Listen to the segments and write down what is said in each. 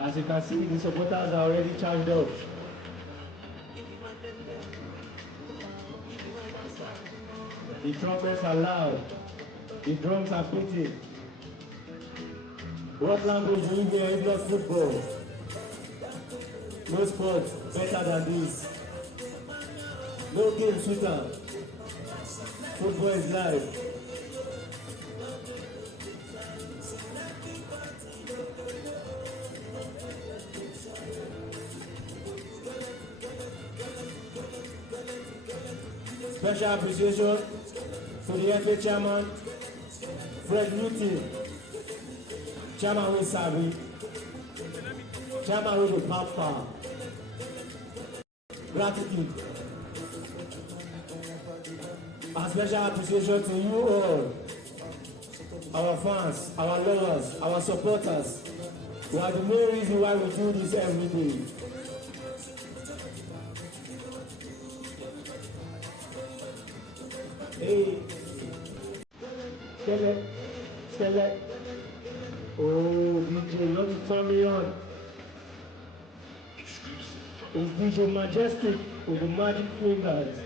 As you can see, the supporters are already charged up. The trumpets are loud. The drums are beating. What language do you hear if not football? No sport better than this. No game sweeter. Football is life. Special appreciation to the FA chairman, Fred Newton, chairman with Sabi, chairman with the Papa. Gratitude. A special appreciation to you all, our fans, our lovers, our supporters. You are the main reason why we do this every day. Hey, Skele. Oh, DJ, you want to turn me on? It's DJ Majestic with the magic fingers.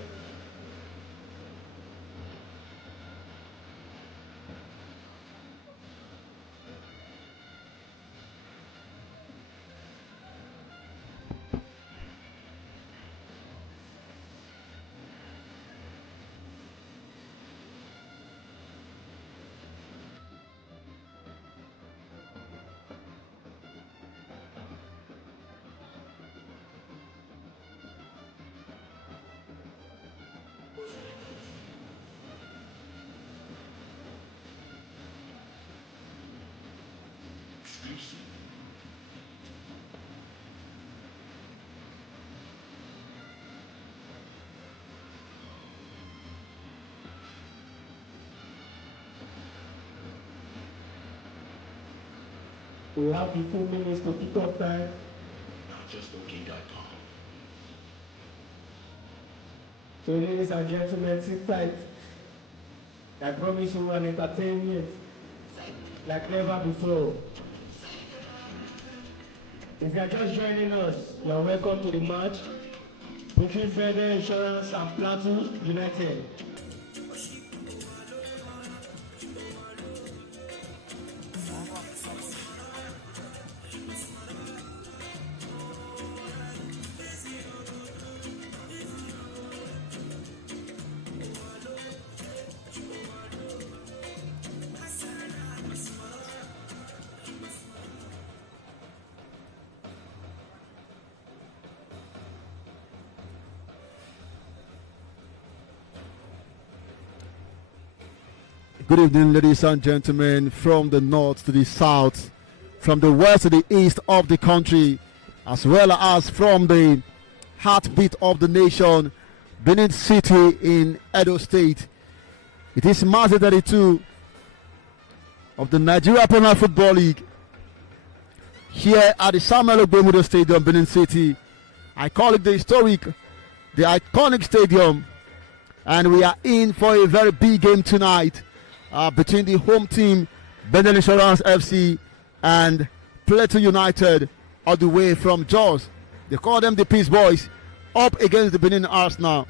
We have 15 minutes to kick off time. Not just okay.com. So ladies and gentlemen, sit tight. I promise you an entertainment like never before. If you are just joining us, you are welcome to the match between BENDEL Insurance and Plateau United. Good evening, ladies and gentlemen, from the north to the south, from the west to the east of the country, as well as from the heartbeat of the nation, Benin City in Edo State. It is March 32 of the Nigerian Premier Football League here at the Samuel Ogbemudo Stadium, Benin City. I call it the iconic stadium, and we are in for a very big game tonight. Between the home team, BENDEL Insurance FC, and Plateau United, all the way from Jos. They call them the Peace Boys, up against the Benin Arsenal.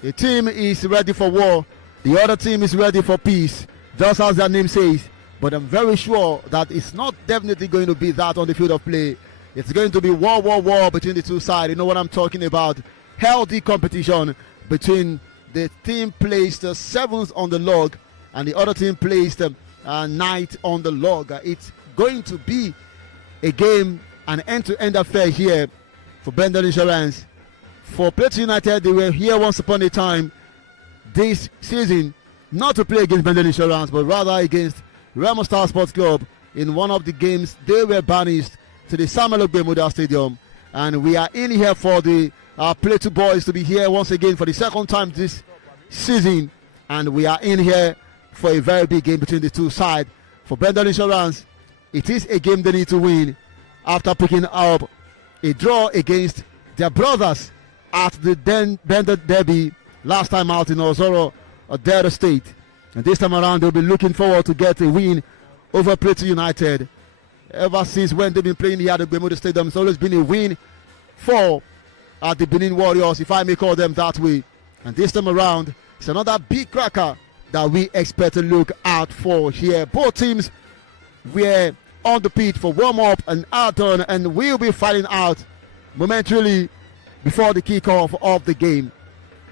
The team is ready for war. The other team is ready for peace, just as their name says. But I'm very sure that it's not definitely going to be that on the field of play. It's going to be war between the two sides. You know what I'm talking about. Healthy competition between the team placed 7th on the log and the other team placed 9th on the log. It's going to be a game, an end-to-end affair here for BENDEL Insurance. For Plateau United, they were here once upon a time this season, not to play against BENDEL Insurance, but rather against Remo Star Sports Club. In one of the games, they were banished to the Samuel Ogbemudo Stadium. And we are in here for the Plateau boys to be here once again for the second time this season. And we are in here for a very big game between the two sides. For BENDEL Insurance, it is a game they need to win after picking up a draw against their brothers at the BENDEL Derby last time out in Ozoro, Delta State. And this time around, they'll be looking forward to get a win over Plateau United. ever since when they've been playing here at the Gbemodo Stadium. It's always been a win for the Benin Warriors, if I may call them that way. And this time around, it's another big cracker that we expect to look out for here. Both teams were on the pitch for warm-up and out-on, and we'll be fighting out momentarily before the kickoff of the game.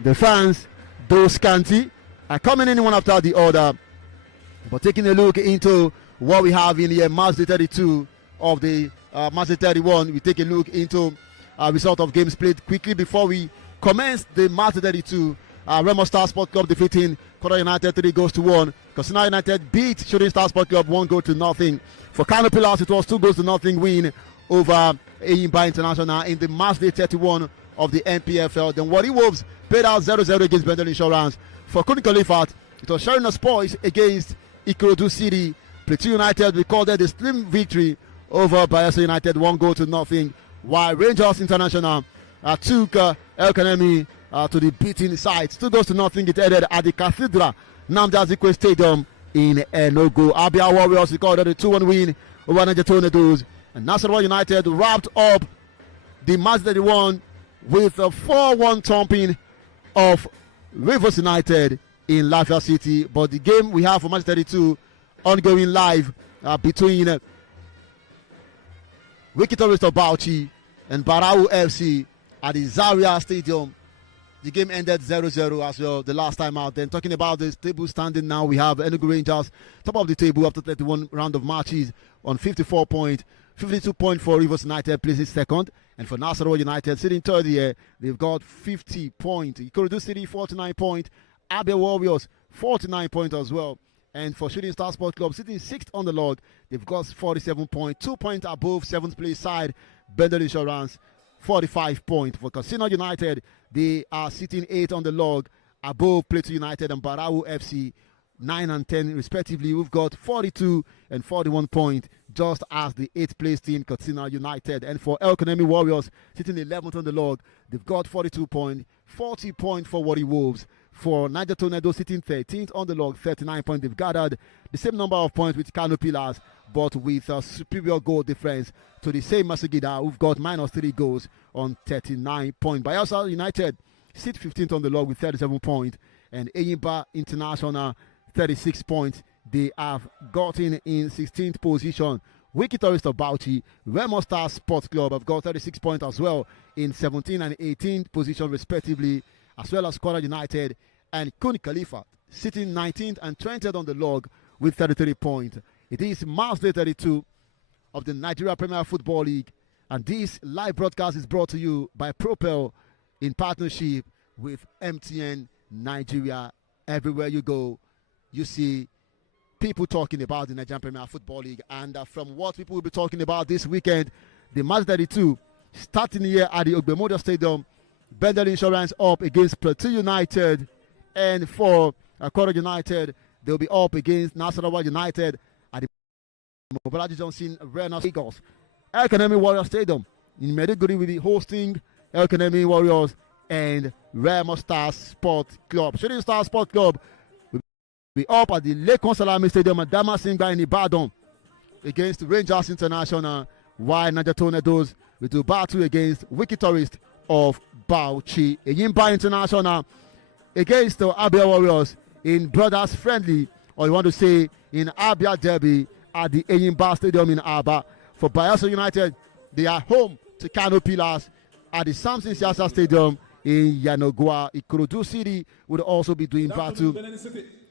The fans, though scanty, are coming in one after the other. But taking a look into what we have in here, match day 32 of the match day 31, we take a look into result of games played quickly before we commence the match day 32. Remo Star Sport Club defeating Korea United 3-1. Katsina United beat Shooting Star Sport Club 1-0. For Kano Pillars, it was 2-0 win over Eyimba International in the match day 31 of the NPFL. Then Wari Wolves played out 0-0 against BENDEL Insurance. For Kuni Khalifat, it was Sharina Sports against Ikorodu City. Plateau United recorded a slim victory over Bayelsa United 1-0. While Rangers International took El Kanemi to the beating side. 2-0 it ended at the Cathedral Nnamdi Azikiwe Stadium in Enugu. Abia Warriors recorded a 2-1 win over Niger Tornadoes. And Nasarawa United wrapped up the match 31 with a 4-1 thumping of Rivers United in Lafayette City. But the game we have for match 32 ongoing live between Wiki Tourist of Bauchi and Barau FC at the Zaria Stadium. The game ended 0-0 as well the last time out. Then talking about this table standing now, we have Enugu Rangers top of the table after 31 round of matches on 54 points. 52 points for Rivers United places second. And for Nasarawa United sitting third here, they've got 50 points. Ikorodu City 49 points. Abia Warriors 49 points as well. And for Shooting Star Sport Club sitting sixth on the log, they've got 47 points. 2 points above seventh place side BENDEL Insurance, 45 points. For Casino United, they are sitting 8th on the log above Plateau United and Barau FC, 9 and 10 respectively. We've got 42 and 41 points, just as the 8th place team, Katsina United. And for El Kanemi Warriors, sitting 11th on the log, they've got 42 points, 40 points for Wari Wolves. For Niger Tornadoes, sitting 13th on the log, 39 points. They've gathered the same number of points with Kano Pillars, but with a superior goal difference to the same Masagida, who've got -3 goals on 39 points. Bayelsa United sit 15th on the log with 37 points, and Eyimba International 36 points. They have gotten in 16th position. Wiki Tourist of Bauchi, Remo Star Sports Club have got 36 points as well in 17th and 18th position respectively, as well as Korea United and Kuni Khalifa sitting 19th and 20th on the log with 33 points. It is match day 32 of the Nigerian Premier Football League, and this live broadcast is brought to you by Propel in partnership with MTN Nigeria. Everywhere you go, you see people talking about the Nigerian Premier Football League, and from what people will be talking about this weekend, the match 32 starting here at the Ogbemodo Stadium. BENDEL Insurance up against Plateau United, and for Korea United, they'll be up against Nasarawa United at the Mobolaji Johnson Arena Eagles. El Kanemi Warriors Stadium in Maiduguri will be hosting El Kanemi Warriors and Remo Star Sport Club. Shooting Star Sport Club will be up at the Lekon Salami Stadium at Damasinga in Ibadan against Rangers International, while Niger Tornadoes will do battle against Wiki Tourist of Bauchi. Eyimba International against the Abia Warriors in Brothers Friendly, or you want to say in Abia Derby at the Eyimba Stadium in Aba. For Bayelsa United, they are home to Kano Pillars at the Samson Siasa Stadium in Yanagwa. Ikorodu City would also be doing battle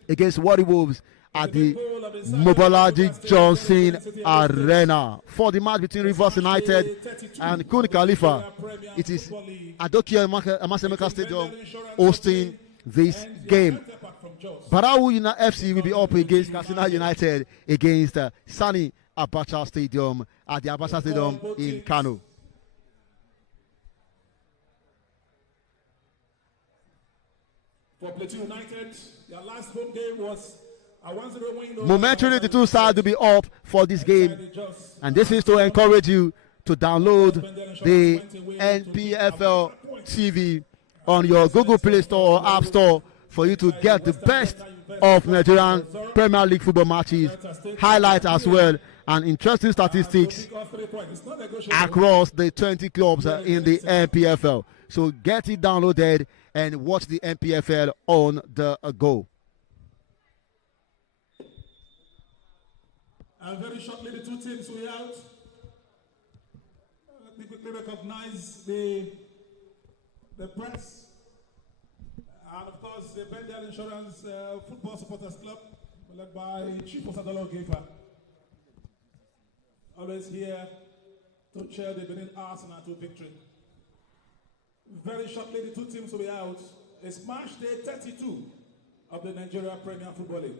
against Wari Wolves at the Mobolaji Johnson Arena. For the match between Rivers United and Kuni Khalifa, it is Adokia Amasemeka Stadium hosting this game. Barau FC will be up against Katsina United against Sani Abacha Stadium at the Abacha Stadium in Kano. For Plateau United, their last home game was a 1-0 win. Momentarily, the two sides will be up for this game, and this is to encourage you to download the NPFL TV on your Google Play Store or App Store for you to get the best of Nigerian Premier League football matches, highlights as well, and interesting statistics across the 20 clubs in the NPFL. So get it downloaded and watch the NPFL on the go. And very shortly, the two teams will be out. Let me quickly recognize the press. And of course, the BENDEL Insurance Football Supporters Club, led by Chief Osadolo Gefa. Always here to cheer the Benin Arsenal to victory. Very shortly, the two teams will be out. It's match day 32 of the Nigerian Premier Football League.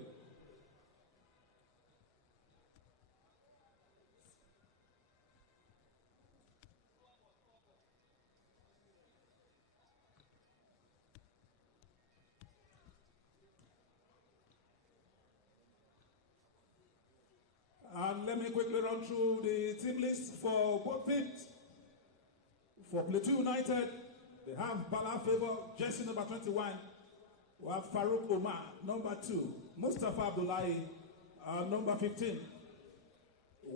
And let me quickly run through the team list for both teams. For Plateau United, they have Bala Favor, jersey number 21. We have Farouk Omar, number 2. Mustafa Abdullahi, number 15.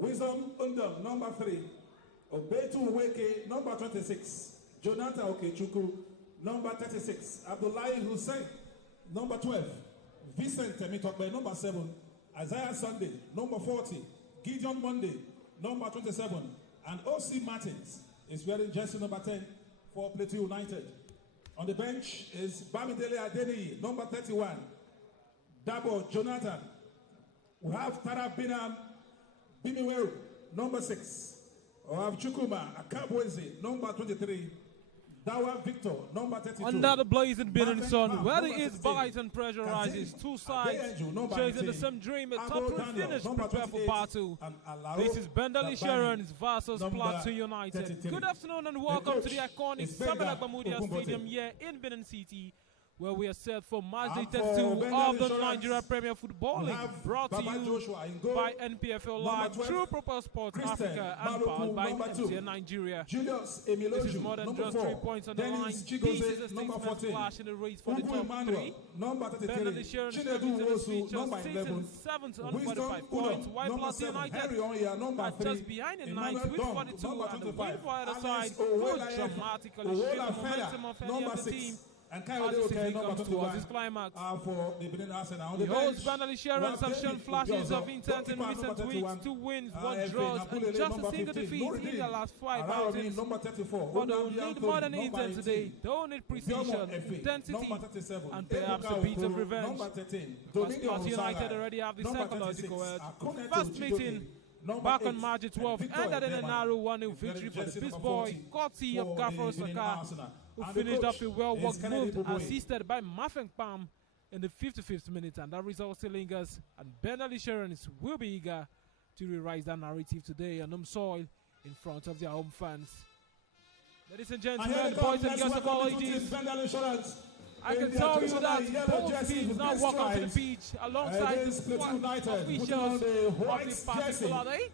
Wisdom Undam, number 3. Obetu Weke, number 26. Jonathan Okechukwu, number 36. Abdullahi Hussein, number 12. Vincent Temitokbe, number 7. Isaiah Sunday, number 40. Gideon Monday, number 27. And O.C. Martins is wearing jersey number 10 for Plateau United. On the bench is Bamidele Adeniyi, number 31. Dabo Jonathan. We have Tara Binam Bimiweru, number 6. We have Chukuma Akabweze, number 23. Dawa Victor, number 32. Under the blazing Benin sun, where the East bites and pressure rises, two sides chasing the same dream, a top three finish, prepare for battle. This is BENDEL Insurance versus Plateau United. Good afternoon and welcome to the iconic Samuel Agbamudia Stadium here in Benin City, where we are set for match day 32 of the Nigerian Premier Football League, brought to you by NPFL Live, through Proper Sports Africa and powered by MTN Nigeria. This is more than just 3 points on the line. This is a statement clash in the race for the top 3. BENDEL Insurance features sits in 7th on 45 points, while Plateau United are just behind in 9th with 42, and the win for either side could dramatically shift the momentum of any of the team. And Kyle comes towards his climax. For the Benin Arsenal. The hosts BENDEL Insurance have shown flashes of intent in recent weeks, 2 wins, 1 draws, and just a single defeat in their last 5 outings. But they'll need more than intent today. They'll need precision, intensity, and perhaps a bit of revenge. Because Plateau United already have the psychological edge. The first meeting back on March 12th ended in a narrow 1-0 victory for the Beast Boy, courtesy of Gaffer Osaka, who finished off a well-worked move assisted by Mafeng Pam in the 55th minute, and that result still lingers, and BENDEL Insurance will be eager to rewrite that narrative today on home soil in front of their home fans. Ladies and gentlemen, boys and girls of all ages, I can tell you that both teams now walk onto the pitch alongside the officials of the particular day.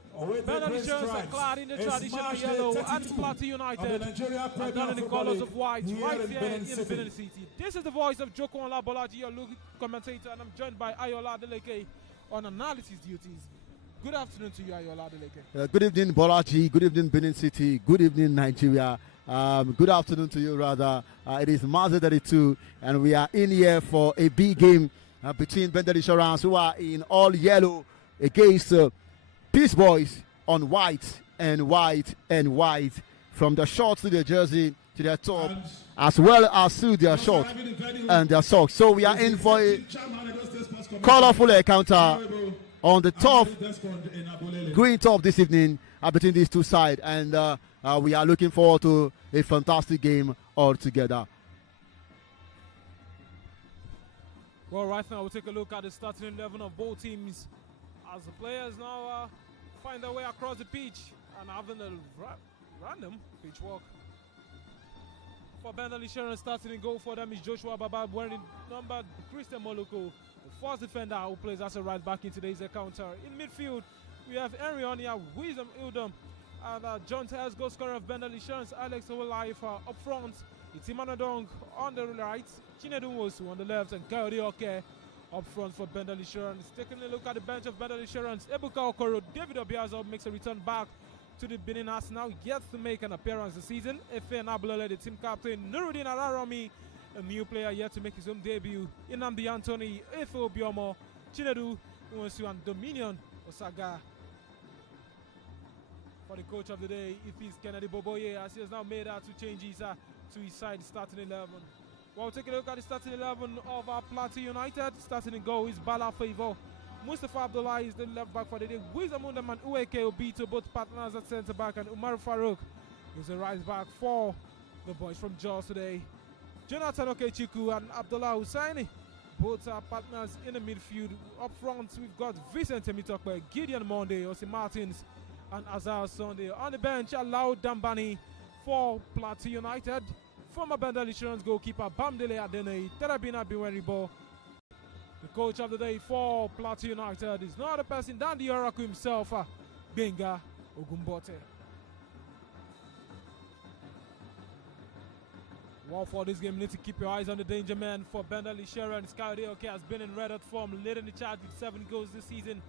BENDEL Insurance are clad in the traditional yellow, and Plateau United are done in the colors of white right here in the Benin City. This is the voice of Joko Olabolaji, your local commentator, and I'm joined by Ayola Adeleke on analysis duties. Good afternoon to you, Ayola Adeleke. Good evening, Bolaji. Good evening, Benin City. Good evening, Nigeria. Good afternoon to you, rather. It is March 32, and we are in here for a big game between BENDEL Insurance, who are in all yellow, against Peace Boys on white and white and white, from the shorts to their jersey to their top, as well as to their shorts and their socks. So we are in for a colorful encounter on the top, green top this evening between these two sides, and we are looking forward to a fantastic game altogether. Well, right now we'll take a look at the starting 11 of both teams as the players now find their way across the pitch and having a random pitch walk. For BENDEL Insurance, starting in goal for them is Joshua Baba, wearing number Christian Moloko, the first defender who plays as a right back in today's encounter. In midfield, we have Henry Onia, Wisdom Ildom, and John Tez, goal scorer of BENDEL Insurance, Alex Owolaifa up front. It's Imanodong on the right, Chinedu Wosu on the left, and Kaori Oke Up front for BENDEL Insurance. Taking a look at the bench of BENDEL Insurance. Ebuka Okoro, David Obiazo makes a return back to the Benin Arsenal. Yet to make an appearance this season. Efe Nabulele, the team captain. Nuruddin Araromi, a new player yet to make his own debut. Inamdi Anthony, Efe Obiomo, Chinedu Nwosu, and Dominion Osaga. For the coach of the day, it is Kennedy Boboye, as he has now made out to change his to his side starting 11. Well, take a look at the starting 11 of our Plateau United. Starting in goal is Bala Favor. Mustafa Abdullah is the left back for the day. Wisdom Undaman Ueke Obito, both partners at centre back, and Umar Farouk is the right back for the boys from Jos today. Jonathan Okechiku and Abdullah Hussaini, both are partners in the midfield. Up front, we've got Vincent Emitokwe, Gideon Monde, Osi Martins, and Azar Sunday. On the bench, Alao Dambani for Plateau United. Former BENDEL Insurance goalkeeper Bamdele Adene, Terabina Biweribo. The coach of the day for Plateau United is not a person than the Oracle himself, Benga Ogumbote. Well, for this game, you need to keep your eyes on the danger man for BENDEL Insurance. Kayode Oke has been in red hot form, leading the charge with 7 goals this season,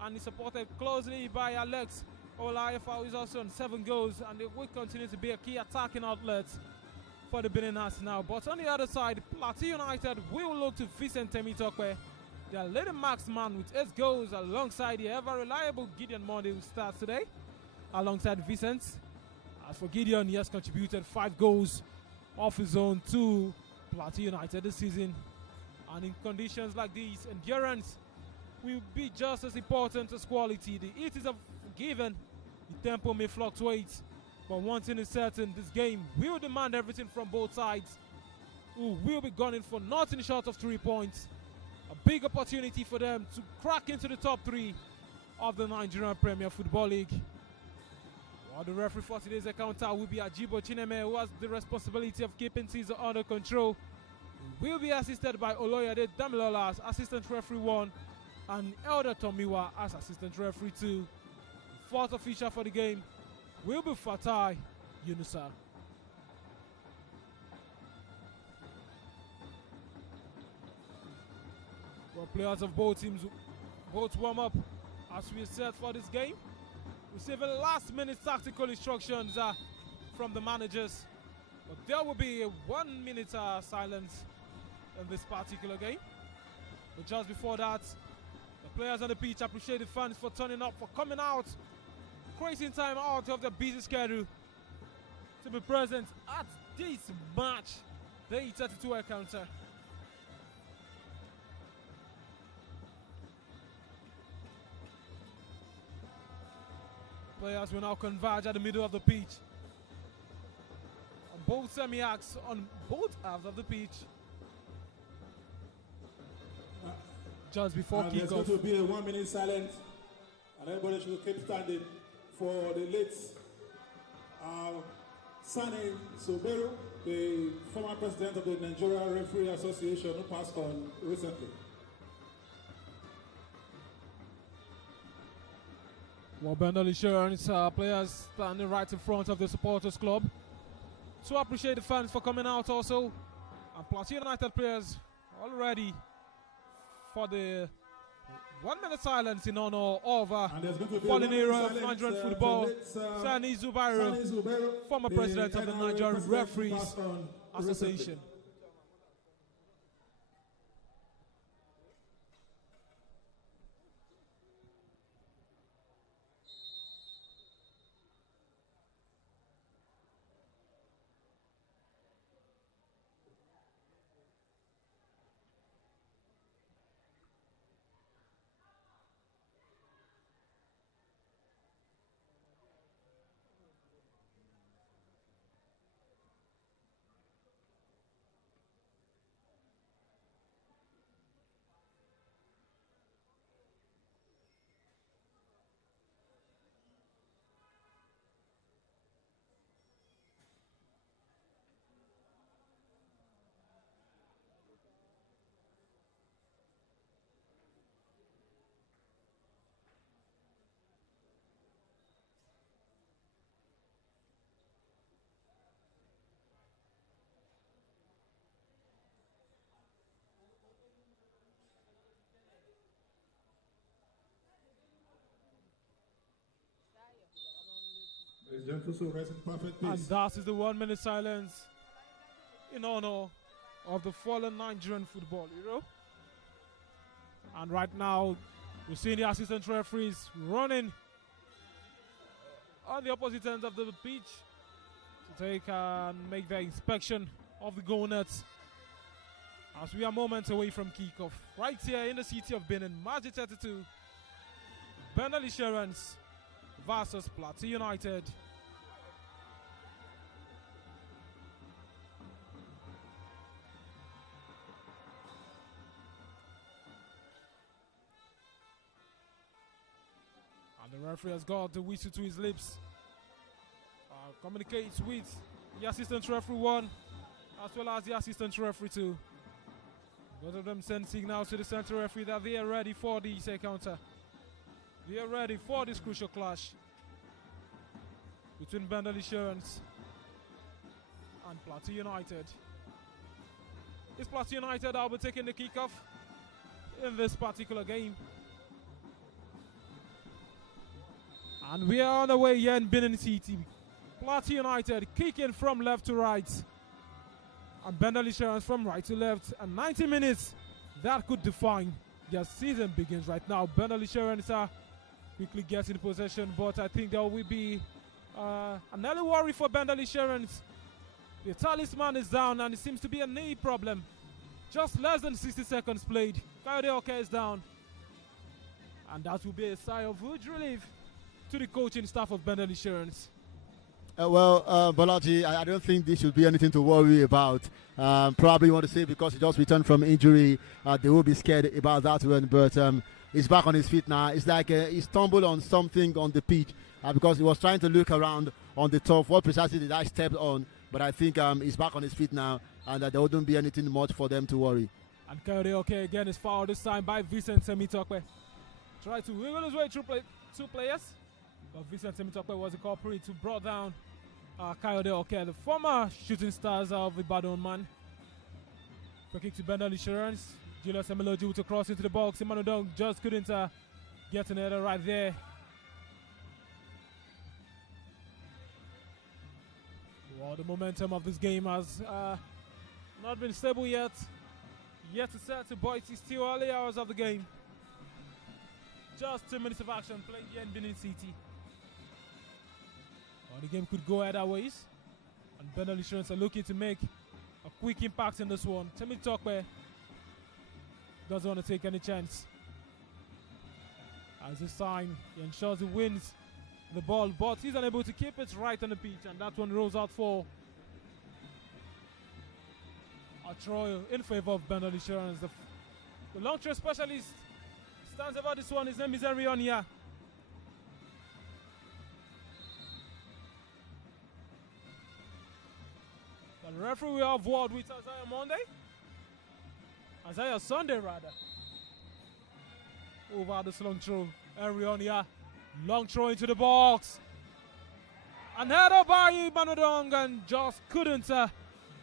and is supported closely by Alex Olayefa, who is also on 7 goals, and it will continue to be a key attacking outlet for the Benin Arsenal. But on the other side, Plateau United will look to Vincent Emitokwe, their leading marksman with 8 goals, alongside the ever-reliable Gideon Monde, who starts today alongside Vincent. As for Gideon, he has contributed 5 goals of his own to Plateau United this season. And in conditions like these, endurance will be just as important as quality. The heat is a given, the tempo may fluctuate, but one thing is certain, this game will demand everything from both sides, who will be gunning for nothing short of 3 points. A big opportunity for them to crack into the top 3 of the Nigerian Premier Football League. While the referee for today's encounter will be Ajibo Chineme, who has the responsibility of keeping things under control. He will be assisted by Oloyede Damilola as assistant referee 1 and Elder Tomiwa as assistant referee 2. The 4th official for the game will be Fatai Yunusa. Well, players of both teams both warm up as we are set for this game. Receiving last-minute tactical instructions from the managers, but there will be a 1 minute silence in this particular game. But just before that, the players on the pitch appreciate the fans for turning up, for coming out, creating time out of their busy schedule to be present at this match, the E32 encounter. Players will now converge at the middle of the pitch. On both semi-arcs, on both halves of the pitch. Just before kickoff. There's going to be a 1 minute silence, and everybody should keep standing for the late Sani Soberu, the former president of the Nigerian Referee Association, who passed on recently. Well, BENDEL Insurance players standing right in front of the supporters club to appreciate the fans for coming out also. And Plateau United players all ready for the 1 minute silence in honor of fallen hero of Nigerian football, Sani Zubairu, former president of the Nigerian Referees Association. Ladies and gentlemen, rest in perfect peace. And that is the 1 minute silence in honor of the fallen Nigerian football hero. And right now, we're seeing the assistant referees running on the opposite end of the pitch to take and make their inspection of the goal nets. As we are moments away from kickoff, right here in the city of Benin, March 32, BENDEL Insurance versus Plateau United. And the referee has got the whistle to his lips. Communicates with the assistant referee 1 as well as the assistant referee 2. Both of them send signals to the center referee that they are ready for this encounter. They are ready for this crucial clash between BENDEL Insurance and Plateau United. It's Plateau United that will be taking the kickoff in this particular game. And we are on the way here in Benin City. Plateau United kicking from left to right. And BENDEL Insurance from right to left. And 90 minutes that could define their season begins right now. BENDEL Insurance are quickly getting possession, but I think there will be an early worry for BENDEL Insurance. The talisman is down and it seems to be a knee problem. Just less than 60 seconds played. Coyote Oke is down. And that will be a sigh of huge relief to the coaching staff of BENDEL Insurance. Bolaji, I don't think this should be anything to worry about. Probably want to say because he just returned from injury, they will be scared about that one. But he's back on his feet now. It's like he stumbled on something on the pitch because he was trying to look around on the top. What precisely did I step on? But I think he's back on his feet now, and there wouldn't be anything much for them to worry. And Coyote Oke again is fouled this time by Vincent Semitokwe. Tried to wiggle his way through two players. But Vincent Semitokwe was a culprit who brought down Coyote Oke, the former shooting stars of the Badon man. Free kick to BENDEL Insurance. Julius Emeloju with a cross into the box. Emmanuel Dong just couldn't get an header right there. Well, the momentum of this game has not been stable yet. Yet to set to, but it's still early hours of the game. Just 2 minutes of action playing here in Benin City. Well, the game could go either ways. And BENDEL Insurance are looking to make a quick impact in this one. Temi Tokwe doesn't want to take any chance. As this time, he ensures he wins the ball, but he's unable to keep it right on the pitch, and that one rolls out for a throw in favor of BENDEL Insurance. The long throw specialist stands over this one. His name is Erionia. The referee we have word with Isaiah Sunday rather. Over this long throw. Erionia. Long throw into the box. And header by Manodong and just couldn't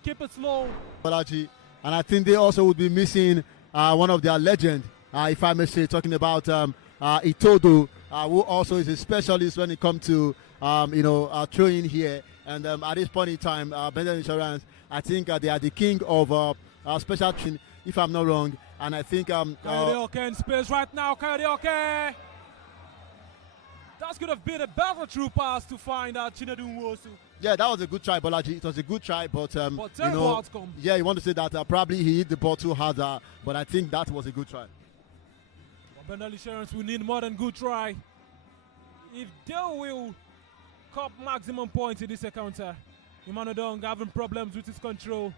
keep it slow. And I think they also would be missing one of their legends, if I may say, talking about Itodo, who also is a specialist when it comes to throwing here. And at this point in time, BENDEL Insurance, I think they are the king of special team, if I'm not wrong. And I think Coyote Oke in space right now. Coyote Oke. That could have been a better through pass to find out Chinedu Nwosu. Yeah, that was a good try, Bolaji. It was a good try, but terrible outcome. Yeah, you want to say that probably he hit the ball too hard, but I think that was a good try. Well, BENDEL Insurance will need more than good try. If they will cop maximum points in this encounter, Emmanuel Dong having problems with his control.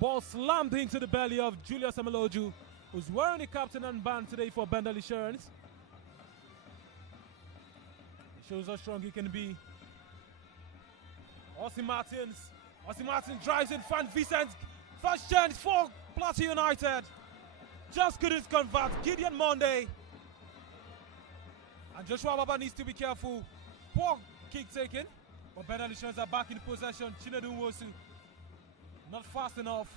Ball slammed into the belly of Julius Emeloju, who's wearing the captain and band today for BENDEL Insurance. Shows how strong he can be. Austin Martins drives in front. Vincent, first chance for Plateau United. Just couldn't convert. Gideon Monday. And Joshua Baba needs to be careful. Poor kick taken. But BENDEL Insurance are back in possession. Chinedu Nwosu not fast enough.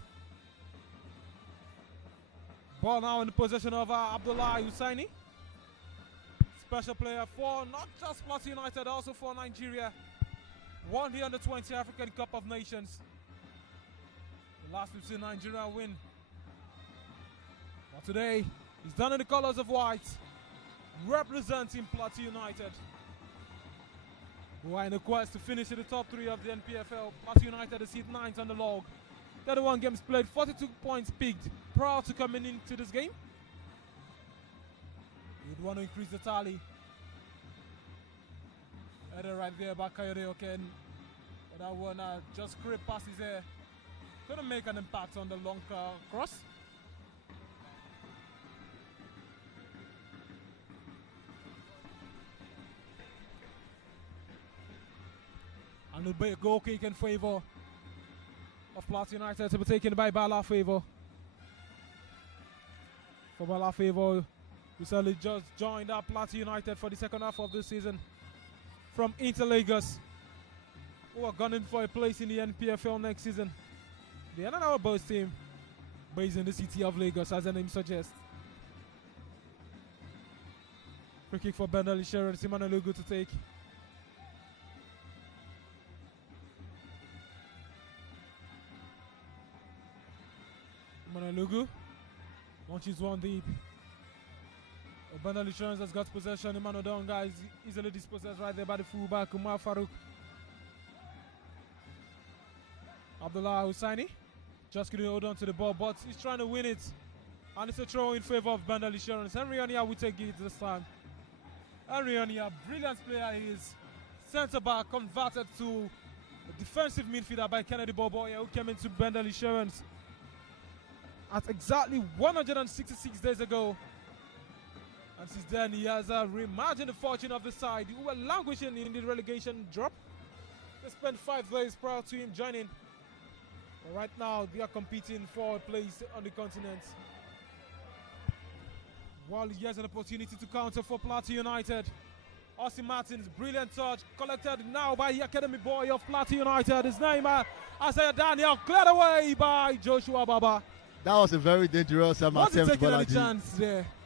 Ball now in the possession of Abdullah Hussaini. Special player for not just Plateau United, also for Nigeria. won the Under-20 African Cup of Nations. The last we've seen Nigeria win. But today, he's done in the colors of white, representing Plateau United, who are in a quest to finish in the top 3 of the NPFL. Plateau United is seated 9th on the log. 31 games played, 42 points picked prior to coming into this game. You'd want to increase the tally. Header right there by Coyote Oken. But that one just scraped past his hair. Couldn't make an impact on the long cross. And the goal kick in favor of Plateau United to be taken by Bala Favor. For Bala Favor, who certainly just joined up Plateau United for the second half of the season from Inter Lagos, who are gunning for a place in the NPFL next season. The another boys team based in the city of Lagos, as the name suggests. Free kick for BENDEL Insurance, Emmanuel Ugu to take. Emmanuel Ugu launches one deep. BENDEL Insurance has got possession. Emmanuel Donga is easily dispossessed right there by the fullback, Umar Farouk. Abdullah Hussaini just couldn't hold on to the ball, but he's trying to win it. And it's a throw in favor of BENDEL Insurance. Henry Onia will take it this time. Henry Onia, brilliant player he is. Centre back converted to a defensive midfielder by Kennedy Boboya, who came into BENDEL Insurance at exactly 166 days ago. And since then, he has reimagined the fortune of the side, who were languishing in the relegation drop. They spent 5 days prior to him joining. But right now, they are competing for a place on the continent. While he has an opportunity to counter for Plateau United. Austin Martins, brilliant touch, collected now by the academy boy of Plateau United. His name, Isaiah Daniel, cleared away by Joshua Baba. That was a very dangerous attempt.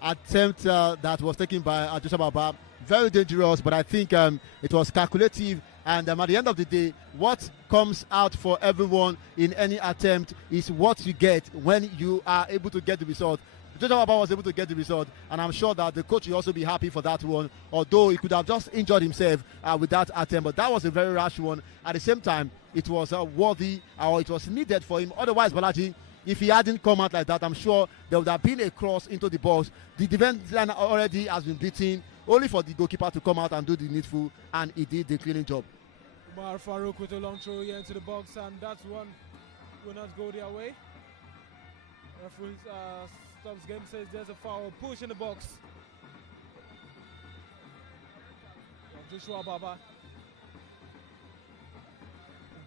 Attempt that was taken by Joshua Baba. Very dangerous, but I think it was calculative. And at the end of the day, what comes out for everyone in any attempt is what you get when you are able to get the result. Joshua Baba was able to get the result, and I'm sure that the coach will also be happy for that one, although he could have just injured himself with that attempt. But that was a very rash one. At the same time, it was worthy, or it was needed for him. Otherwise, Balaji, if he hadn't come out like that, I'm sure there would have been a cross into the box. The defense line already has been beaten, only for the goalkeeper to come out and do the needful, and he did the cleaning job. Umar Farouk with a long throw here into the box, and that one will not go their way. Referee stops game, says there's a foul, push in the box. Joshua Baba.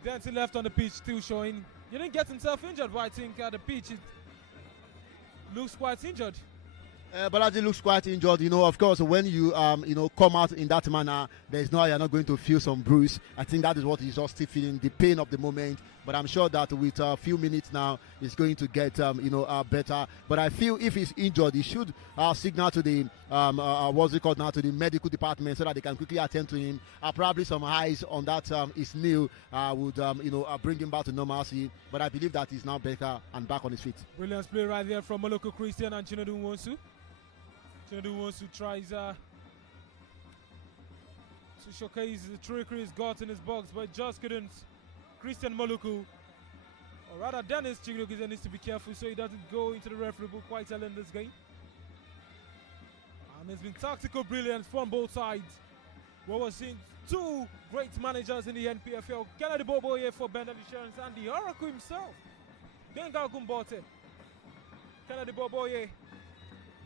Dancing left on the pitch, still showing. He didn't get himself injured, but I think the pitch looks quite injured. Balaji looks quite injured. You know, of course, when you come out in that manner, there's no, you're not going to feel some bruise. I think that is what he's just still feeling, the pain of the moment. But I'm sure that with a few minutes now, he's going to get better. But I feel if he's injured, he should signal to the what's it called now, to the medical department, so that they can quickly attend to him. Probably some eyes on that his knee would bring him back to normalcy. But I believe that he's now better and back on his feet. Brilliant play right there from Moloko Christian and Chinedu Nwosu. Chinedu Nwosu tries to showcase the trickery he's got in his box, but just couldn't. Christian Moluku, or rather Dennis Chiglogiza, needs to be careful so he doesn't go into the referee book quite early in this game. And there's been tactical brilliance from both sides. We're seeing two great managers in the NPFL, Kennedy Boboye for BENDEL Insurance and the Oracle himself, Benga Gumbote. Kennedy Boboye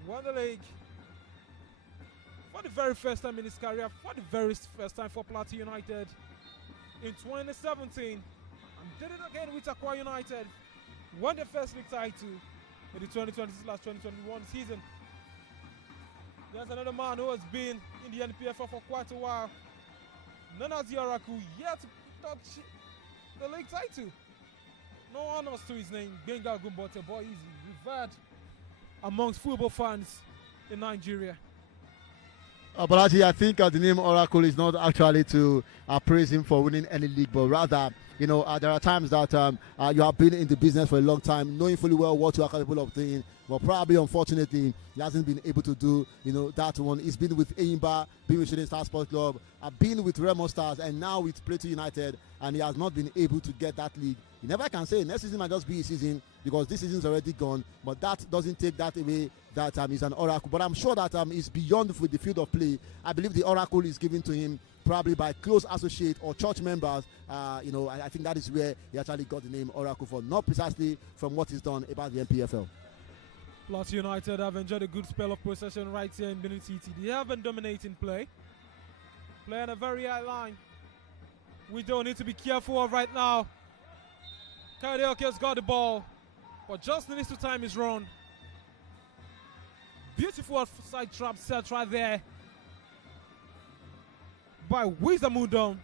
won the league for the very first time in his career, for the very first time for Plateau United in 2017, and did it again with Aqua United. Won the first league title in the 2020/2021 season. There's another man who has been in the NPFL for quite a while, known as the Oracle, yet to touch the league title. No honors to his name, Benga Gumbote, boy, he's revered amongst football fans in Nigeria. But actually, I think the name Oracle is not actually to praise him for winning any league, but rather, there are times that you have been in the business for a long time, knowing fully well what you are capable of doing, but probably, unfortunately, he hasn't been able to do, that one. He's been with Eimba, been with Shooting Star Sports Club, been with Remo Stars, and now with Plateau United, and he has not been able to get that league. You never can say next season might just be his season, because this season is already gone, but that doesn't take that away that he's an oracle. But I'm sure that he's beyond the field of play. I believe the oracle is given to him probably by close associate or church members. I think that is where he actually got the name Oracle for, not precisely from what he's done about the NPFL. Plateau United have enjoyed a good spell of possession right here in Benin City. They have been dominating play. Play on a very high line. We don't need to be careful of right now. Karaoke has got the ball, but just the little time is run. Beautiful side trap set right there by Wizamudon,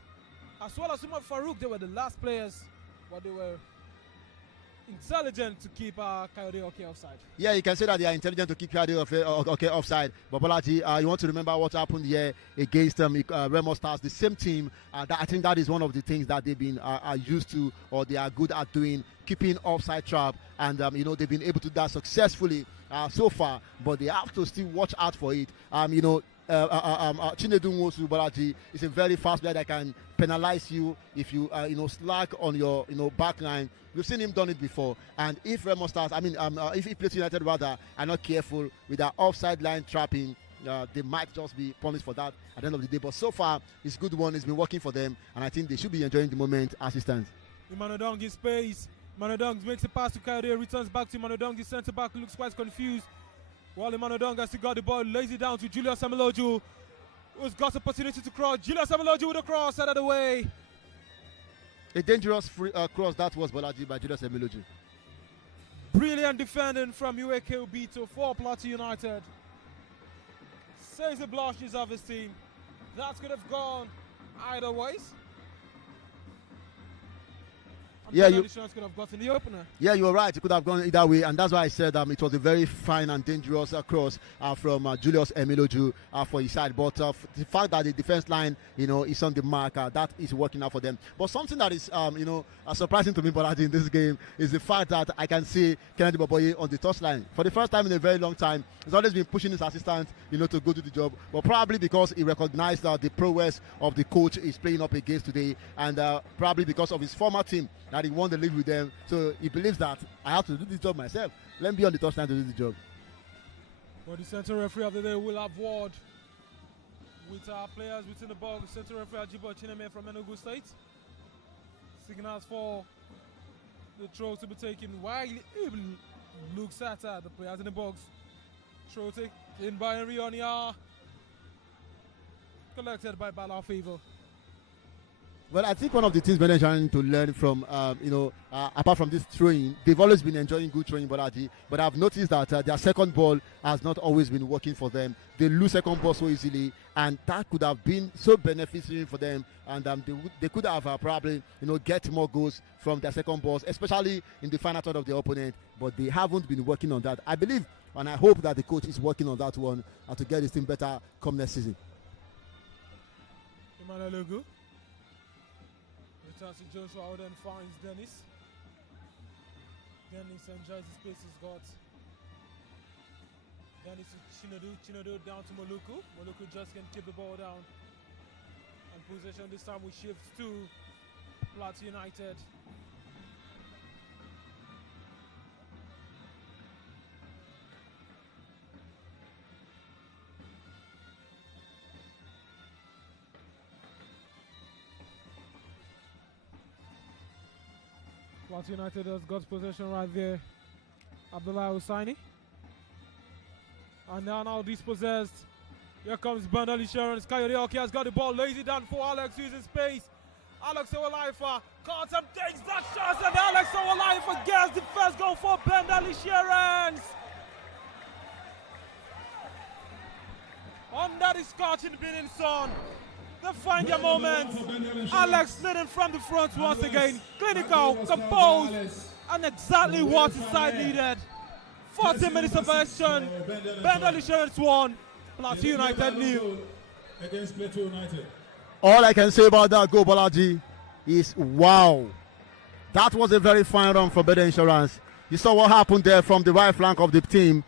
as well as Umar Farouk. They were the last players, but they were intelligent to keep Karaoke offside. Yeah, you can say that they are intelligent to keep Karaoke offside. But Bolaji, you want to remember what happened here against Remo Stars, the same team. I think that is one of the things that they've been used to, or they are good at doing, keeping offside trap, and they've been able to do that successfully so far. But they have to still watch out for it. Chinedu Nwosu Bolaji is a very fast player that can penalize you if you slack on your back line. We've seen him done it before. And if Remo Stars, if Plateau United rather are not careful with their offside line trapping, they might just be punished for that at the end of the day. But so far, it's a good one. It's been working for them, and I think they should be enjoying the moment as it stands. Imanodong in space. Imanodong makes a pass to Kayode, returns back to Imanodong. The centre back looks quite confused. While Imanodong has got the ball, lays it down to Julius Samiloju, who's got the opportunity to cross. Julius Samiloju with a cross out of the way. A dangerous free cross that was, Bolaji, by Julius Samiloju. Brilliant defending from UAK Obito for Plateau United. Saves the blushes of his team. That could have gone either ways. Yeah, you could have gotten the opener. Yeah, you were right. It could have gone either way, and that's why I said it was a very fine and dangerous cross from Julius Emiloju for his side. But the fact that the defense line, is on the mark, that is working out for them. But something that is, surprising to me, Bolaji, in this game is the fact that I can see Kennedy Boboye on the touchline for the first time in a very long time. He's always been pushing his assistant, to go do the job. But probably because he recognized that the prowess of the coach is playing up against today, and probably because of his former team that he won the league with them, so he believes that I have to do this job myself. Let me be on the touchline to do the job. Well, the central referee of the day will have word with our players within the box. The central referee Ajibo Chineme from Enugu State signals for the throw to be taken while he even looks at the players in the box. Throw taken by Rionia, collected by Bala Favor. Well, I think one of the things we're trying to learn from, apart from this throwing, they've always been enjoying good throwing, Bolaji. But I've noticed that their second ball has not always been working for them. They lose second ball so easily, and that could have been so beneficial for them. And they could have probably, get more goals from their second balls, especially in the final third of the opponent. But they haven't been working on that. I believe, and I hope that the coach is working on that one to get his team better come next season. Returns to Joshua, who then finds Dennis. Dennis enjoys the space he's got. Dennis to Chinodo down to Moluku. Moluku just can keep the ball down. And possession this time we shift to Plateau United. Plateau United has got possession right there. Abdullah Hussaini. And now dispossessed. Here comes BENDEL Insurance. Kayode has got the ball. Lays it down for Alex using space. Alex Owolaifa caught and takes that shot. And Alex Owolaifa gets the first goal for BENDEL Insurance. Under the scorching beating sun. They find their moment. Alex leading from the front once again. Clinical, composed, and exactly what his side needed. 40 minutes of action. BENDEL Insurance 1, Plateau United 0. against Plateau United. All I can say about that goal, Bolaji, is wow. That was a very fine run for BENDEL Insurance. You saw what happened there from the right flank of the team,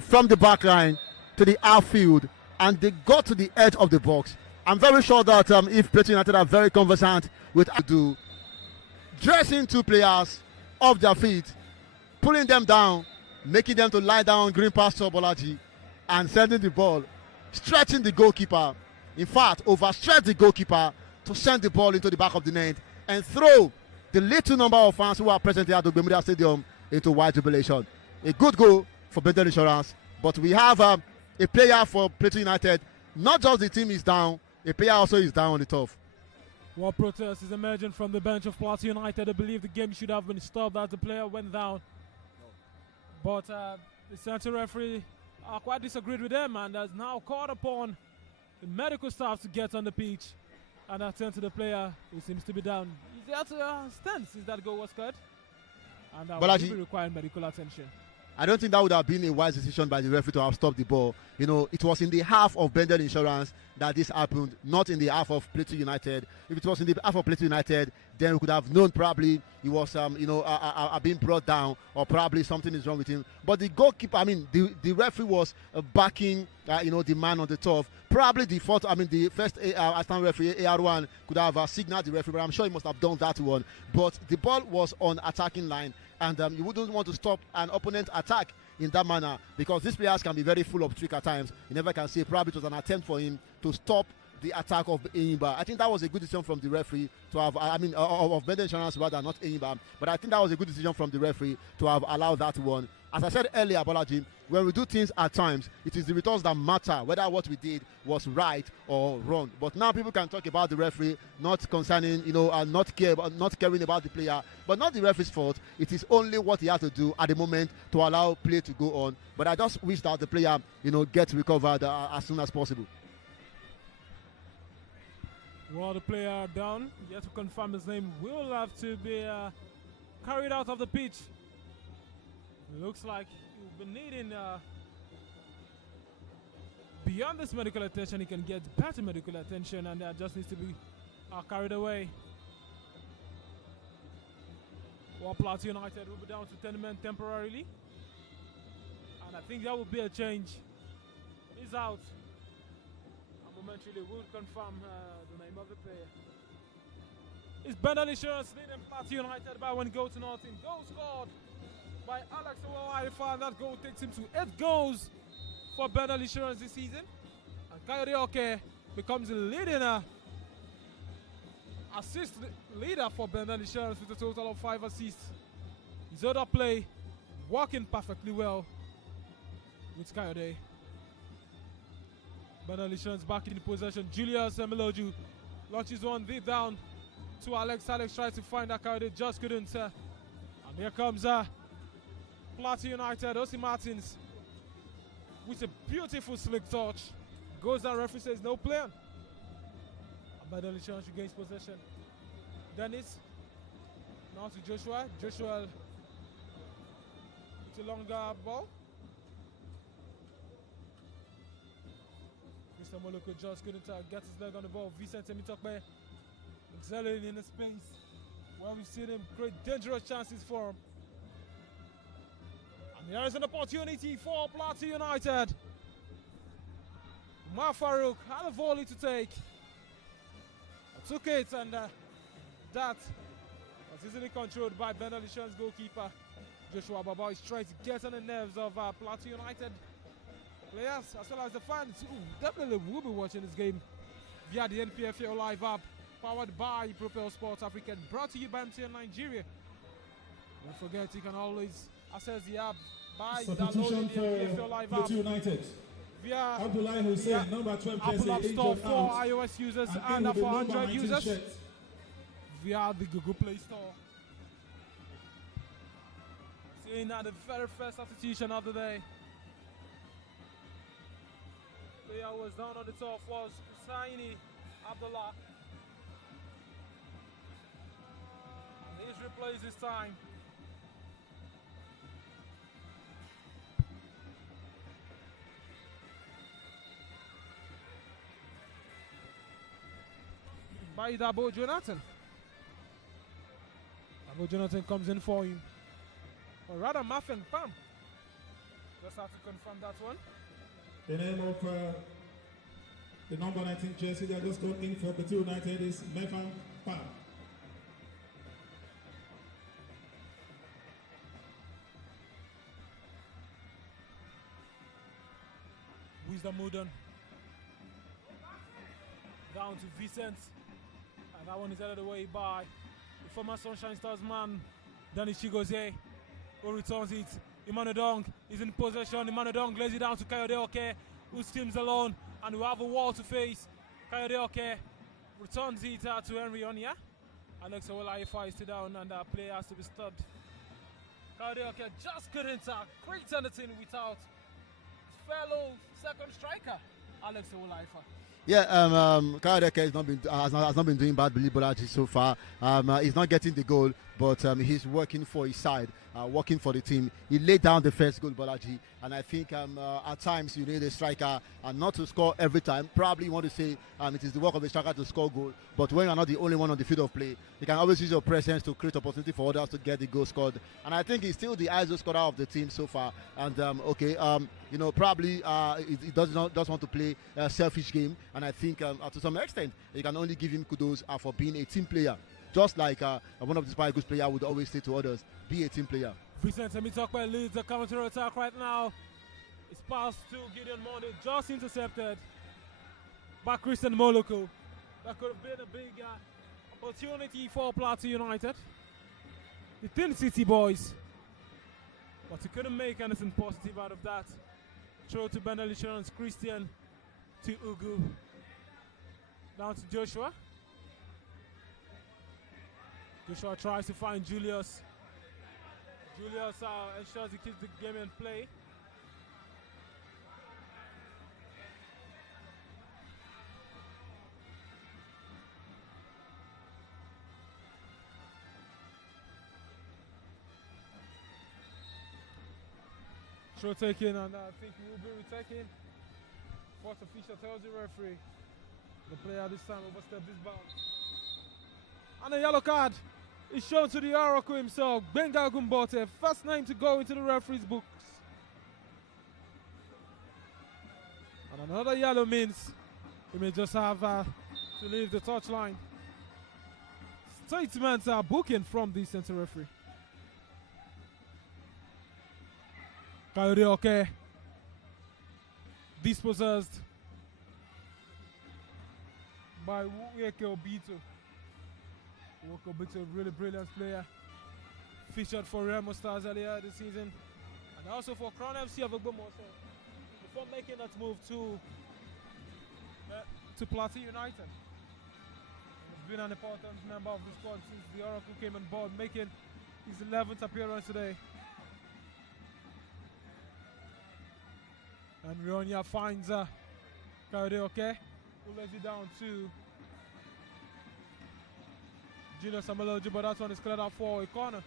from the back line to the outfield, and they got to the edge of the box. I'm very sure that if Plateau United are very conversant with do dressing two players off their feet, pulling them down, making them to lie down on green pasture, Bolaji, and sending the ball, stretching the goalkeeper. In fact, overstretch the goalkeeper to send the ball into the back of the net and throw the little number of fans who are present here at the Bermuda Stadium into wide jubilation. A good goal for BENDEL Insurance, but we have a player for Plateau United. Not just the team is down, a player also is down on the turf. While protest is emerging from the bench of Plateau United, I believe the game should have been stopped as the player went down. But the center referee quite disagreed with them and has now called upon the medical staff to get on the pitch and attend to the player who seems to be down. He's there to stand since that goal was cut, and will be requiring medical attention. I don't think that would have been a wise decision by the referee to have stopped the ball. You know, it was in the half of BENDEL Insurance that this happened, not in the half of Plateau United. If it was in the half of Plateau United, then we could have known probably he was, being brought down, or probably something is wrong with him. But the goalkeeper, the referee was backing, the man on the turf. Probably the first ASN referee, AR1, could have signaled the referee, but I'm sure he must have done that one. But the ball was on attacking line, and you wouldn't want to stop an opponent attack in that manner, because these players can be very full of trick at times. You never can say. Probably it was an attempt for him to stop the attack of Enyimba. I think that was a good decision from the referee to have, of BENDEL Insurance rather, not Enyimba. But I think that was a good decision from the referee to have allowed that one. As I said earlier, Bolaji, when we do things at times, it is the results that matter, whether what we did was right or wrong. But now people can talk about the referee, not concerning, not caring about the player, but not the referee's fault. It is only what he has to do at the moment to allow play to go on. But I just wish that the player, gets recovered as soon as possible. Well, the player down, yet to confirm his name, will have to be carried out of the pitch. Looks like you've been needing beyond this medical attention, he can get better medical attention, and that just needs to be carried away. Well, Plateau United will be down to 10 men temporarily, and I think that will be a change. He's out. And momentarily we'll confirm the name of the player. It's BENDEL Insurance leading Plateau United by 1 goal to nothing. Goal scored by Alex Owaifa, and that goal takes him to 8 goals for BENDEL Insurance this season. And Kayode Oke becomes the leading assist leader for BENDEL Insurance with a total of 5 assists. His other play working perfectly well with Kayode. BENDEL Insurance back in possession. Julius Emiloju launches one deep down to Alex. Alex tries to find that Kayode, just couldn't. And here comes Plateau United, Osi Martins with a beautiful slick touch. Goes down, referee says no play. And BENDEL Insurance regains possession. Dennis, now to Joshua. Joshua with a longer ball. Mr. Moloko just couldn't get his leg on the ball. Vincent Temitokbe excelling in the space where we've seen him create dangerous chances for him. And there is an opportunity for Plateau United. Umar Farouk had a volley to take. Took it, and that was easily controlled by BENDEL Insurance goalkeeper Joshua Baba. Is trying to get on the nerves of Plateau United players as well as the fans who definitely will be watching this game via the NPFL live app, powered by Propel Sports Africa, brought to you by MTN Nigeria. Don't forget, you can always access the app by downloading the NPFL live app United via Abdullah Hussein, number 12 Apple App jersey, Store aged for out, iOS users and and with for the number Android 19 users shirt. via the Google Play Store. Seeing now the very first substitution of the day. Player was down on the top was Hussaini Abdullah. And he's replaced this time. by Dabo Jonathan. Dabo Jonathan comes in for him. Or rather, Muffin Pam. Just have to confirm that one. The name of the number 19 jersey that just got in for Plateau United is Mefan Pam. Wisdom Modern. Down to Vincent. And that one is headed away by the former Sunshine Stars man, Danny Chigozie, who returns it. Emmanuel Dong is in possession. Emmanuel Dong lays it down to Kayode Oke, who steams alone, and we have a wall to face. Kayode Oke returns it to Henry Onya. Alex Owolaifa is still down, and the player has to be stopped. Kayode Oke just couldn't create anything without his fellow second striker, Alex Owolaifa. Yeah, Kayode has not been doing bad, Bolaji, so far. He's not getting the goal, but he's working for his side, working for the team. He laid down the first goal, Bolaji, and I think at times you need a striker and not to score every time. Probably you want to say it is the work of a striker to score goal, but when you're not the only one on the field of play, you can always use your presence to create opportunity for others to get the goal scored. And I think he's still the ISO scorer of the team so far. And probably he does want to play a selfish game, and I think to some extent you can only give him kudos for being a team player. Just like one of the Super Eagles players would always say to others, be a team player. Vincent Emitokwe leads the counter attack right now. It's passed to Gideon Monde, just intercepted by Christian Moloko. That could have been a big opportunity for Plateau United, the Thin City boys. But he couldn't make anything positive out of that. Throw to BENDEL Insurance, Christian to Ugu. Down to Joshua. Joshua tries to find Julius. Julius ensures he keeps the game in play. Throw taken, and I think he will be retaken. Fourth official tells the referee the player this time overstepped this bound. And a yellow card is shown to the Oracle himself, Benga Gumbote, first name to go into the referee's books. And another yellow means he may just have to leave the touchline. Statements are booking from the center referee. Kayode Oke dispossessed by Wueke Obito. Wueke Obito, a really brilliant player. Featured for Remo Stars earlier this season. And also for Crown FC of Ogbomoso. Before making that move to Plateau United. He's been an important member of the squad since the Oracle came on board, making his 11th appearance today. And Rionia finds Kayode Oke, who lays it down to Julius Ameloju, but that one is cleared out for a corner.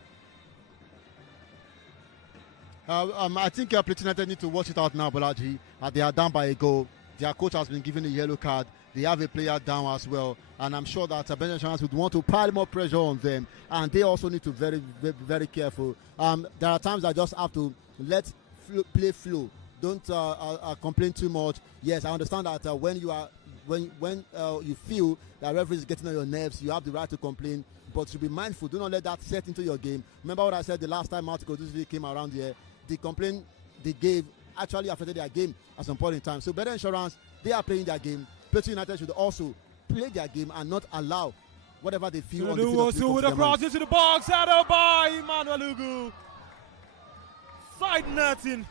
I think Plateau United need to watch it out now, Bolaji. They are down by a goal. Their coach has been given a yellow card. They have a player down as well. And I'm sure that BENDEL Insurance would want to pile more pressure on them. And they also need to be very, very, very careful. There are times I just have to let play flow. Don't complain too much. Yes, I understand that when you feel that referee is getting on your nerves, you have the right to complain. But to be mindful, do not let that set into your game. Remember what I said the last time article this week came around here. The complaint they gave actually affected their game at some point in time. So BENDEL Insurance, they are playing their game. Plateau United should also play their game and not allow whatever they feel on the field. With a cross into the box, headed by Emmanuel Ugu. Side netting.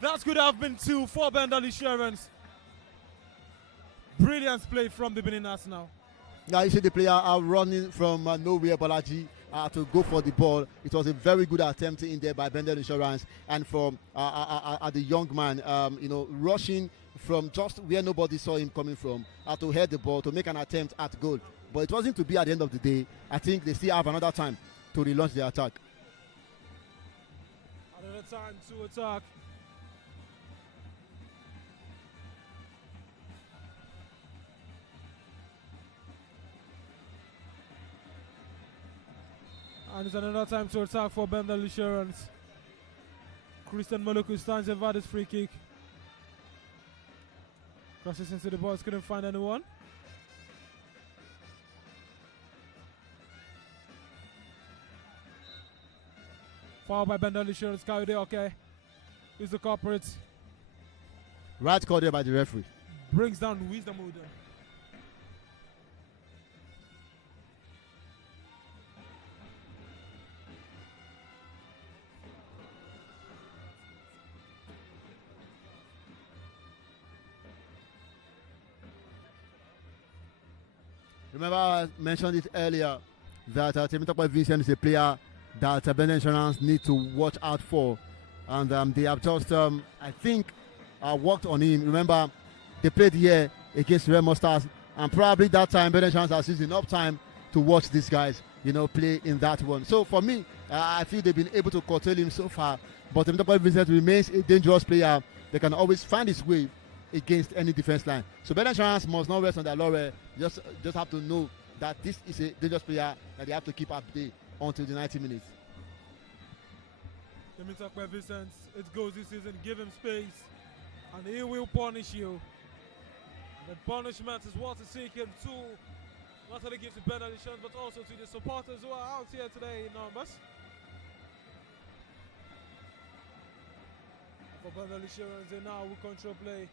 That could have been two for BENDEL Insurance. Brilliant play from the Benin National. Now you see the player running from nowhere, Bolaji, to go for the ball. It was a very good attempt in there by BENDEL Insurance, and from the young man, rushing from just where nobody saw him coming from, to head the ball to make an attempt at goal. But it wasn't to be at the end of the day. I think they still have another time to relaunch the attack. Another time to attack. And it's another time to attack for BENDEL Insurance. Christian Moluku stands over this free kick. Crosses into the box, couldn't find anyone. Foul by BENDEL Insurance, Kayode okay. Is the culprit. Right call there by the referee. Brings down Wisdom Udon. Remember, I mentioned it earlier that Temitope Vincent is a player that BENDEL Insurance need to watch out for. And they have just, I think, worked on him. Remember, they played here against Remo Stars, and probably that time BENDEL Insurance has used enough time to watch these guys, play in that one. So for me, I feel they've been able to curtail him so far. But Temitope Vincent remains a dangerous player. They can always find his way against any defense line. So BENDEL Insurance must not rest on their laurel. Just have to know that this is a dangerous player that they have to keep up to date until the 90 minutes. Temitope Vincent, it goes this season, give him space, and he will punish you. The punishment is what is seeking to not only give to BENDEL Insurance but also to the supporters who are out here today in numbers. For BENDEL Insurance, they now will control play.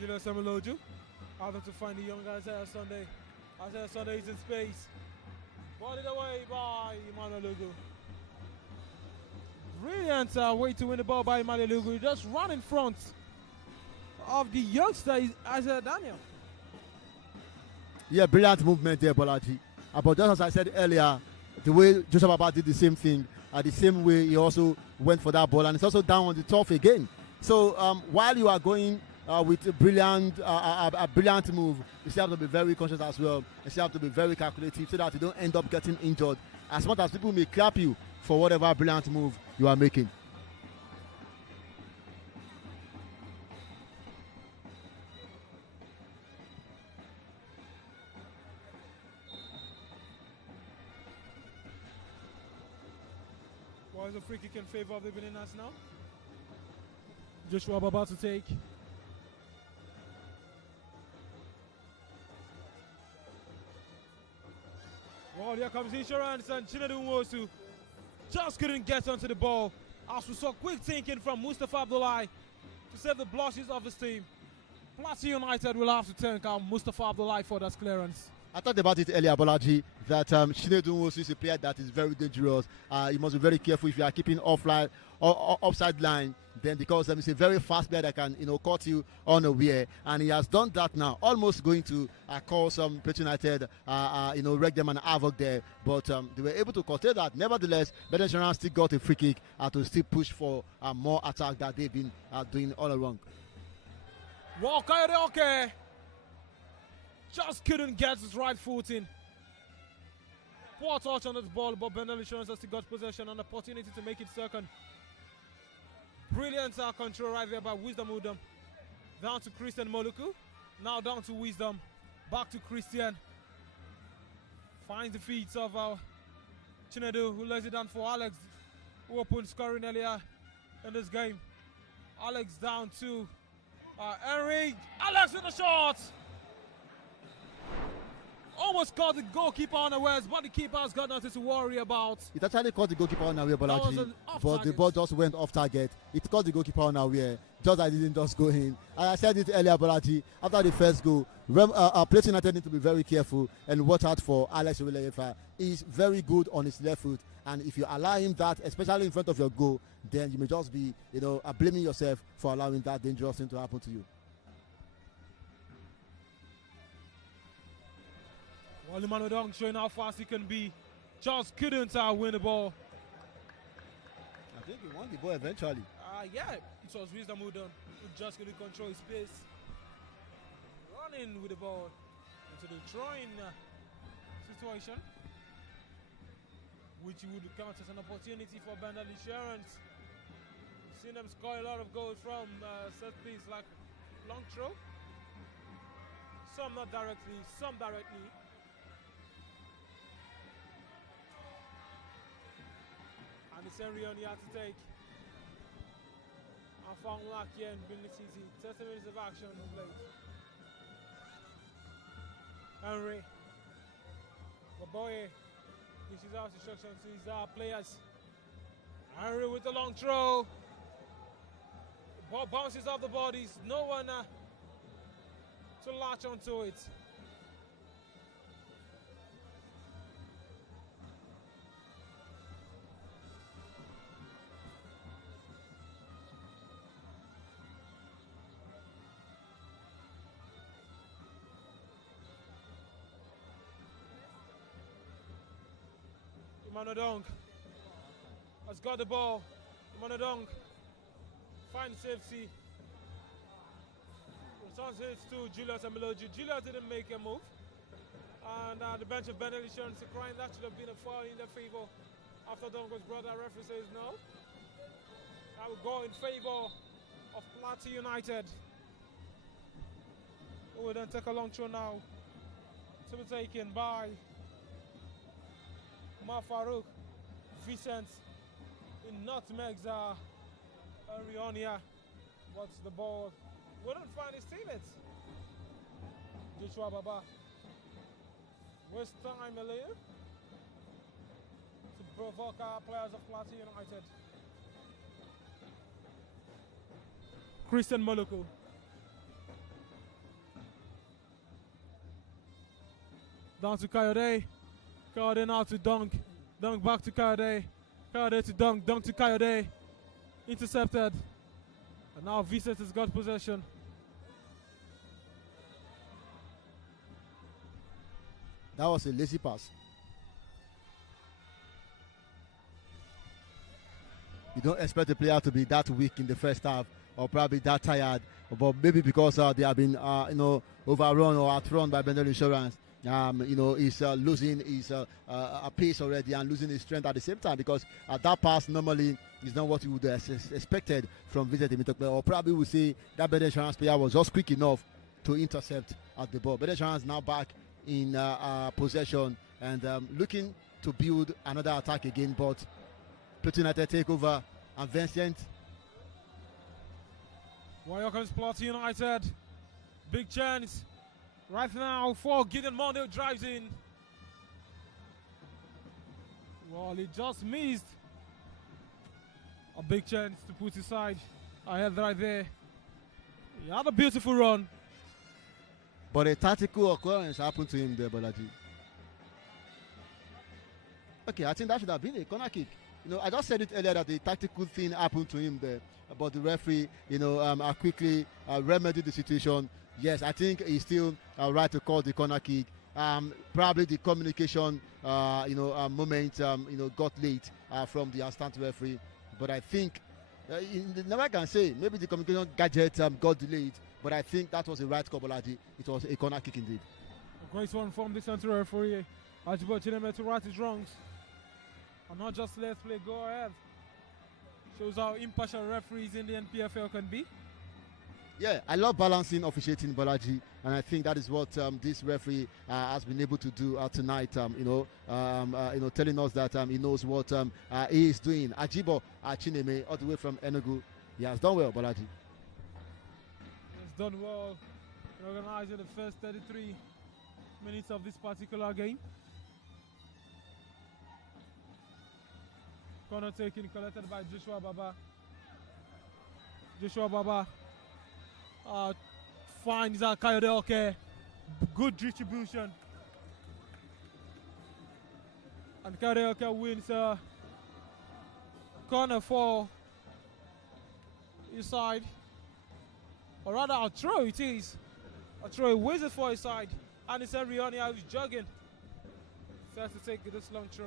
Julius Semiloju, out to find the young Isaiah Sunday. Isaiah Sunday is in space. Ball it away by Emmanuel Lugu. Brilliant way to win the ball by Emmanuel Lugu. He just ran in front of the youngster Isaiah Daniel. Yeah, brilliant movement there, Bolaji. But just as I said earlier, the way Joseph Baba did the same thing, the same way he also went for that ball, and it's also down on the turf again. So while you are going with a brilliant move, you still have to be very conscious as well. You still have to be very calculative so that you don't end up getting injured. As much as people may clap you for whatever brilliant move you are making. Well, is a free kick in favor of the Beniners now? Joshua about to take. Well, here comes Insurance, and Chinedu Nwosu just couldn't get onto the ball. As we saw quick thinking from Mustafa Abdullahi to save the blushes of his team. Plateau United will have to thank Mustafa Abdullahi for that clearance. I talked about it earlier, Bolaji, that Chinedu Nwosu is a player that is very dangerous. You must be very careful if you are keeping offside line, then because it's a very fast player that can caught you unaware, and he has done that now, almost going to cause Plateau United wreck them and havoc there, but they were able to curtail that. Nevertheless, BENDEL Insurance still got a free kick to still push for more attack that they've been doing all along. Well, Kayode okay. Just couldn't get his right foot in. Poor touch on the ball, but BENDEL Insurance has still got possession and opportunity to make it second. Brilliant control right there by Wisdom Udom. Down to Christian Moluku. Now down to Wisdom. Back to Christian. Finds the feet of Chinedu, who lays it down for Alex, who opened scoring earlier in this game. Alex down to Henry. Alex with the shot! Almost caught the goalkeeper unawares, but the keeper has got nothing to worry about. It actually caught the goalkeeper unaware, but the ball just went off target. It caught the goalkeeper unaware, just as it didn't just go in. And I said it earlier, Bolaji, after the first goal, Plateau United need to be very careful and watch out for Alex Oweleyefa. He's very good on his left foot, and if you allow him that, especially in front of your goal, then you may just be, blaming yourself for allowing that dangerous thing to happen to you. Well, Emmanuel Dong showing how fast he can be. Just couldn't win the ball. I think he won the ball eventually. Yeah, it was Wisdom Udon who just couldn't control his pace. Running with the ball into the throwing situation, which would count as an opportunity for BENDEL Insurance. seen them score a lot of goals from set piece, like long throw. Some not directly, some directly. And it's Henry on the had to take. And found lucky and building easy. 30 minutes of action played. Henry. Baboye. This is our instruction to his players. Henry with the long throw. Ball bounces off the bodies. No one to latch onto it. Imanodong has got the ball. Imanodong finds safety. Returns it to Julius Amiloji. Julius didn't make a move. And the bench of BENDEL Insurance is crying that should have been a foul in their favor. After Dong was brought, the referee says no. That will go in favor of Plateau United. Who will then take a long throw now to be taken by Farouk. Vincent in nutmegs Rionia, but the ball wouldn't find his teammates. Joshua Baba waste time a little to provoke our players of Plateau United. Christian Moloko. Down to Coyote. Coyote now to Dunk. Dunk back to Coyote. Coyote to Dunk. Dunk to Coyote. Intercepted. And now Vincent has got possession. That was a lazy pass. You don't expect the player to be that weak in the first half, or probably that tired, but maybe because they have been, overrun or outrun by BENDEL Insurance. He's losing his pace already and losing his strength at the same time, because that pass normally is not what you would expected from Vincent Imitokpe, or probably we say that BENDEL Insurance player was just quick enough to intercept at the ball. BENDEL Insurance now back in possession and looking to build another attack again, but Plateau United take over and Vincent. Well, here comes Plateau United. Big chance right now for Gideon Mondale, drives in. Well, he just missed a big chance to put aside. I had right there. He had a beautiful run. But a tactical occurrence happened to him there, Bolaji. Okay, I think that should have been a corner kick. I just said it earlier that the tactical thing happened to him there, but the referee, quickly remedied the situation. Yes, I think he's still right to call the corner kick. Probably the communication, moment, got late from the assistant referee. But I think, never can say, maybe the communication gadget got delayed. But I think that was a right call, Bolaji. It was a corner kick indeed. A great one from the central referee. Ajibo Chineme to right his wrongs. And not just let's play, go ahead. Shows how impartial referees in the NPFL can be. Yeah, I love balancing officiating, Bolaji, and I think that is what this referee has been able to do tonight. Telling us that he knows what he is doing. Ajibo Chineme, all the way from Enugu, he has done well, Bolaji. He's done well in organizing the first 33 minutes of this particular game. Corner taken, collected by Joshua Baba. Joshua Baba finds Coyote okay. Good distribution. And Coyote okay wins corner for his side. Or rather, a throw it is. A throw, he waits it for his side. And it's Henriani who's jogging. Starts to take this long throw.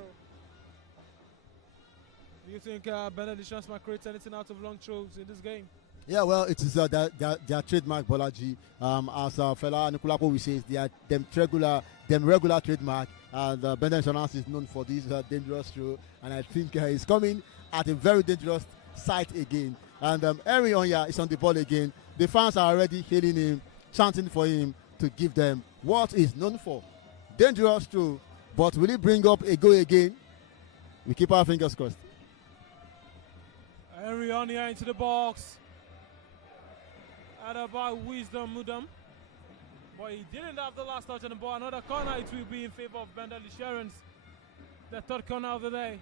Do you think BENDEL Insurance might create anything out of long throws in this game? Yeah, well, it is their trademark, Bolaji. As fella Nikulapo we say, they are them regular trademark. And BENDEL Insurance is known for this dangerous throw. And I think he's coming at a very dangerous site again. And Henry Onya is on the ball again. The fans are already hailing him, chanting for him to give them what he's known for. Dangerous through, but will he bring up a goal again? We keep our fingers crossed. Henry Onya into the box. Added by Wisdom Mudam. But he didn't have the last touch on the ball. Another corner, it will be in favor of BENDEL Insurance. The third corner of the day.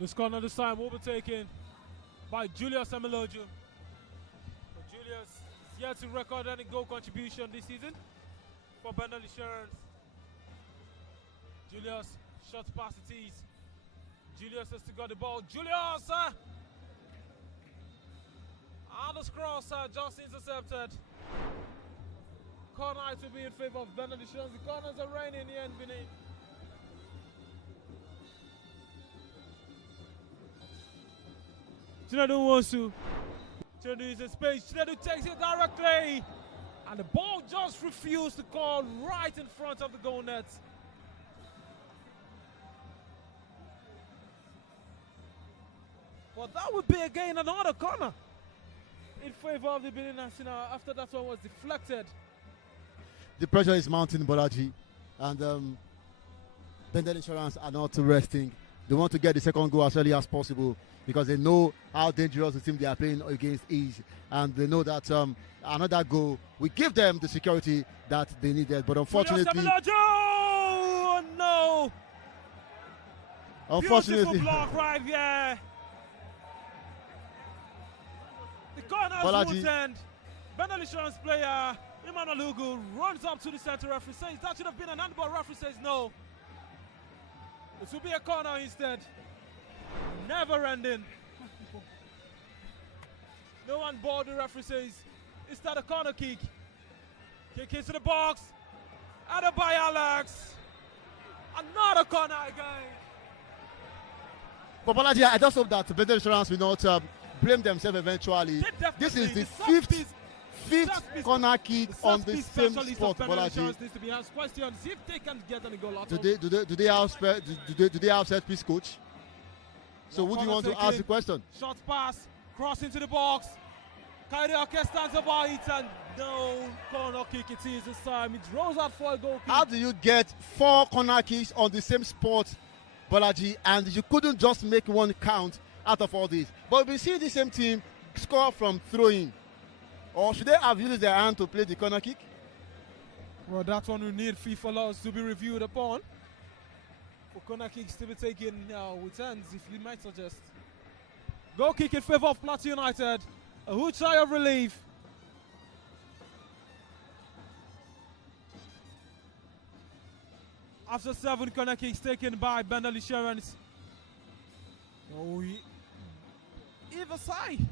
This corner this time will be taken by Julius Emeloju. Julius is yet to record any goal contribution this season for BENDEL Insurance. Julius, short pass it is. Julius has still got the ball. Julius! And the cross just intercepted. Corner to be in favor of BENDEL Insurance. The corners are raining here in Benin. Chinedu wants to. Chinedu is in space. Chinedu takes it directly. And the ball just refused to call right in front of the goal net. But that would be again another corner in favor of the Benin National after that one was deflected. The pressure is mounting, Bolaji. And BENDEL Insurance are not resting. They want to get the second goal as early as possible because they know how dangerous the team they are playing against is. And they know that another goal will give them the security that they needed. But unfortunately... Oh, no! Unfortunately... Beautiful block right there. The corner is end. BENDEL Insurance player Emmanuel Ugu runs up to the center referee, says that should have been an handball. Referee says no. It will be a corner instead. Never ending. No one ball, the referee says. Is that a corner kick? Kick into the box. Added by Alex. Another corner again. But Bolaji, I just hope that BENDEL Insurance will not blame themselves eventually. This is the fifth corner kick on the same spot, Bolaji. Needs to be asked questions if they can get any goal out do they have set piece coach? So who do you want to ask the question? Short pass, cross into the box. Kairioke stands about it and no corner kick it is this time. It rolls out for a goal kick. How do you get 4 corner kicks on the same spot, Bolaji, and you couldn't just make one count out of all this? But we see the same team score from throwing. Or should they have used their hand to play the corner kick? Well, that one will need FIFA laws to be reviewed upon. For corner kicks to be taken with hands, if you might suggest. Goal kick in favor of Plateau United. A huge sigh of relief. After 7 corner kicks taken by BENDEL Insurance. Oh, either side.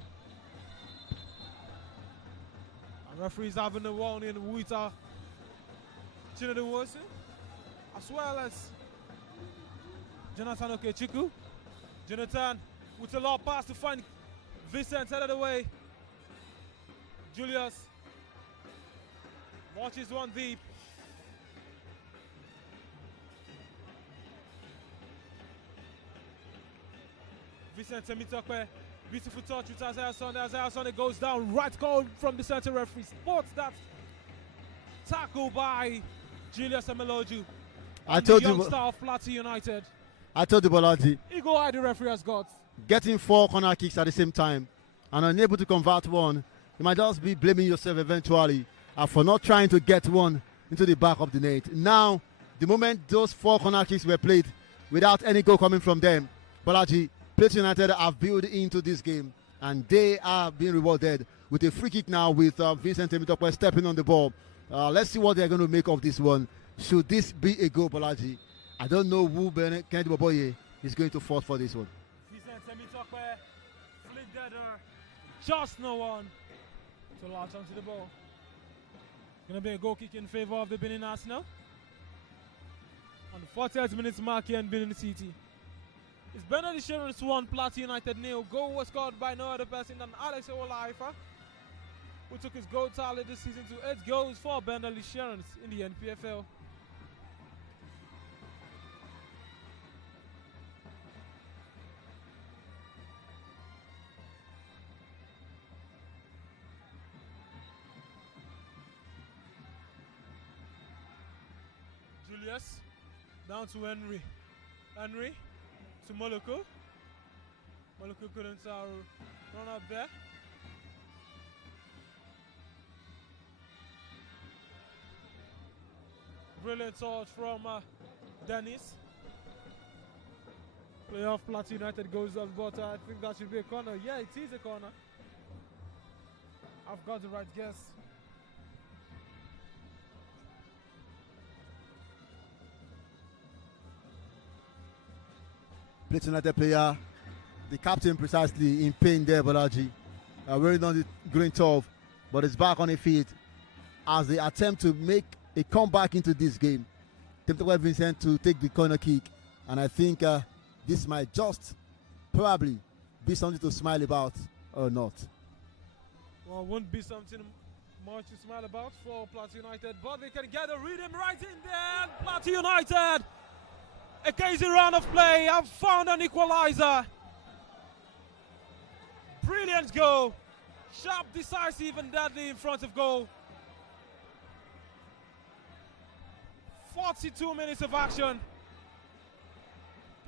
Referees having a warning with Chinedu Wosu, as well as Jonathan Okechukwu. Jonathan with a long pass to find Vincent out of the way. Julius watches one deep. Vincent Semitokwe. Beautiful touch with Isaiah Sunday. Isaiah Sunday goes down. Right call from the center referee. Sports that tackle by Julius Emeloju. I told you, star of Plateau United. I told you, Bolaji. Eagle eye the referee has got. Getting 4 corner kicks at the same time and unable to convert one, you might just be blaming yourself eventually for not trying to get one into the back of the net. Now, the moment those 4 corner kicks were played without any goal coming from them, Bolaji, Plateau United have built into this game and they are being rewarded with a free kick now with Vincent Emitokwe stepping on the ball. Let's see what they're going to make of this one. Should this be a goal, Bolaji? I don't know who Kennedy Boboye is going to fight for this one. Vincent Emitokwe flicked that just no one to latch onto the ball. Going to be a goal kick in favor of the Benin National on the 40th minutes mark here in Benin City. It's BENDEL Insurance 1, Plateau United 0. Goal was scored by no other person than Alex Owolaifa, who took his goal tally this season to 8 goals for BENDEL Insurance in the NPFL. Julius down to Henry. Henry to Moloko. Moloko couldn't run up there. Brilliant touch from Dennis. Playoff Plateau United goes up, but I think that should be a corner. Yeah, it is a corner. I've got the right guess. Plateau United player, the captain precisely in pain there, Bolaji. Wearing on the green top, but it's back on the feet as they attempt to make a comeback into this game. Tempted Vincent to take the corner kick, and I think this might just probably be something to smile about or not. Well, won't be something much to smile about for Plateau United, but they can get a rhythm right in there. Plateau United, a crazy round of play, have found an equalizer. Brilliant goal, sharp, decisive and deadly in front of goal. 42 minutes of action.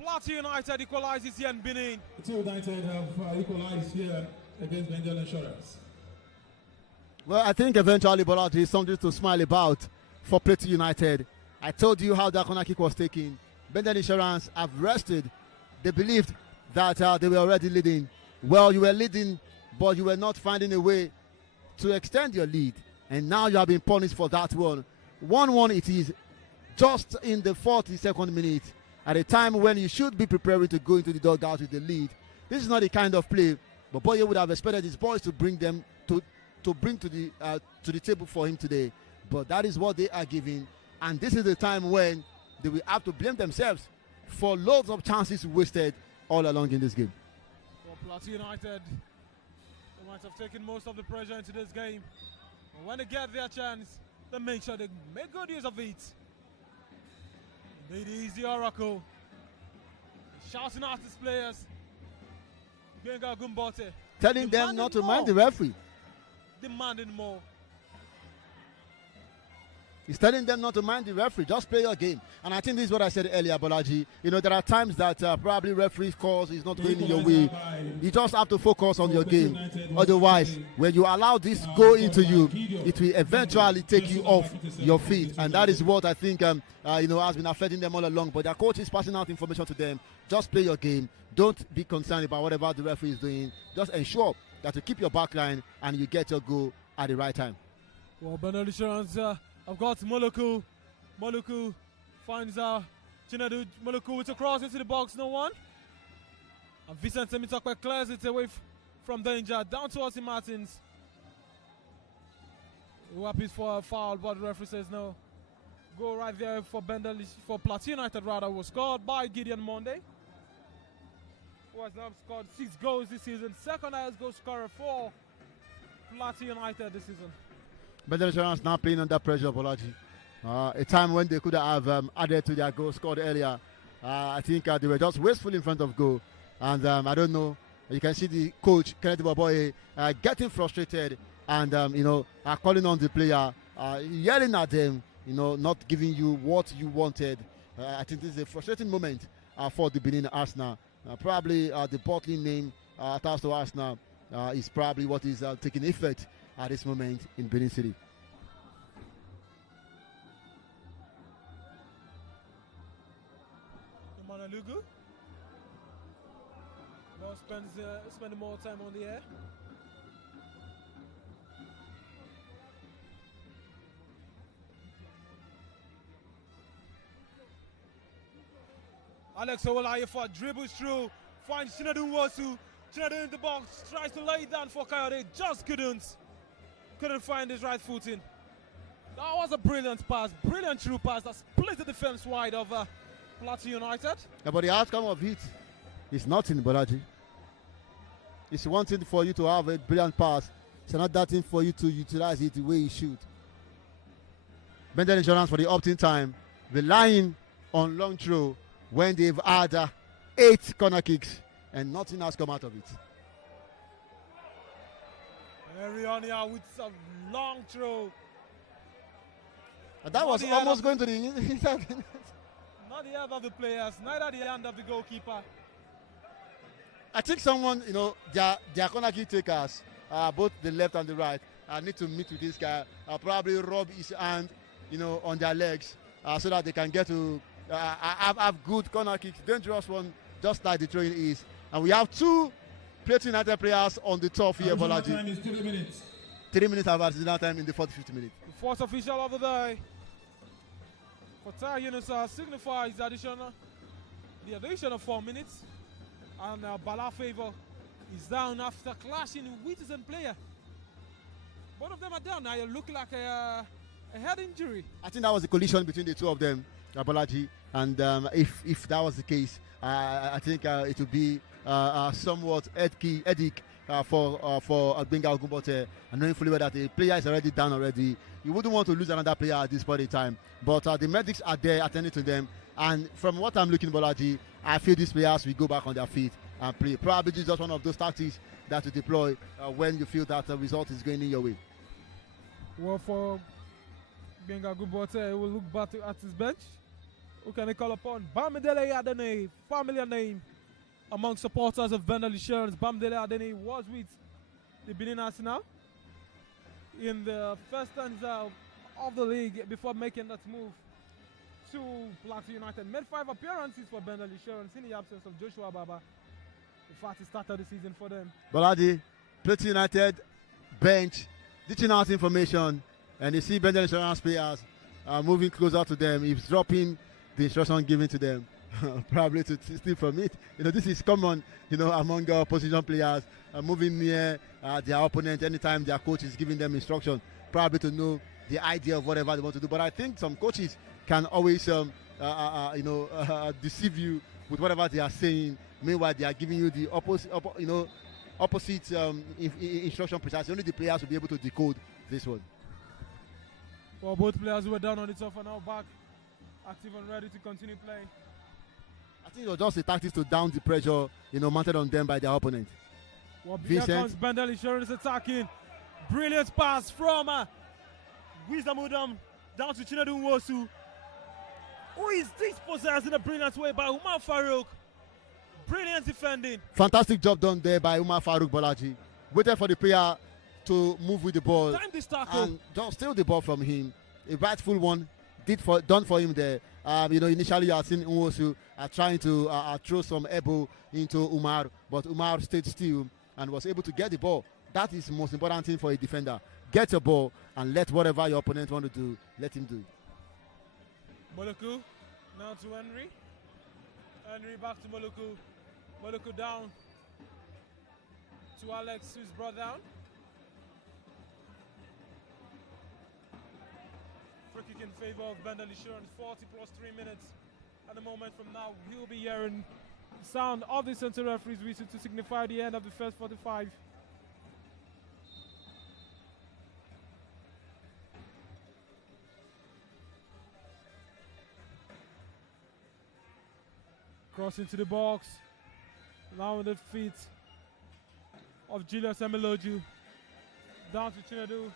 Plateau United equalizes here in Benin. Plateau United have equalized here against BENDEL Insurance. Well, I think eventually Bolaji is something to smile about for Plateau United. I told you how that corner kick was taken. BENDEL Insurance have rested. They believed that they were already leading. Well, you were leading, but you were not finding a way to extend your lead. And now you have been punished for that one. 1-1 it is, just in the 42nd minute, at a time when you should be preparing to go into the dugout with the lead. This is not the kind of play, but Boye would have expected his boys to bring them to bring to the table for him today. But that is what they are giving, and this is the time when they will have to blame themselves for loads of chances wasted all along in this game. Well, Plateau United, they might have taken most of the pressure into this game. But when they get their chance, they make sure they make good use of it. It is the Oracle. Shouting at his players. Genga Gumbote. Telling them not to mind the referee. Demanding more. He's telling them not to mind the referee, just play your game. And I think this is what I said earlier, Bolaji. You know, there are times that probably referee calls is not going in your way. You just have to focus on your game. Otherwise, when you allow this go into you, it will eventually take you off your feet. And that is what I think has been affecting them all along. But their coach is passing out information to them. Just play your game. Don't be concerned about whatever the referee is doing. Just ensure that you keep your back line and you get your goal at the right time. Well, BENDEL Insurance, I've got Moloko. Moloko finds Chinadu. Moloko with a cross into the box, no one. And Vincent Semitokwe clears it away from danger. Down to Ossie Martins. Who appeals for a foul, but the referee says no. Goal right there for BENDEL, for Plateau United rather, was scored by Gideon Monday, who has now scored 6 goals this season. Second highest goal scorer for Plateau United this season. BENDEL Insurance now playing under pressure, Bolaji. A time when they could have added to their goal scored earlier. I think they were just wasteful in front of goal. And I don't know, you can see the coach, Kennedy Boboye, getting frustrated and, calling on the player, yelling at them, not giving you what you wanted. I think this is a frustrating moment for the Benin Arsenal. Probably the bottling name attached to Arsenal is probably what is taking effect at this moment in Benin City. Lugu now spending more time on the air. Alex Owolaifa dribbles through, finds Chinadu Nwosu. Chinadu in the box, tries to lay it down for Coyote, just couldn't find his right footing. That was a brilliant pass, brilliant through pass that split the defense wide of Plateau United. Yeah, but the outcome of it It's nothing, Bolaji. It's one thing for you to have a brilliant pass. It's another thing for you to utilize it the way you should. BENDEL Insurance for the opt-in time, relying on long throw when they've had 8 corner kicks and nothing has come out of it. Ariania with some long throw. And that was almost going to the inside. Not the hand of the players, neither the hand of the goalkeeper. I think someone, their corner kick takers, both the left and the right, need to meet with this guy. Probably rub his hand, on their legs, so that they can get to have good corner kicks. Dangerous one, just like the throwing is. And we have 2 Plateau United players on the top here, Bolaji. Time is 3 minutes. 3 minutes of additional time in the 45th minute. The fourth official of the day for Yunusa signifies the addition of 4 minutes. And Bala Favor is down after clashing with his own player. Both of them are down now. You look like a head injury. I think that was a collision between the two of them, Bolaji. And if that was the case, I think it would be somewhat headache for Benga Ogumbote, and knowing fully well that the player is already down already. You wouldn't want to lose another player at this point in time. But the medics are there attending to them. And from what I'm looking, Bolaji, I feel these players will go back on their feet and play. Probably just one of those tactics that you deploy when you feel that the result is going in your way. Well, for Benga Ogumbote, he will look back at his bench. Who can he call upon? Bamidele Adene, familiar name among supporters of BENDEL Insurance. Bamidele Adene was with the Benin Arsenal in the first stanza of the league before making that move to Plateau United. Made 5 appearances for BENDEL Insurance in the absence of Joshua Baba. In fact, he started the season for them. Bolaji, Plateau United bench, ditching out information, and you see BENDEL Insurance players moving closer to them. He's dropping the instruction given to them, probably to steal from it. This is common, among position players, moving near their opponent anytime their coach is giving them instruction, probably to know the idea of whatever they want to do. But I think some coaches can always, deceive you with whatever they are saying. Meanwhile, they are giving you the opposite instruction precisely. Only the players will be able to decode this one. Well, both players were down on the top and now back, active and ready to continue playing. I think it was just a tactic to down the pressure, mounted on them by their opponent. Well, here comes BENDEL Insurance attacking. Brilliant pass from Wisdom Udom down to Chinedu Nwosu, who is dispossessed in a brilliant way by Umar Farouk. Brilliant defending. Fantastic job done there by Umar Farouk, Bolaji. Waited for the player to move with the ball. Time this tackle. And just steal the ball from him. A rightful one. Done for him there. Initially you have seen Nwosu trying to throw some elbow into Umar, but Umar stayed still and was able to get the ball. That is the most important thing for a defender. Get your ball and let whatever your opponent want to do, let him do. Moluku now to Henry. Henry back to Moluku. Moluku down to Alex, who's brought down. Free kick in favor of BENDEL Insurance, 40 plus 3 minutes. At the moment from now, we'll be hearing the sound of the central referee's whistle to signify the end of the first 45. Cross into the box. Now with the feet of Julius Emiloju. Down to Chinedu.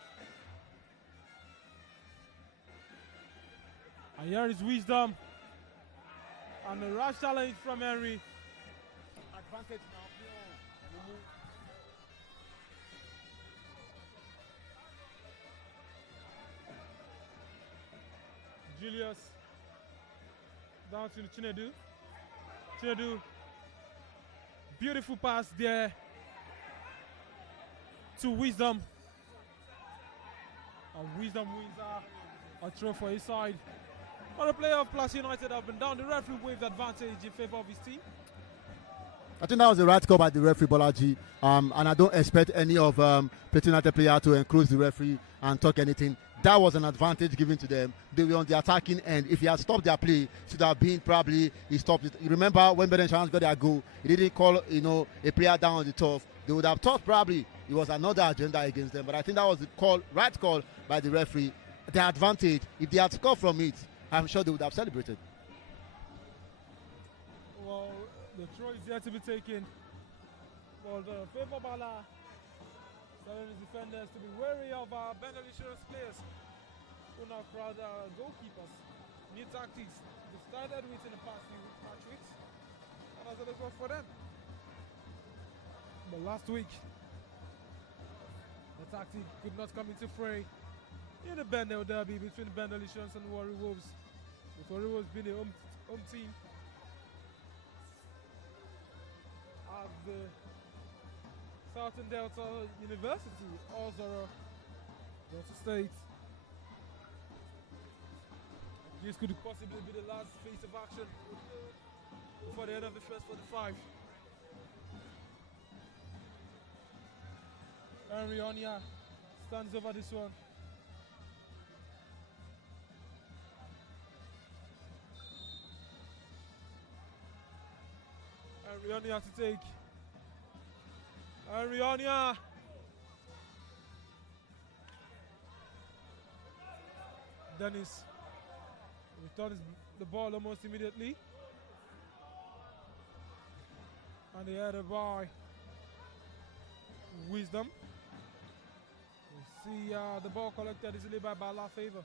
And here is Wisdom. And a rash challenge from Henry. Advantage now. Julius. Down to Chinedu. Chinedu. Beautiful pass there to Wisdom. And Wisdom wins a throw for his side. On the player of Plateau United have been down. The referee waved advantage in favor of his team. I think that was the right call by the referee, Bolaji. And I don't expect any of Plateau United player to encroach the referee and talk anything. that was an advantage given to them. They were on the attacking end. If he had stopped their play, should have been probably he stopped it. You remember when BENDEL got their goal, he didn't call a player down on the turf. They would have thought probably it was another agenda against them. But I think that was the right call by the referee. The advantage, if they had scored from it, I'm sure they would have celebrated. Well, the throw is yet to be taken. Well, the favor Bala telling his defenders to be wary of BENDEL insurance players who now crowd goalkeepers. New tactics they started with in the past few match weeks, and as it was for them. But last week, the tactic could not come into fray in the BENDEL derby between BENDEL Insurance and Warri Wolves. With Warri Wolves being the home team at the Southern Delta University, Ozoro, Delta State. This could possibly be the last phase of action before the end of the first 45. Henry Onya stands over this one. Henry Onya to take. Henry Onya. Dennis returns the ball almost immediately. And the header by Wisdom. We see the ball collected easily by Bala Favor.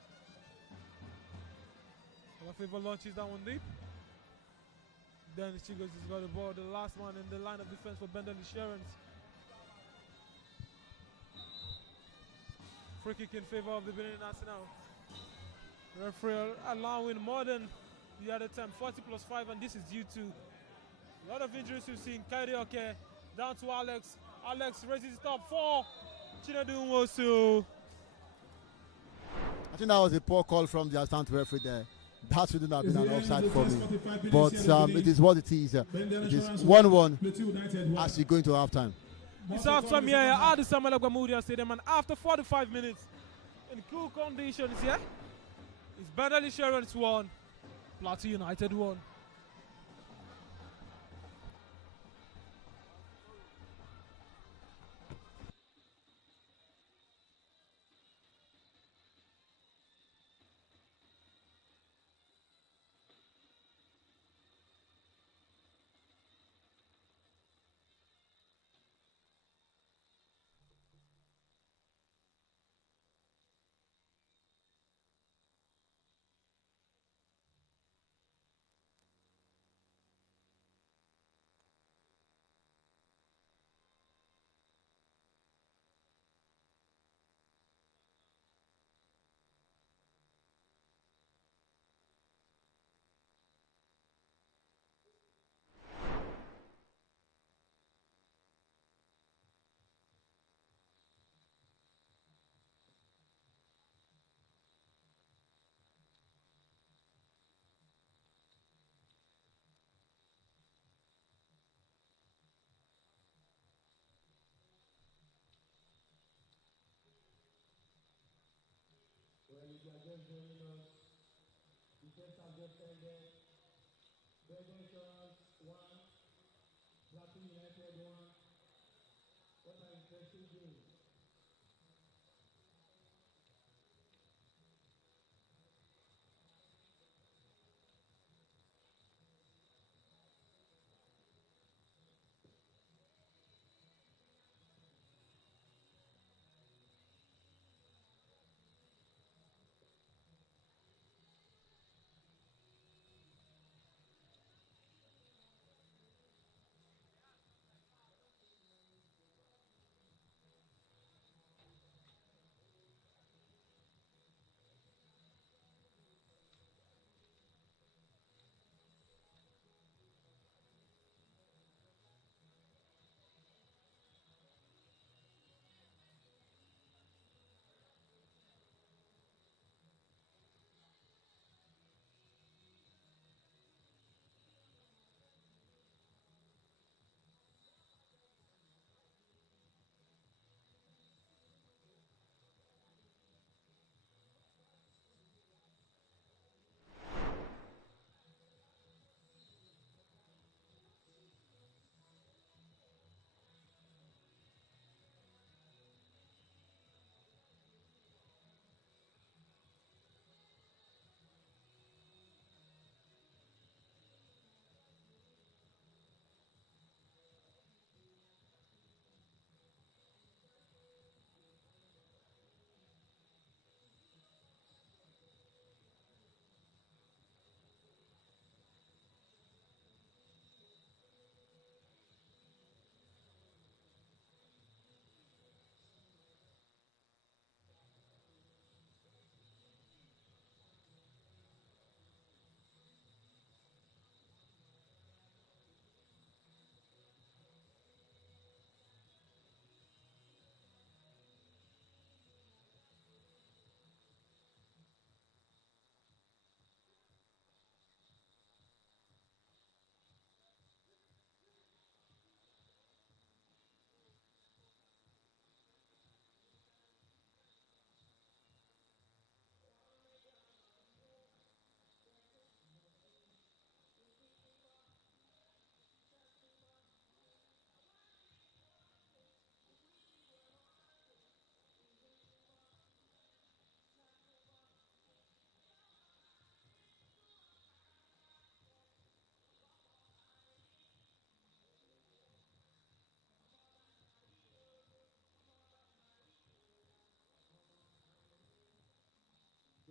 Bala Favor launches that one deep. Dennis Chigos has got the ball, the last one in the line of defense for BENDEL Insurance. Free kick in favor of the Benin National. Referee allowing more than the other time, 40 plus 5, and this is due to a lot of injuries we've seen. Kairi Oke down to Alex. Alex raises it up for Chinedu Nwosu. I think that was a poor call from the assistant referee there. That shouldn't have been an offside for me. But it is what it is. It is 1-1 as we go into halftime. It's halftime here at the Samuel Agbamudia Stadium, and after 45 minutes in cool conditions here, it's BENDEL Insurance 1, Plateau United 1. If you are just joining us, the first half just ended. BENDEL Insurance 1, Plateau United 1. What an interesting game.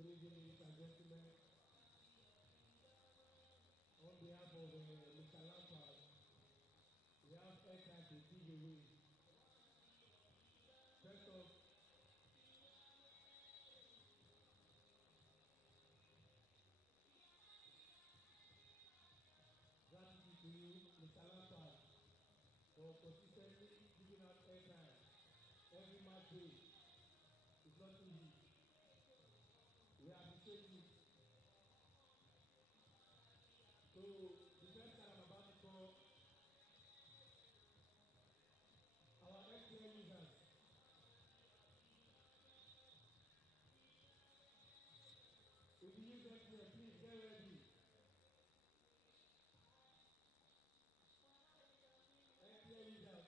Good evening, ladies and gentlemen. On behalf of Mr. Lampard, we have airtime to give away. First off, gratitude to you, Mr. Lampard, for consistently giving out airtime every match day. It's not easy. We appreciate it. So, the first time I'm about to call our FPL users. If you use FPL, please get ready. FPL users.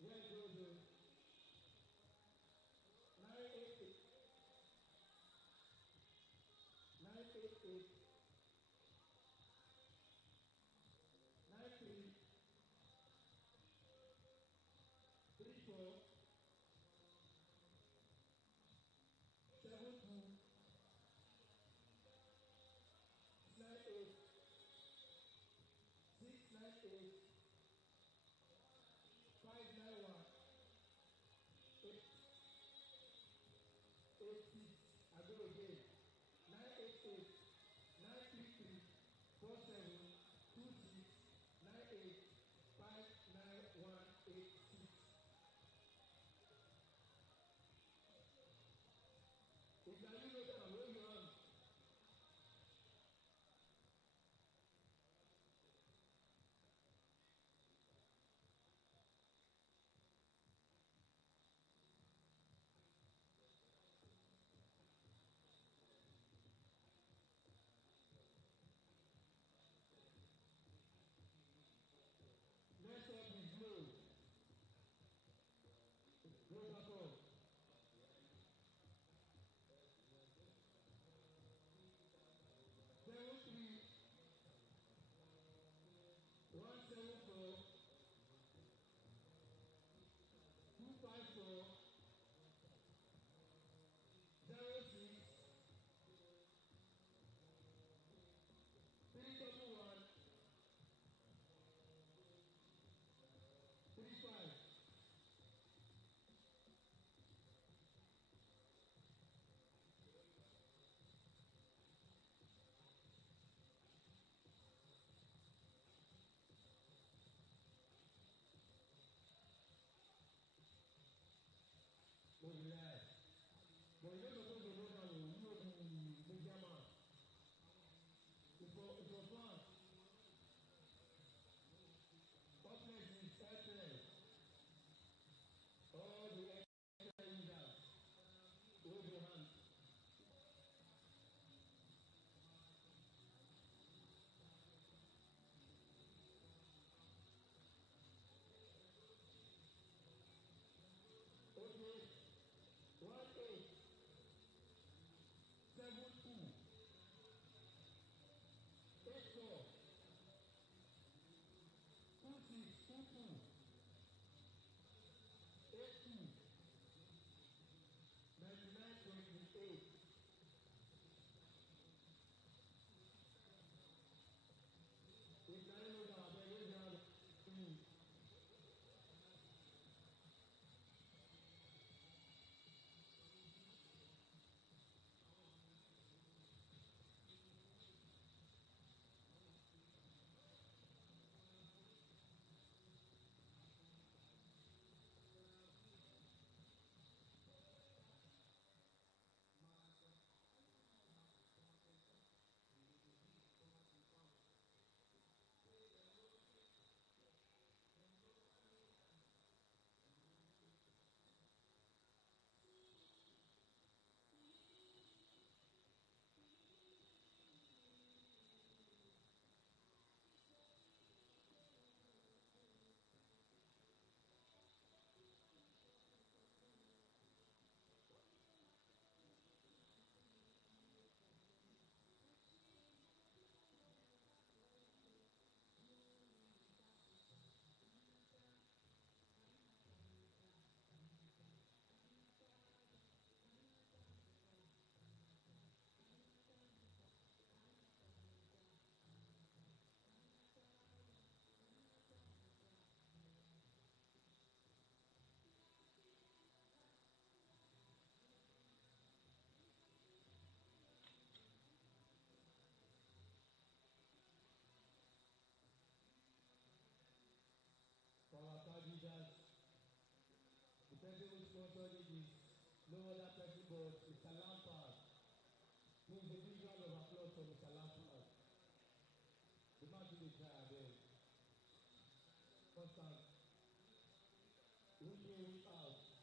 Where it goes, 988 988 93 34 72 98 698 591 86. I go again. 988 933 4726 98 59186. If you are new to them, where you are? Next up is Blue. Blue Patrol. 73 174 254 06 311 35. Relax. But you're not supposed to know that you know the media man. It's for fun. What next is FPL. All the FPL users, hold your hands. Okay. 18 72 84 2622 82 9928. If I know that, then we have person who sponsored it is no other person but Mr. Lampard. Please, a big round of applause for Mr. Lampard. The man to be tired there. Constant. Week in, week out.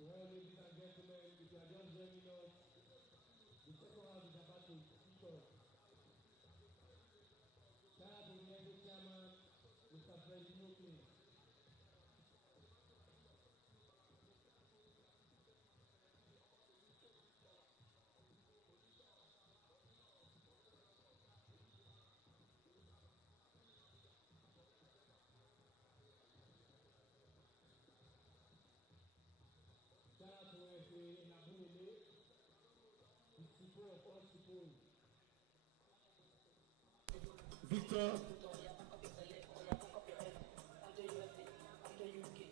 Well, ladies and gentlemen, if you are just joining us, the second half is about to kick off. Shout out to the NPFL chairman, Mr. Freddie Mokley. Shout out to ASN in Abunile, the Sipo of all Sipo. Victor. Under UK.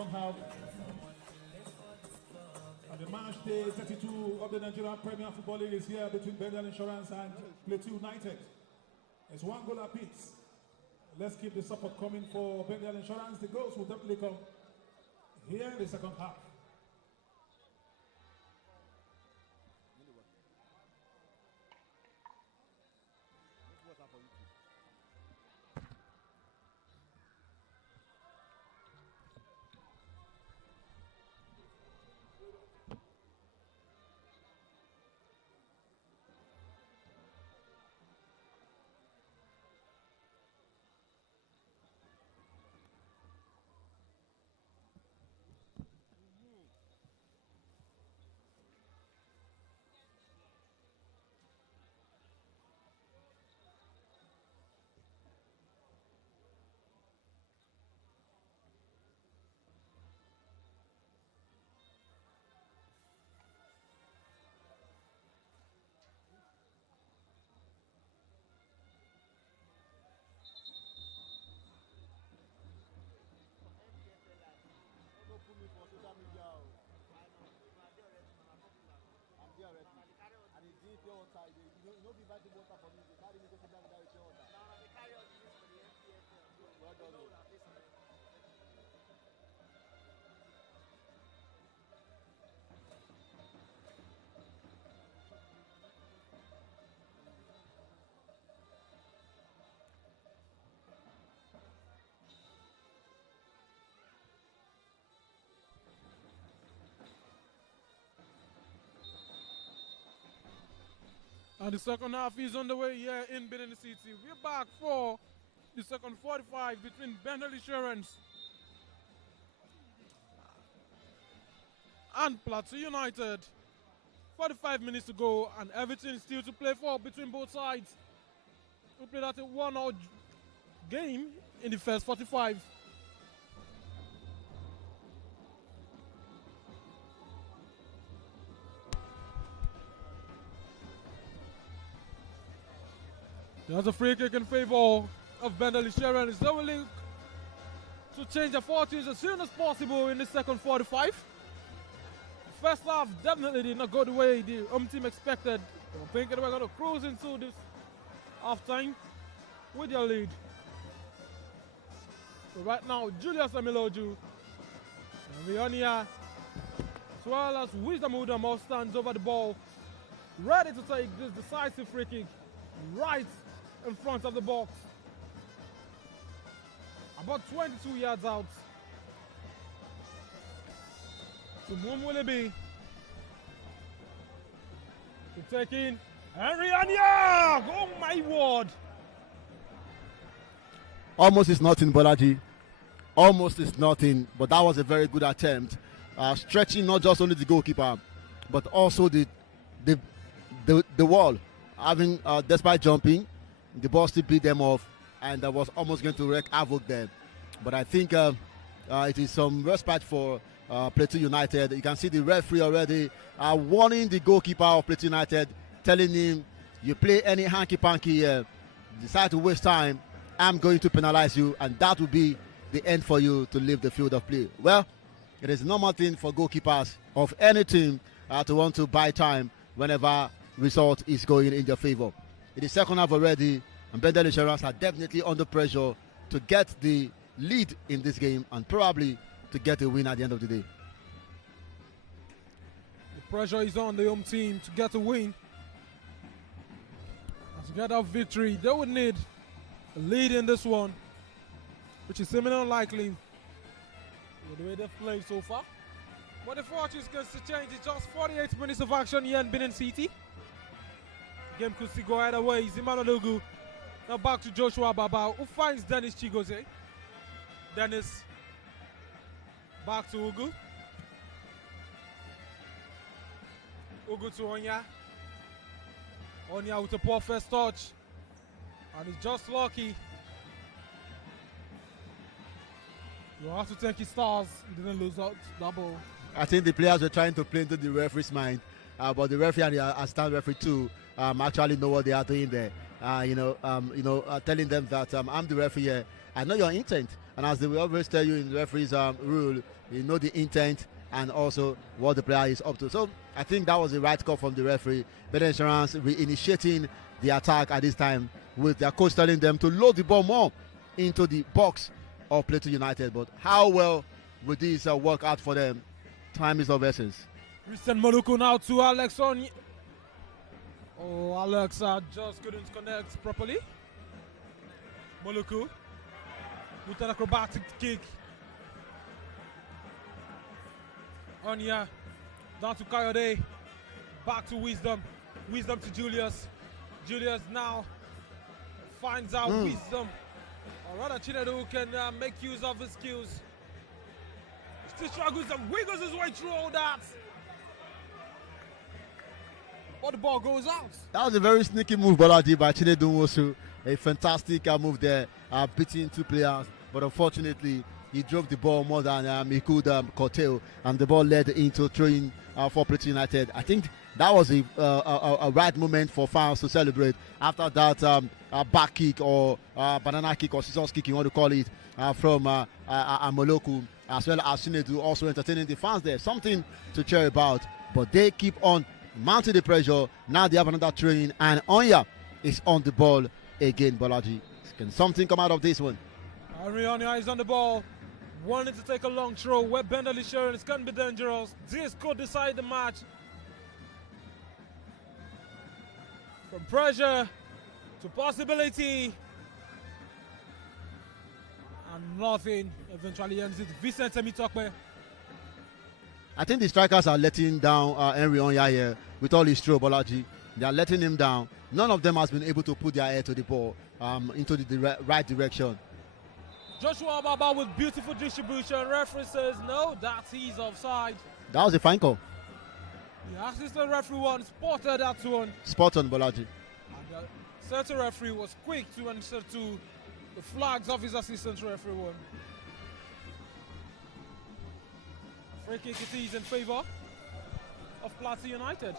second half. And the match day 32 of the Nigerian Premier Football League is here between BENDEL Insurance and Plateau United. It's 1 goal apiece. Let's keep the support coming for BENDEL Insurance. The goals will definitely come here in the second half. And the second half is underway here in Benin City. We're back for the second 45 between BENDEL Insurance and Plateau United. 45 minutes to go and everything is still to play for between both sides. We played at a 1-0 game in the first 45. There's a free kick in favor of BENDEL Insurance. They will look to change their fortunes as soon as possible in the second 45. The first half definitely did not go the way the home team expected. They were thinking they were going to cruise into this halftime with their lead. So right now, Julius Amiloju and Rionia, as well as Wisdom Udamo, stands over the ball, ready to take this decisive free kick right in front of the box. About 22 yards out. To whom will it be? To take in Henry Anya! Oh my word! Almost is nothing, Bolaji. Almost is nothing, but that was a very good attempt. Stretching not just only the goalkeeper, but also the wall. Having, despite jumping, the ball still beat them off, and that was almost going to wreak havoc there. But I think it is some respect for Plateau United. You can see the referee already warning the goalkeeper of Plateau United, telling him, you play any hanky-panky here, decide to waste time, I'm going to penalize you, and that will be the end for you to leave the field of play. Well, it is a normal thing for goalkeepers of any team to want to buy time whenever result is going in their favor. It is second half already, and BENDEL Insurance are definitely under pressure to get the lead in this game and probably to get a win at the end of the day. The pressure is on the home team to get a win. And to get that victory, they would need a lead in this one, which is seemingly unlikely with the way they've played so far. But the fortunes going to change. It's just 48 minutes of action here in Benin City. Game could still go either way. Zimano Lugu. Now back to Joshua Baba, who finds Dennis Chigoze. Dennis back to Ugu. Ugu to Onya. Onya with a poor first touch. And he's just lucky. You have to thank his stars. He didn't lose out that ball. I think the players were trying to play into the referee's mind, but the referee and the assistant referee too actually know what they are doing there. Telling them that I'm the referee here. I know your intent. And as they will always tell you in the referee's rule, you know the intent and also what the player is up to. So I think that was the right call from the referee. BENDEL Insurance re-initiating the attack at this time with their coach telling them to load the ball more into the box of Plateau United. But how well will this work out for them? Time is of essence. Christian Moluku now to Alex on. Oh, Alex just couldn't connect properly. Moluku with an acrobatic kick. Onya down to Coyote. Back to Wisdom. Wisdom to Julius. Julius now finds out Wisdom. Or rather, Chinedu can make use of his skills. Still struggles and wiggles his way through all that. But the ball goes out. That was a very sneaky move, Bolaji, by Chinedu Nwosu. A fantastic move there, beating 2 players. But unfortunately, he drove the ball more than he could curtail, and the ball led into throwing for Plateau United. I think that was a right moment for fans to celebrate after that back kick or banana kick or scissors kick, you want to call it, from Moloku, as well as Chinedu also entertaining the fans there. Something to cheer about, but they keep on mounting the pressure. Now they have another training, and Onya is on the ball again, Bolaji. Can something come out of this one? Onya is on the ball. Wanting to take a long throw where BENDEL Insurance can be dangerous. This could decide the match. From pressure to possibility. And nothing eventually ends it. Vincent Temitokpe. I think the strikers are letting down Henry Onya here with all his throw, Bolaji. They are letting him down. None of them has been able to put their head to the ball into the right direction. Joshua Baba with beautiful distribution. Referee says no, that he's offside. That was a fine call. The assistant referee one spotted that one. Spot on, Bolaji. And the center referee was quick to answer to the flags of his assistant referee one. Free kick it is in favor of Plateau United.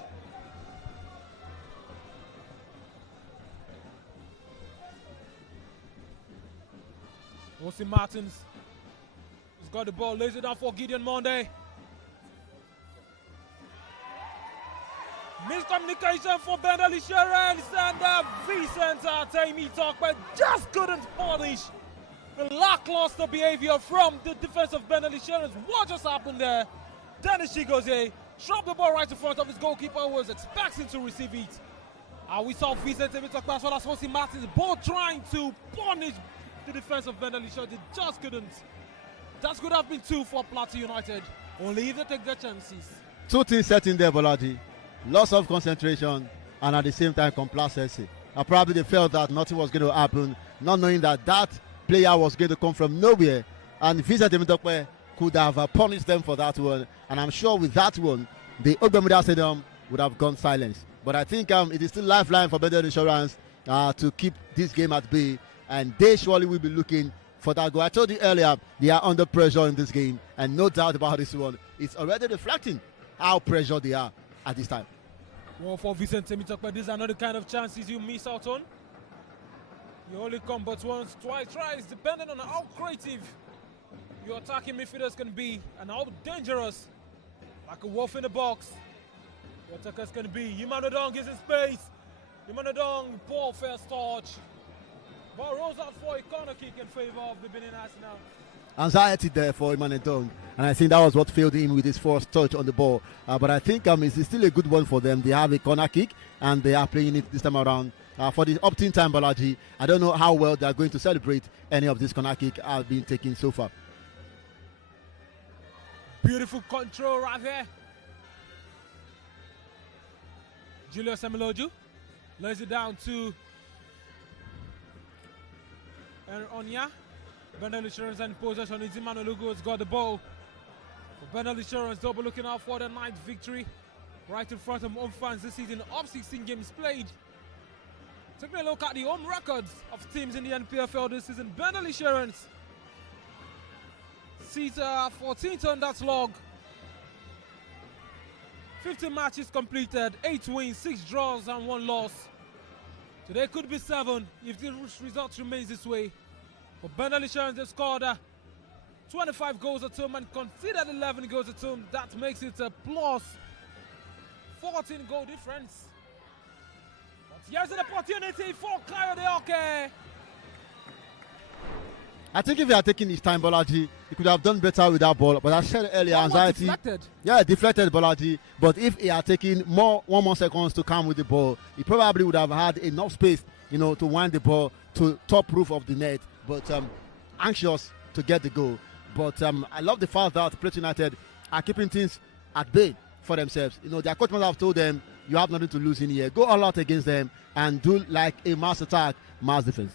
Austin Martins has got the ball, lays it down for Gideon Monday. Miscommunication for BENDEL Insurance, and Vincent Temitokpe just couldn't punish the lackluster behavior from the defense of BENDEL Insurance. What just happened there? Dennis Chigozie dropped the ball right in front of his goalkeeper, who was expecting to receive it. We saw Vincent Temitokpe as well as Austin Martins both trying to punish the defense of BENDEL Insurance. They just couldn't. That could have been 2 for Plateau United. Only if they take their chances. 2 things set in there, Bolaji. Loss of concentration and at the same time complacency. Probably they felt that nothing was going to happen, not knowing that that player was going to come from nowhere. And Vincent Temitokpe could have punished them for that one. And I'm sure with that one, the Ogbemudia Stadium would have gone silent. But I think it is still lifeline for BENDEL Insurance to keep this game at bay. And they surely will be looking for that goal. I told you earlier, they are under pressure in this game. And no doubt about this one. It's already reflecting how pressured they are at this time. Well, for Vincent Temitokpe, these are not the kind of chances you miss out on. You only come but once, twice, thrice, depending on how creative your attacking midfielders can be and how dangerous, like a wolf in the box, your attackers can be. Yimanodong is in space. Yimanodong, ball first touch. Ball rolls out for a corner kick in favor of the Benin Arsenal. Anxiety there for Yimanodong, and I think that was what failed him with his first touch on the ball. But I think it's still a good one for them. They have a corner kick and they are playing it this time around. For the opt-in time, Bolaji, I don't know how well they are going to celebrate any of these corner kick have been taken so far. Beautiful control right there. Julius Emiloju lays it down to Onya. BENDEL Insurance and possession. Izimano Lugo has got the ball. For BENDEL Insurance, double looking out for the ninth victory. Right in front of home fans this season, of 16 games played. Taking a look at the home records of teams in the NPFL this season. BENDEL Insurance seats 14th on that log. 15 matches completed, 8 wins, 6 draws and 1 loss. Today could be 7 if the result remains this way. For BENDEL Insurance, they scored 25 goals at home and considered 11 goals at home. That makes it a plus 14 goal difference. But here's an opportunity for Coyote Oke. I think if he had taken his time, Bolaji, he could have done better with that ball. But I said earlier, anxiety. Deflected. Yeah, deflected Bolaji. But if he had taken one more seconds to come with the ball, he probably would have had enough space, to wind the ball to top roof of the net. But anxious to get the goal. But I love the fact that Plateau United are keeping things at bay for themselves. Their coach must have told them, you have nothing to lose in here. Go all out against them and do like a mass attack, mass defense.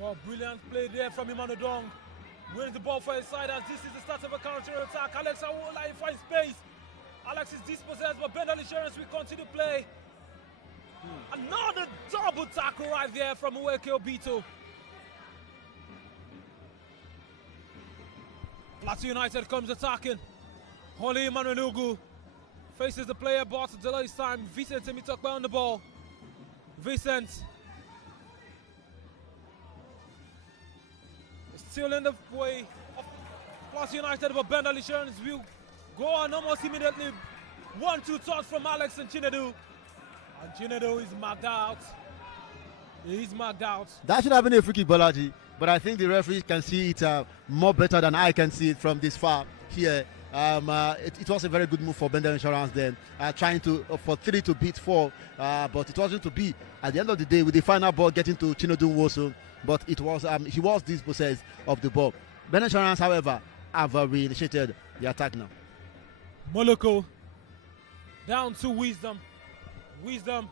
Well, brilliant play there from Emmanuel Dong. Wins the ball for his side as this is the start of a counter attack. Alex Awola finds space. Alex is dispossessed, but BENDEL Insurance will continue to play. Another double tackle right there from Uweke Obito. Plateau United comes attacking. Holy Emmanuel Ugu faces the player, but delays time. Vincent Temitokbe on the ball. Vincent still in the way of Plateau United, but BENDEL Insurance will go on almost immediately. 1-2 touch from Alex and Chinedu. And Chinedu is marked out. He's marked out. That should have been a free kick, Bolaji. But I think the referee can see it more better than I can see it from this far here. It was a very good move for BENDEL Insurance then, trying for 3 to beat 4, but it wasn't to be. At the end of the day, with the final ball getting to Chinedu Nwosu, but it was he was dispossessed of the ball. BENDEL Insurance, however, have reinitiated the attack now. Moloko down to Wisdom. Wisdom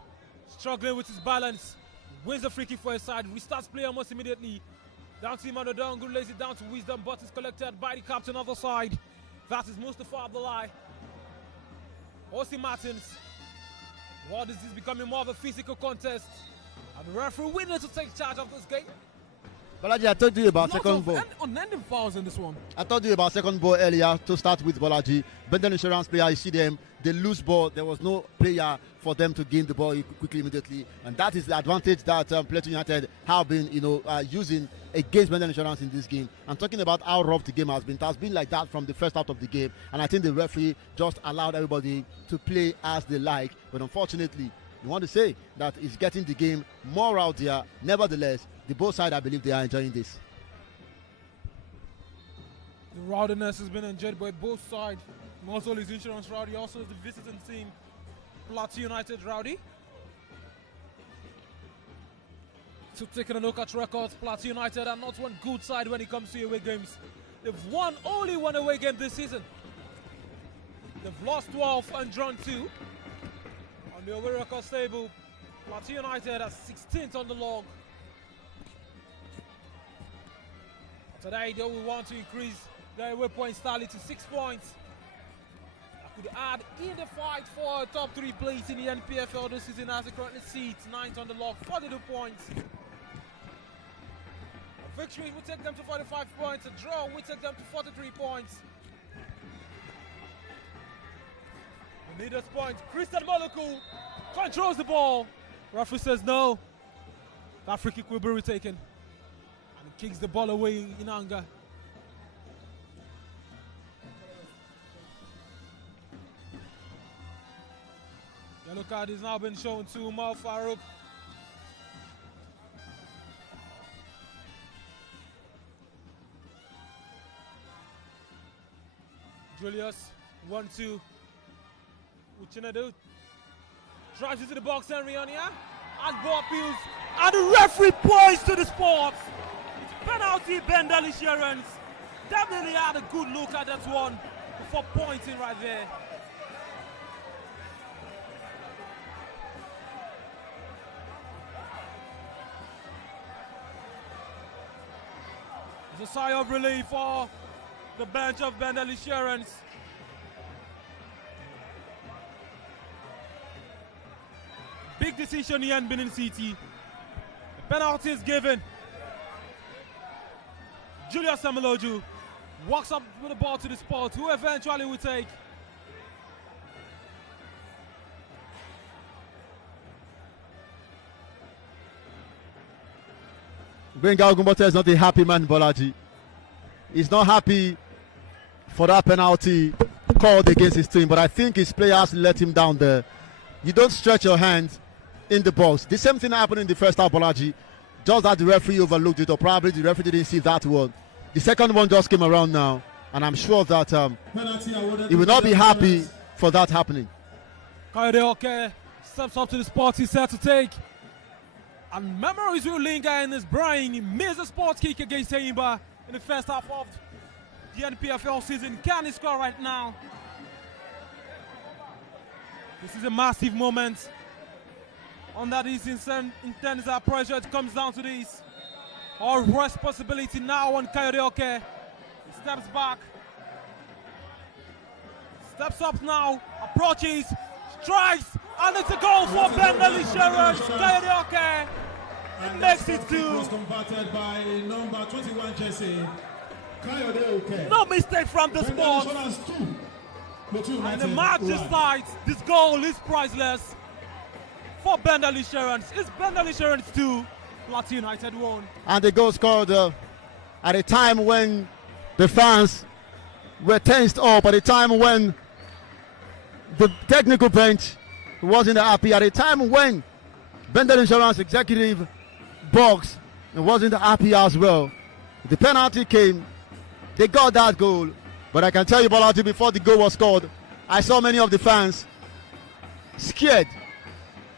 struggling with his balance. Wins the free kick for his side. Restarts play almost immediately. Down to Emmanuel Dong, who lays it down to Wisdom, but is collected by the captain of the side. That is Mustafa Abdullahi. Osi Martins. Well, this is becoming more of a physical contest. And the referee willing to take charge of this game. Bolaji, I told you about second ball. Unending fouls in this one. I told you about second ball earlier to start with Bolaji. BENDEL Insurance player, you see them, they lose ball. There was no player for them to gain the ball quickly, immediately. And that is the advantage that Plateau United have been, using against BENDEL Insurance in this game. I'm talking about how rough the game has been. It has been like that from the first half of the game. And I think the referee just allowed everybody to play as they like. But unfortunately, you want to say that it's getting the game more out there. Nevertheless, the both sides, I believe they are enjoying this. The rowdiness has been enjoyed by both sides. Not only is Insurance rowdy, also the visiting team, Plateau United rowdy. So taking a look at records, Plateau United are not one good side when it comes to away games. They've won only one away game this season. They've lost 12 and drawn 2. On the away records table, Plateau United are 16th on the log. Today they will want to increase their away points tally to 6 points. That could add in the fight for a top 3 place in the NPFL this season as it currently sits 9th on the log, 42 points. A victory will take them to 45 points, a draw will take them to 43 points. The leader's point, Christian Moluku controls the ball. Referee says no. That free kick will be retaken. And he kicks the ball away in anger. Yellow card is now been shown to Umar Farouk. Julius, 1-2. Uchinadu drives into the box, Henriania. And ball appeals. And the referee points to the spot. Penalty, BENDEL Insurance. Definitely had a good look at that one before pointing right there. It's a sigh of relief for the bench of BENDEL Insurance. Big decision here in Benin City. The penalty is given. Julius Samiloju walks up with the ball to the spot, who eventually will take. Benga Ogunbote is not a happy man, Bolaji. He's not happy for that penalty called against his team, but I think his players let him down there. You don't stretch your hand in the box. The same thing happened in the first half, Bolaji. Just that the referee overlooked it, or probably the referee didn't see that one. The second one just came around now, and I'm sure that he will not be happy for that happening. Kayode Oke steps up to the spot he's set to take. And memories will linger in his brain. He missed a sports kick against Eimba in the first half of the NPFL season. Can he score right now? This is a massive moment. Under this intense pressure, it comes down to this. All responsibility now on Kayode Oke. He steps back. Steps up now. Approaches. Strikes. And it's a goal for BENDEL Insurance. Kayode Oke. It makes it 2. Was converted by number 21 jersey. Kayode Oke. No mistake from the spot. And the match decides this goal is priceless for BENDEL Insurance. It's BENDEL Insurance 2, Plateau United 1. And the goal scored at a time when the fans were tensed up, at a time when the technical bench wasn't happy, at a time when BENDEL Insurance executive box wasn't happy as well. The penalty came, they got that goal, but I can tell you, Bolaji, before the goal was scored, I saw many of the fans scared,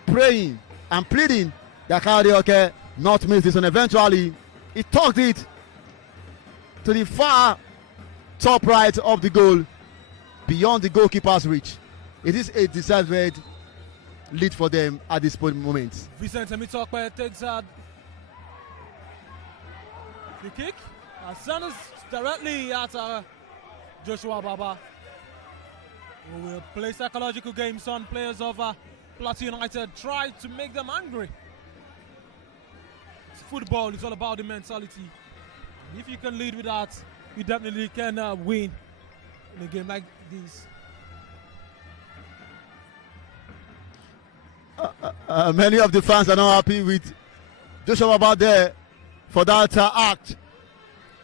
praying and pleading that Kayode Oke not miss this one. Eventually, he tucked it to the far top right of the goal, beyond the goalkeeper's reach. It is a deserved lead for them at this moment. Vincent Emitokpe takes a free kick and sends directly at Joshua Baba, who will play psychological games on players of Plateau United, try to make them angry. It's football, it's all about the mentality. If you can lead with that, you definitely can win in a game like this. Many of the fans are not happy with Joshua Baba there for that act.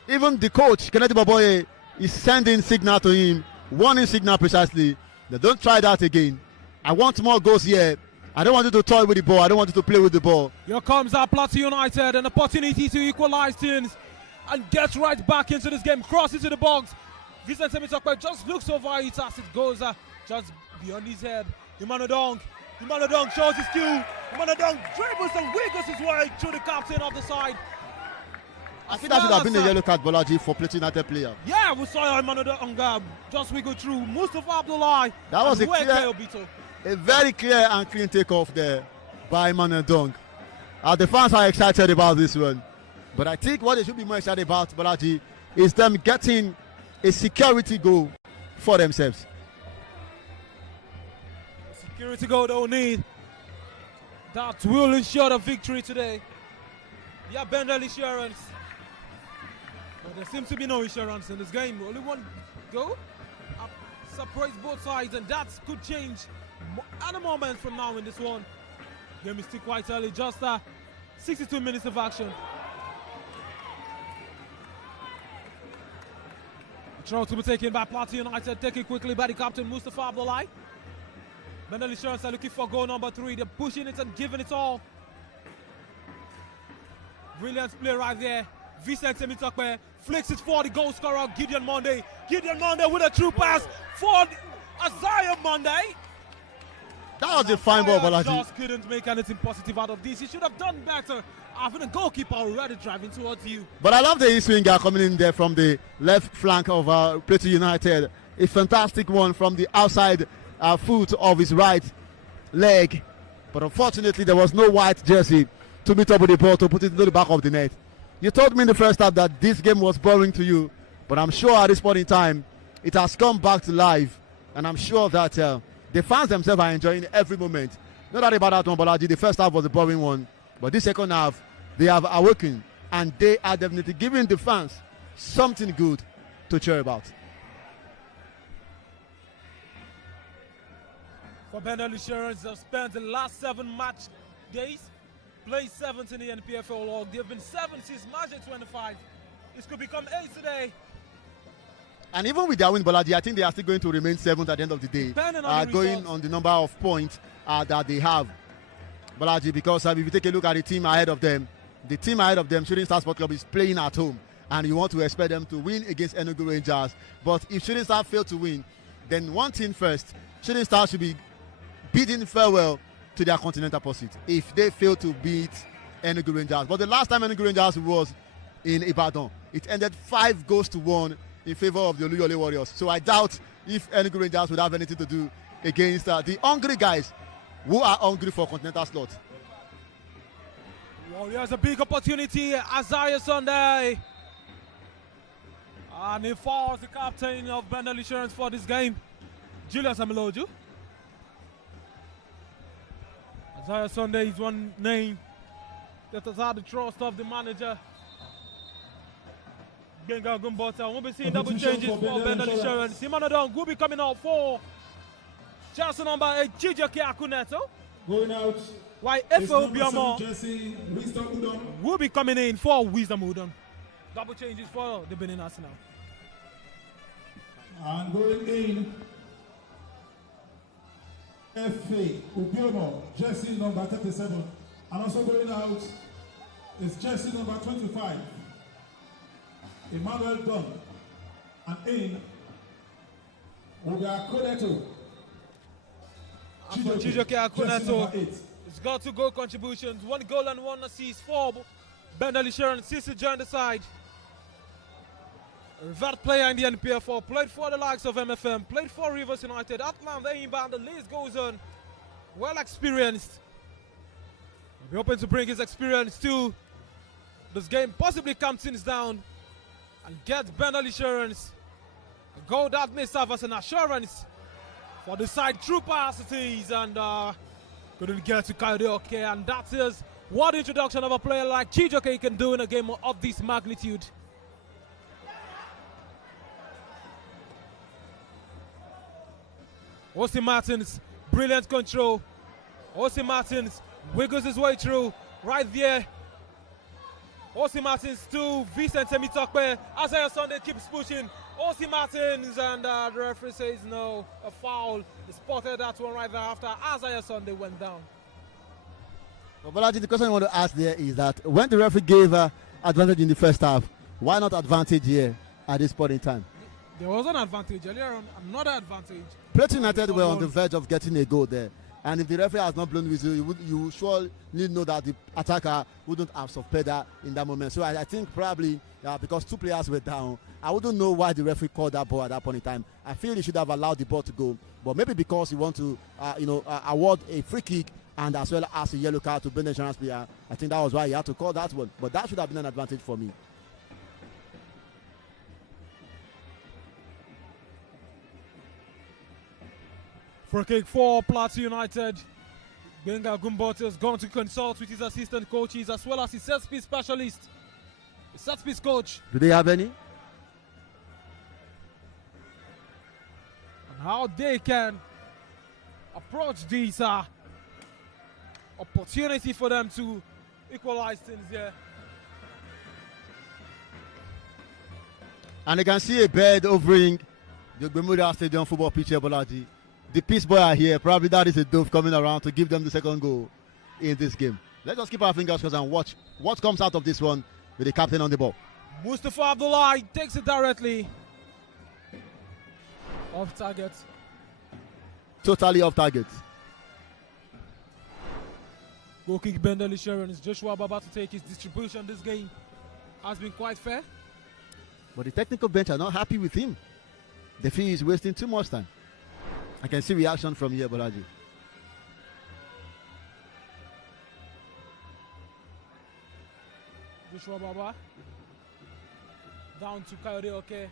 Even the coach, Kennedy Baboye, is sending signal to him, warning signal precisely. Now don't try that again. I want more goals here. I don't want you to toy with the ball. I don't want you to play with the ball. Here comes our Plateau United, an opportunity to equalize things and get right back into this game. Cross into the box. Vincent Emitokpe just looks over it as it goes just beyond his head. Emmanuel Dong shows his skill. Emmanuel Dong dribbles and wiggles his way through the captain of the side. I think that should have been a yellow card, Bolaji, for Plateau United player. Yeah, we saw Emmanuel Dong just wiggle through. Mustafa Abdullahi. That was a very clear and clean takeoff there by Emmanuel Dong. The fans are excited about this one. But I think what they should be more excited about, Bolaji, is them getting a security goal for themselves. Security goal they'll need. That will ensure the victory today. Yeah, BENDEL Insurance. But there seems to be no insurance in this game. Only one goal separates both sides, and that could change at a moment from now in this one. Game is still quite early, just 62 minutes of action. Throw to be taken by Plateau United, taken quickly by the captain Mustafa Abdullahi. BENDEL Insurance are looking for goal number 3. They're pushing it and giving it all. Brilliant play right there. Vincent Emitokpe flicks it for the goal scorer, Gideon Monday. Gideon Monday with a true pass for Isaiah Monday. That was a fine ball, Bolaji. Just couldn't make anything positive out of this. He should have done better, having a goalkeeper already driving towards you. But I love the swinger coming in there from the left flank of Plateau United. A fantastic one from the outside foot of his right leg. But unfortunately, there was no white jersey to meet up with the ball to put it into the back of the net. You told me in the first half that this game was boring to you, but I'm sure at this point in time, it has come back to life. And I'm sure that the fans themselves are enjoying every moment. Not that about that one, Bolaji. The first half was a boring one, but this second half, they have awakened, and they are definitely giving the fans something good to cheer about. For BENDEL Insurance, they've spent the last 7 match days, played 7 in the NPFL log. They've been 7 since March 25. This could become 8 today. And even with their win, Bolaji, I think they are still going to remain 7th at the end of the day, going on the number of points that they have, Bolaji. Because if you take a look at the team ahead of them, Shooting Star Sport Club is playing at home, and you want to expect them to win against Enugu Rangers. But if Shooting Star fail to win, then one thing first, Shooting Star should be bidding farewell to their continental pursuit if they fail to beat Enugu Rangers. But the last time Enugu Rangers was in Ibadan, it ended 5-1 in favor of the Oluyole Warriors. So I doubt if Enugu Rangers would have anything to do against the hungry guys who are hungry for continental slot. Warriors a big opportunity. Isaiah Sunday. And he falls the captain of BENDEL Insurance for this game, Julius Amiloju. Isaiah Sunday is one name that has had the trust of the manager. Benga Gumbota. We'll be seeing double changes for BENDEL Insurance. Simonodon will be coming out for Chelsea number 8, Chijoke Akuneto. Going out. Why Efo Biomo will be coming in for Wisdom Udon. Double changes for the Benin Arsenal. And going in, F.A. Ubiomo, jersey number 37. And also going out is jersey number 25, Emmanuel Dunn. And in will be Akuneto. Chijoke Akuneto. It's got 2 goal contributions, 1 goal and 1 assist for BENDEL Insurance. Sisi joined the side. A revert player in the NPFL, played for the likes of MFM, played for Rivers United, Atlanta, Imba, the list goes on. Well experienced. We're hoping to bring his experience to this game, possibly calm things down and get BENDEL Insurance a goal that may serve as an assurance for the side through capacities, and couldn't get to Karaoke, and that is what introduction of a player like Chijoke can do in a game of this magnitude. Austin Martins, brilliant control. Austin Martins wiggles his way through right there. Austin Martins to Vincent Semitokpe. Isaiah Sunday keeps pushing. Austin Martins, and the referee says no, a foul. He spotted that one right there after Isaiah Sunday went down. Well, Bolaji, the question I want to ask there is that when the referee gave advantage in the first half, why not advantage here at this point in time? There was an advantage earlier on, another advantage. Plateau United were on the verge of getting a goal there. And if the referee has not blown whistle, you surely know that the attacker wouldn't have suffered that in that moment. So I think probably because 2 players were down, I wouldn't know why the referee called that ball at that point in time. I feel he should have allowed the ball to go, but maybe because he want to, award a free kick and as well as a yellow card to BENDEL Insurance player. I think that was why he had to call that one. But that should have been an advantage for me. Free kick for Plateau United. Benga Gumbota has gone to consult with his assistant coaches as well as his set-piece specialist, his set-piece coach. Do they have any? And how they can approach this opportunity for them to equalize things here. And you can see a bird overing the Bermuda Stadium football pitch here, Bolaji. The Peace Boy are here. Probably that is a dove coming around to give them the second goal in this game. Let's just keep our fingers crossed and watch what comes out of this one with the captain on the ball. Mustafa Abdullah takes it directly off target. Totally off target. Goal kick BENDEL Insurance. Joshua Baba to take his distribution. This game has been quite fair. But the technical bench are not happy with him. They feel he's wasting too much time. I can see reaction from here, Bolaji. Joshua Baba down to Karaoke.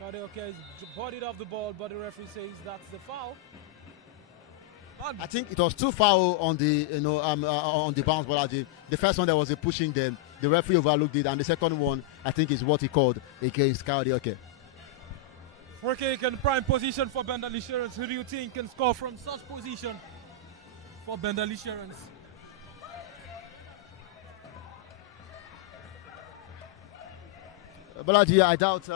Karaoke is bodied off the ball, but the referee says that's the foul. I think it was 2 foul on the on the bounce, Bolaji. The first one there was a pushing them. The referee overlooked it, and the second one I think is what he called against Karaoke. Free kick in prime position for BENDEL Insurance. Who do you think can score from such position for BENDEL Insurance? Bolaji, I doubt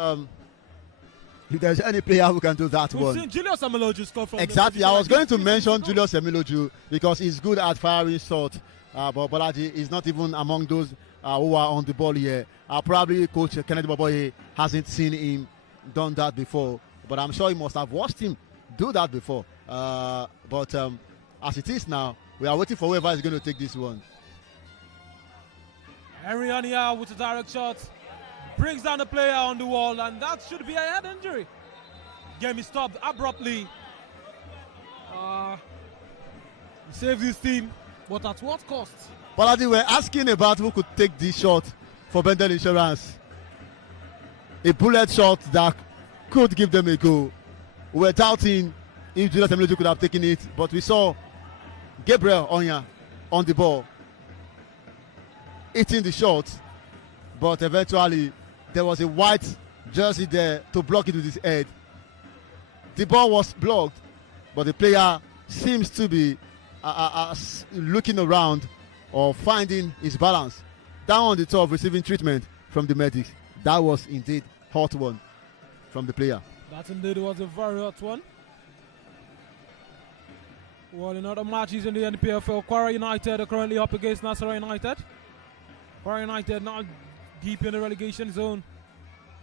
if there's any player who can do that We've one. seen Julius Amiloju score from Exactly. I was going to mention Julius Emiloju because he's good at firing shots. But Bolaji is not even among those who are on the ball here. Probably Coach Kennedy Boboye hasn't seen him done that before. But I'm sure he must have watched him do that before. But as it is now, we are waiting for whoever is going to take this one. Ariania with a direct shot. Brings down the player on the wall, and that should be a head injury. Game is stopped abruptly. He saved his team, but at what cost? Bolaji, we're asking about who could take this shot for BENDEL Insurance. A bullet shot that could give them a goal. We were doubting if Julius Emiloju could have taken it, but we saw Gabriel Onya on the ball, hitting the shot, but eventually there was a white jersey there to block it with his head. The ball was blocked, but the player seems to be looking around or finding his balance. Down on the top, receiving treatment from the medics. That was indeed hot one from the player. That indeed was a very hot one. Well, in other matches in the NPFL, Kwara United are currently up against Nasarawa United. Kwara United now deep in the relegation zone.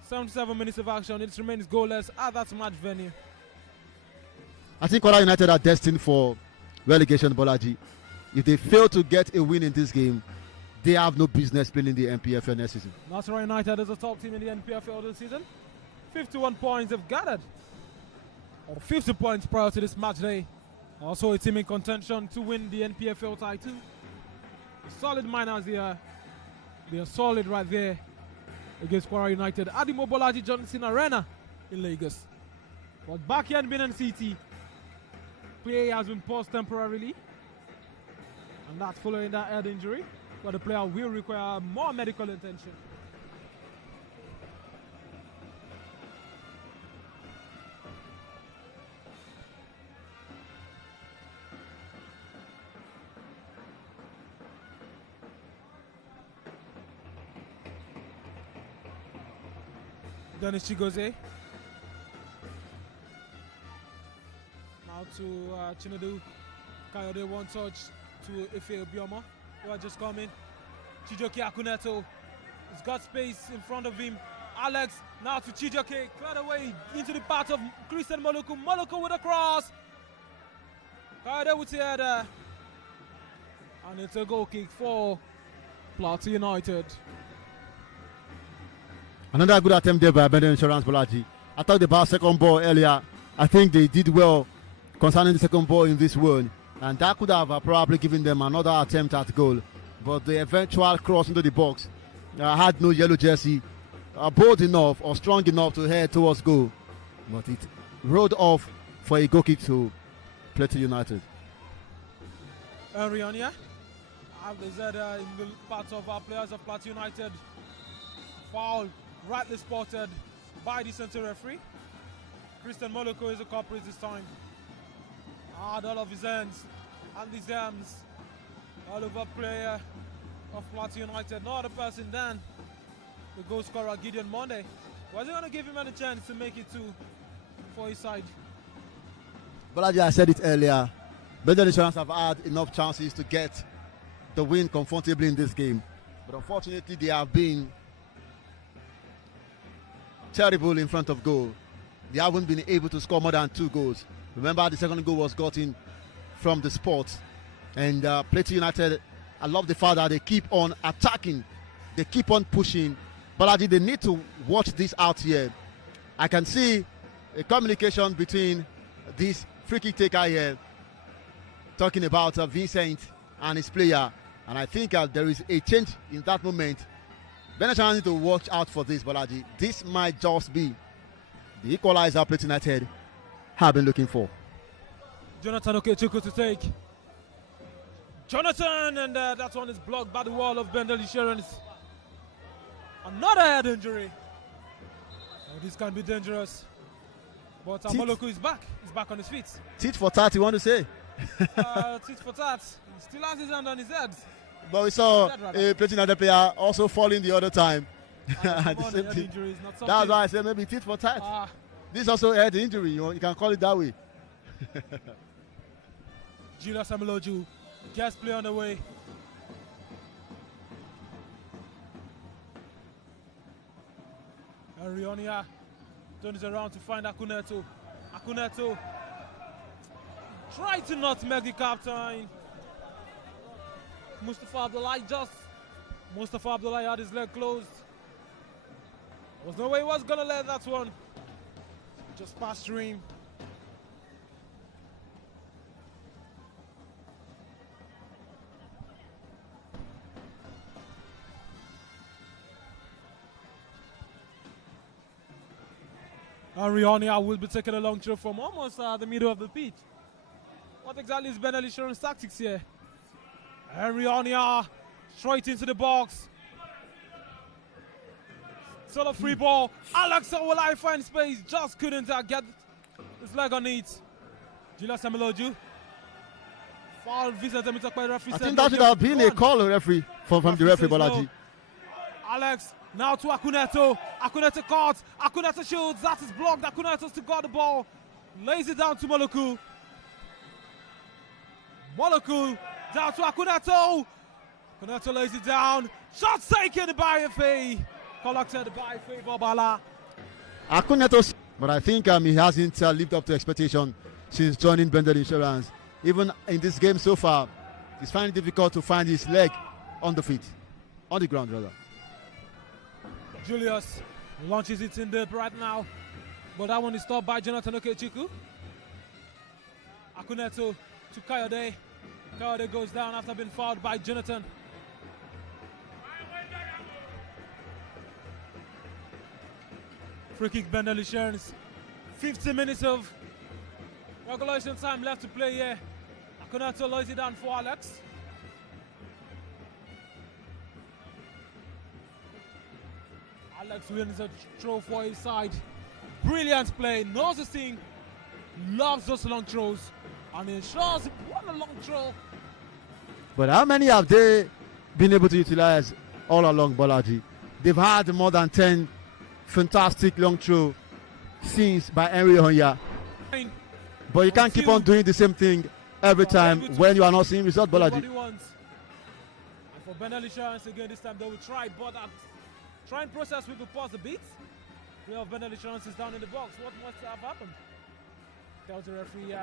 77 minutes of action. It remains goalless at that match venue. I think Kwara United are destined for relegation, Bolaji. If they fail to get a win in this game, they have no business playing in the NPFL next season. Nasarawa United is the top team in the NPFL this season. 51 points they've gathered. Or 50 points prior to this match day. Also a team in contention to win the NPFL title. Solid miners here. They are solid right there against Kwara United at the Mobolaji Johnson Arena in Lagos. But back here in Benin City, play has been paused temporarily. And that's following that head injury, but the player will require more medical attention. Dennis Chigozie. Now to Chinedu. Kayode, one touch to Ife Obioma, who are just coming. Chijoke Akuneto. He's got space in front of him. Alex, now to Chijoke. Cleared away into the path of Christian Moluku. Moluku with a cross. Kayode with the header. And it's a goal kick for Plateau United. Another good attempt there by BENDEL Insurance, Bolaji. I talked about second ball earlier. I think they did well concerning the second ball in this one. And that could have probably given them another attempt at goal. But the eventual cross into the box had no yellow jersey bold enough or strong enough to head towards goal. But it rolled off for a goal kick to Plateau United. Riania, as they said in the part of our players of Plateau United, foul rightly spotted by the center referee. Christian Moloko is a culprit this time. All of his hands and his arms all over player of Plateau United. No other person than the goal scorer Gideon Monday. Was he going to give him any chance to make it two for his side? Bolaji, I said it earlier. BENDEL Insurance have had enough chances to get the win comfortably in this game. But unfortunately, they have been terrible in front of goal. They haven't been able to score more than 2 goals. Remember, the second goal was gotten from the spot. And Plateau United, I love the fact that they keep on attacking. They keep on pushing. But they need to watch this out here. I can see a communication between this free kick taker here, talking about Vincent and his player. And I think there is a change in that moment. BENDEL need to watch out for this, Bolaji. This might just be the equalizer Plateau United have been looking for. Jonathan Okechukwu to take. Jonathan, and that one is blocked by the wall of BENDEL Insurance. Another head injury. Oh, this can be dangerous. But Amoloku is back. He's back on his feet. Tit for tat, you want to say? Tit for tat. He still has his hand on his head. But we saw a Plateau United player also falling the other time. That's why I said maybe tit for tat. This also head injury, you can call it that way. Julius Amiloju gets play on the way. And Rionia turns around to find Akuneto. Akuneto try to not make the captain. Mustafa Abdullahi had his leg closed. There was no way he was gonna let that one just pass through him. And Rionia will be taking a long throw from almost the middle of the pitch. What exactly is BENDEL Insurance tactics here? And Rionia straight into the box. Sort of free ball. Alex Owolai finds space. Just couldn't get his leg on it. Julius Amiloju. Foul visited him by the referee. I think that should have been a call referee from the referee, Bolaji. Alex now to Akuneto. Akuneto cuts. Akuneto shoots. That is blocked. Akuneto still got the ball. Lays it down to Moluku. Moluku down to Akuneto. Akuneto lays it down. Shots taken by FA. Collected by FA Bala. Akuneto, but I think he hasn't lived up to expectation since joining BENDEL Insurance. Even in this game so far, he's finding it difficult to find his leg on the feet, on the ground rather. Julius launches it in deep right now, but that one is stopped by Jonathan Okechukwu. Akuneto to Kayode. Kayode goes down after being fouled by Jonathan. Free kick BENDEL Insurance. 50 minutes of regulation time left to play here. Akuneto lays it down for Alex. Alex wins a throw for his side. Brilliant play, knows his thing, loves those long throws, and ensures what a long throw. But how many have they been able to utilize all along, Bolaji? They've had more than 10 fantastic long throw scenes by Henry Ohonya. But you can't keep on doing the same thing every time when you are not seeing results, Bolaji. And for BENDEL Insurance again this time they will try, but trying process will be pause a bit. Player of BENDEL Insurance is down in the box. What must have happened? Tells the referee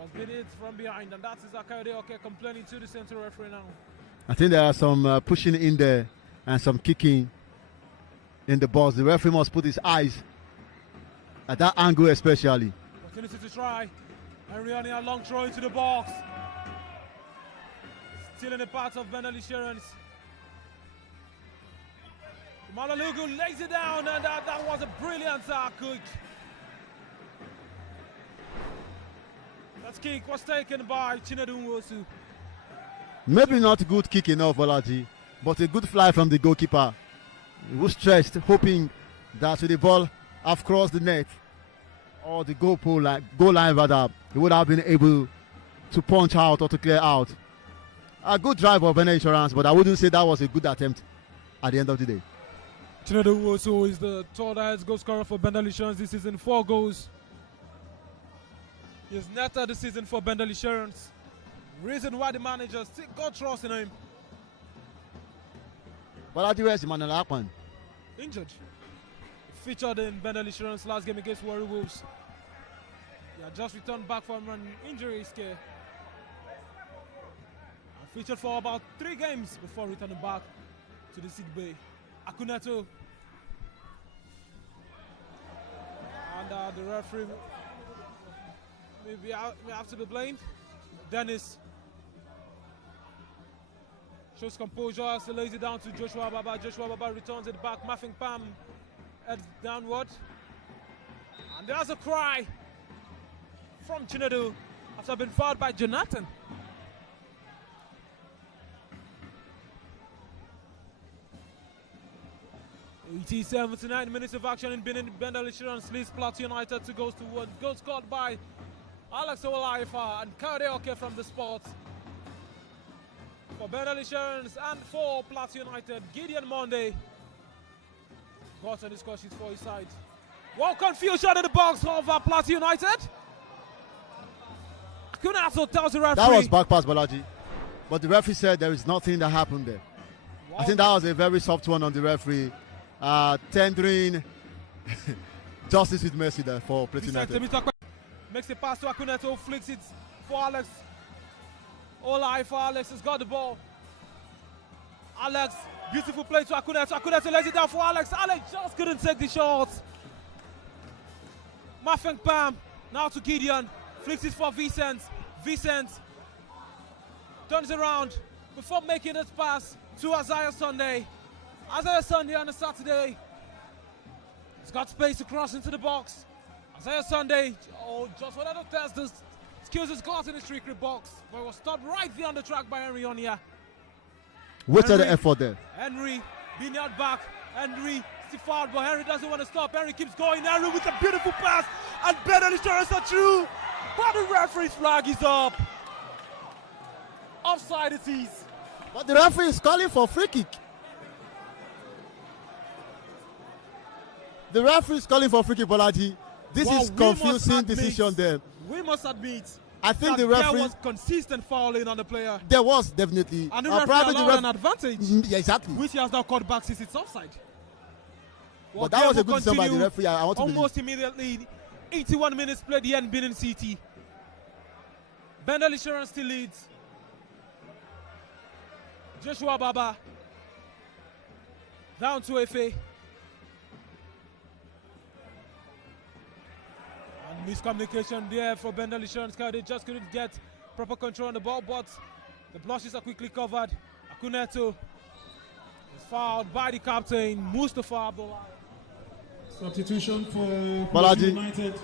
was did it from behind, and that is Akayode Oke complaining to the central referee now. I think there are some pushing in there and some kicking in the box. The referee must put his eyes at that angle especially. Opportunity to try. Henry a long throw into the box. Still in the path of BENDEL Insurance. Malalugu lays it down, and that was a brilliant kick. That kick was taken by Chinedu Nwosu. Maybe not a good kick enough, Bolaji, but a good fly from the goalkeeper. He was stressed, hoping that with the ball have crossed the net or the goal line rather, he would have been able to punch out or to clear out. A good drive of BENDEL Insurance, but I wouldn't say that was a good attempt at the end of the day. Chinedu Nwosu is the third highest goal scorer for BENDEL Insurance this season, 4 goals. He's netted the season for BENDEL Insurance. Reason why the manager still got trust in him. Bolaji, where's Emmanuel Akpan? Injured. Featured in BENDEL Insurance last game against Warri Wolves. He had just returned back from an injury scare. Featured for about 3 games before returning back to the sick bay. Akuneto. And the referee may have to be blamed. Dennis shows composure as he lays it down to Joshua Baba. Joshua Baba returns it back. Maffing Pam heads downward. And there's a cry from Chinedu after being fouled by Jonathan. It is 79 minutes of action in BENDEL Insurance leads Plateau United 2 goals to 1. Goal scored by Alex Owolaifa and Kayode Oke from the spot. For BENDEL Insurance and for Plateau United, Gideon Monday got on the score sheet for his side. Well, confusion in the box of Plateau United. Akunato tells the referee. That was back pass, Bolaji. But the referee said there is nothing that happened there. Wow. I think that was a very soft one on the referee. Tendering justice with mercy there for Plateau United. Makes a pass to Akunato, flicks it for Alex. All eye for Alex, has got the ball. Alex, beautiful play to Akunato. Akunato lays it down for Alex. Alex just couldn't take the shot. Mafeng Pam, now to Gideon. Flicks it for Vicent. Vicent turns around before making this pass to Isaiah Sunday. Isaiah Sunday on a Saturday. He's got space to cross into the box. Isaiah Sunday, just wanted to test the skills he's got in the trickery box. But it was stopped right there on the track by Henry Onia. What's the effort there? Henry being held back. Henry fouled, but Henry doesn't want to stop. Henry keeps going. Henry with a beautiful pass. And BENDEL insurance are true. But the referee's flag is up. Offside it is. But the referee is calling for free kick. The referee is calling for free kick, Bolaji. This is confusing decision there. We must admit, I think the referee there was consistent fouling on the player. There was definitely. And the referee allowed an advantage. Yeah, exactly. Which he has now called back since it's offside. But that was a good decision by the referee. I want to almost immediately. 81 minutes played, the end Benin City. BENDEL Insurance still leads. Joshua Baba down to FA. And miscommunication there for BENDEL Insurance. They just couldn't get proper control on the ball, but the blushes are quickly covered. Akuneto is fouled by the captain, Mustafa Abdullah. Substitution for Bolaji. United.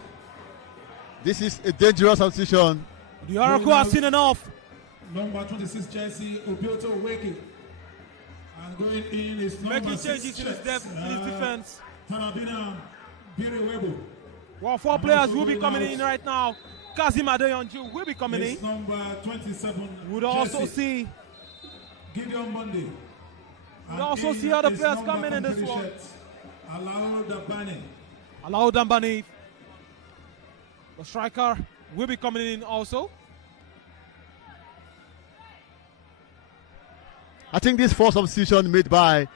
This is a dangerous substitution. The Oracle has seen enough. Number 26 jersey, Obioto Weke. And going in is number making 6 changes in his defense. Tanabina Birewebo. Well, 4 players will be coming in right now. Kazim Adeyanju will be coming in. Number 27 We'll also see Gideon Monday. We'll also see other players coming in this one. Alao Dambani, the striker, will be coming in also. I think this first substitution made by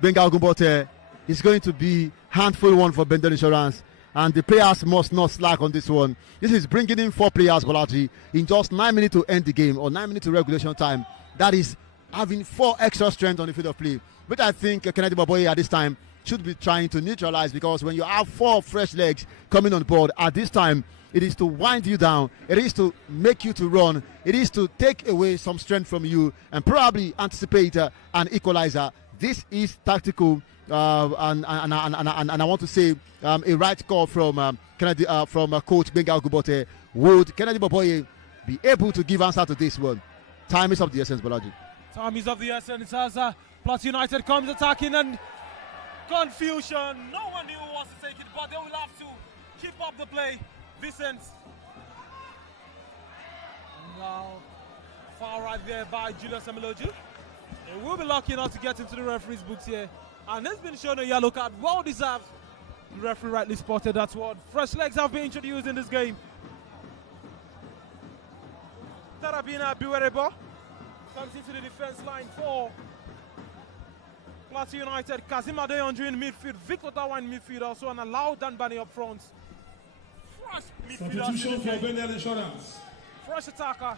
Benga Ogumbote is going to be handful one for BENDEL Insurance, and the players must not slack on this one. This is bringing in 4 players, Bolaji, in just 9 minutes to end the game, or 9 minutes to regulation time. That is having 4 extra strength on the field of play, which I think Kennedy Baboye at this time should be trying to neutralize, because when you have 4 fresh legs coming on board at this time, it is to wind you down, it is to make you to run, it is to take away some strength from you and probably anticipate an equalizer. This is tactical, and I want to say a right call from Kennedy, from Coach Benga Ogumbote. Would Kennedy Baboye be able to give answer to this one? Time is of the essence, Bolaji. Time is of the essence as Plateau United comes attacking, and confusion. No one knew who wants to take it, but they will have to keep up the play. Vicent. And now, foul right there by Julius Emiloju. He will be lucky enough to get into the referee's books here. And he's been shown a yellow card. Well deserved. The referee rightly spotted that one. Fresh legs have been introduced in this game. Tarabina Biwerebo comes into the defense line for Plateau United. Kazim Adeyanju in midfield. Victor Tawa in midfield also, and Alao Danbani up front. Substitution for BENDEL Insurance. Fresh attacker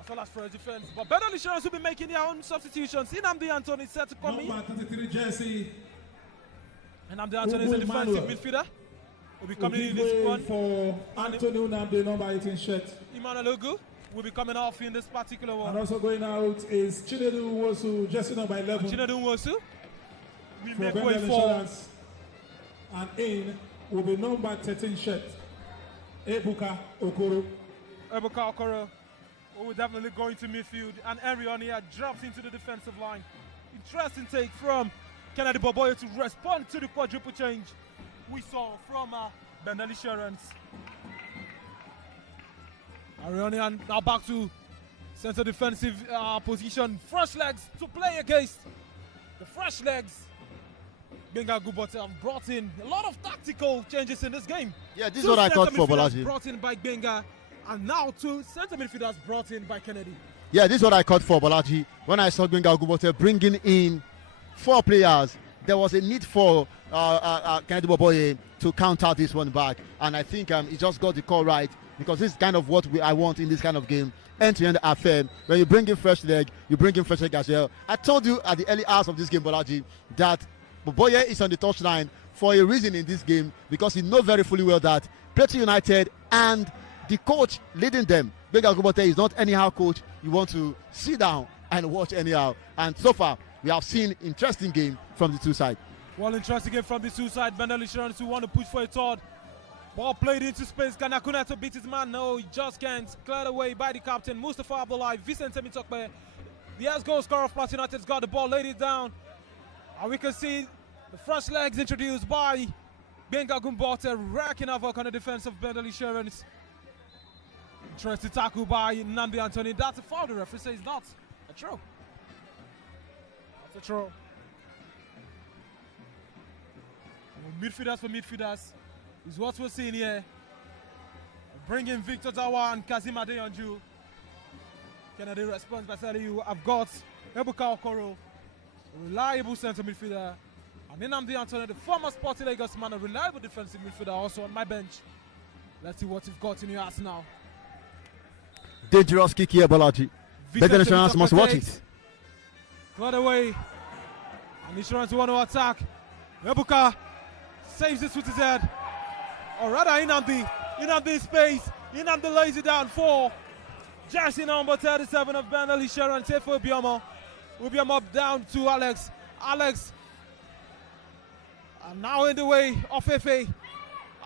as well as fresh defense. But BENDEL Insurance will be making their own substitutions. Inamdi Anthony is set to come in. Number 33 jersey. Inamdi Anthony is a defensive midfielder. Will be coming in this one. For Anthony Unamdi, number 18 shirt. Emmanuel Ogu will be coming off in this particular one. And also going out is Chinedu Nwosu, jersey number 11. Chinedu Nwosu will make BENDEL way for. Insurance. And in will be number 13 shirt. Ebuka Okoro. Ebuka Okoro will definitely go into midfield, and Erionia drops into the defensive line. Interesting take from Kennedy Baboye to respond to the quadruple change we saw from BENDEL Insurance. Erionia now back to center defensive position. Fresh legs to play against. The fresh legs Benga Gubote have brought in a lot of tactical changes in this game. Yeah, this is what I thought for Bolaji. Brought in by Benga, and now 2 centre midfielders brought in by Kennedy. Yeah, this is what I caught for Bolaji. When I saw Benga Gubote bringing in 4 players, there was a need for Kennedy Boboye to counter this one back. And I think he just got the call right, because this is kind of what I want in this kind of game. End-to-end affair. When you bring in fresh leg, you bring in fresh leg as well. I told you at the early hours of this game, Bolaji, that Boboye is on the touchline for a reason in this game, because he knows very fully well that Plateau United and the coach leading them, Benga Gubote, is not anyhow coach you want to sit down and watch anyhow. And so far, we have seen interesting game from the 2 sides. Well, interesting game from the 2 sides. BENDEL Insurance who want to push for a third. Ball played into space. Kanakuna to beat his man. No, he just can't. Cleared away by the captain, Mustafa Abdullahi. Vincent Semitokbe, the goal scorer of Plateau United, has got the ball, laid it down. And we can see the fresh legs introduced by Benga Gubote, racking havoc on the defense of BENDEL Insurance. Interesting tackle by Nnamdi Anthony. That's a foul. The referee says not a throw. That's a throw. Midfielders for midfielders is what we're seeing here. Bringing Victor Zawa and Kazim Adeyanju. Kennedy responds by telling you, I've got Ebuka Okoro, a reliable centre midfielder, and Nnamdi Anthony, the former Sporting Lagos man, a reliable defensive midfielder, also on my bench. Let's see what you've got in your ass now. Dangerous kick here, Bolaji. BENDEL Insurance must watch it. Cleared away. And Insurance want to attack. Ebuka saves this with his head. Or rather, Nnamdi space. Nnamdi lays it down for jersey number 37 of BENDEL Insurance. Here for Obioma. Obioma down to Alex. Alex. And now in the way of Efe.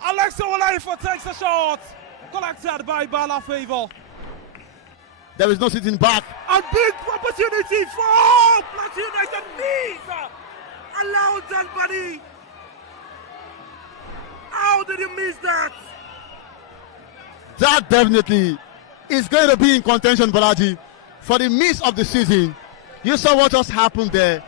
Alex Owolarifor takes a shot. Collected by Bala Favor. There is no sitting back. A big opportunity for Plateau United. Knees allowed that, buddy. How did you miss that? That definitely is going to be in contention, Bolaji, for the miss of the season. You saw what just happened there.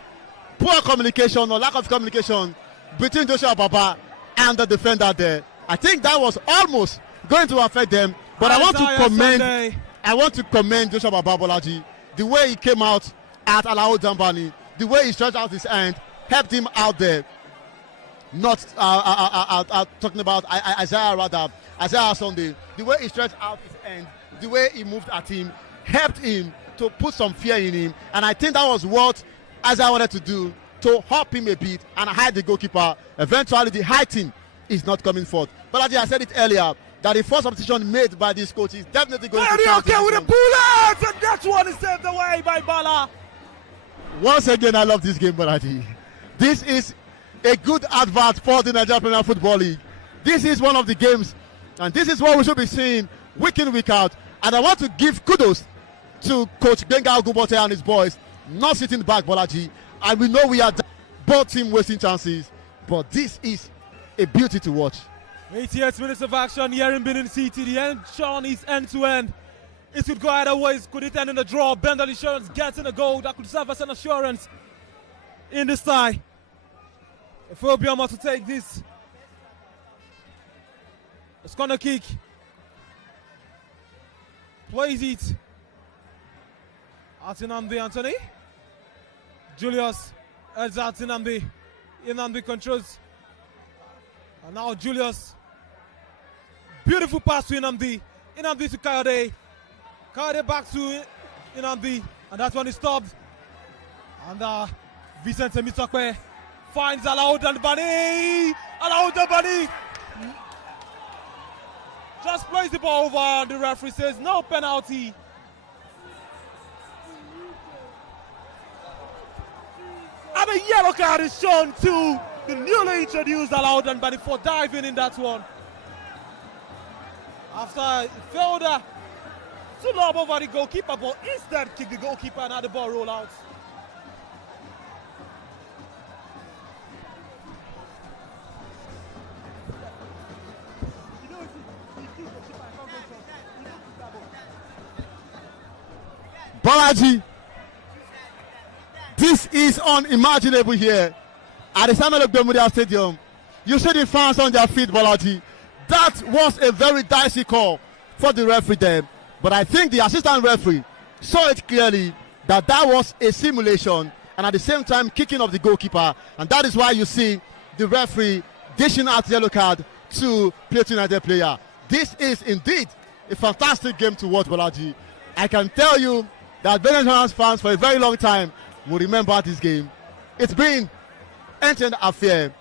Poor communication or lack of communication between Joshua Baba and the defender there. I think that was almost going to affect them. But I want to commend Joshua Baba, Bolaji. The way he came out at Alao Dambani, the way he stretched out his hand, helped him out there. Not talking about Isaiah Sunday. The way he stretched out his hand, the way he moved at him, helped him to put some fear in him. And I think that was what Isaiah wanted to do, to hop him a bit and hide the goalkeeper. Eventually, the hiding is not coming forth. But as I said it earlier, that the first substitution made by this coach is definitely going to count. Okay with the bullets, and that one is saved away by Bala. Once again, I love this game, Bolaji. This is a good advert for the Nigerian Premier Football League. This is one of the games, and this is what we should be seeing week in, week out. And I want to give kudos to Coach Benga Gubote and his boys, not sitting back, Bolaji. And we know we are both team wasting chances, but this is a beauty to watch. 88 minutes of action here in Benin City. The end shown is end-to-end. It could go either ways. Could it end in a draw? BENDEL Insurance gets in a goal that could serve as an assurance in this tie. If Obioma to take this, it's corner kick. Plays it. At Nnamdi Anthony. Julius heads out Nnamdi. Nnamdi controls. And now Julius. Beautiful pass to Nnamdi. Nnamdi to Kayode. Kayode back to Nnamdi. And that's when he stopped. And Vincent Semitokbe finds Alao Dambani. Alao Dambani just plays the ball over, and the referee says no penalty. And a yellow card is shown to the newly introduced Alao Dambani for diving in that one. After he failed to lob over the goalkeeper, but instead kicked the goalkeeper and had the ball roll out. Bolaji, this is unimaginable here. at the Samuel Ogbemudia Stadium. You see the fans on their feet, Bolaji. That was a very dicey call for the referee there. But I think the assistant referee saw it clearly that that was a simulation and at the same time kicking of the goalkeeper. And that is why you see the referee dishing out the yellow card to Plateau United player. This is indeed a fantastic game to watch, Bolaji. I can tell you that BENDEL fans for a very long time will remember this game. It's been an end affair,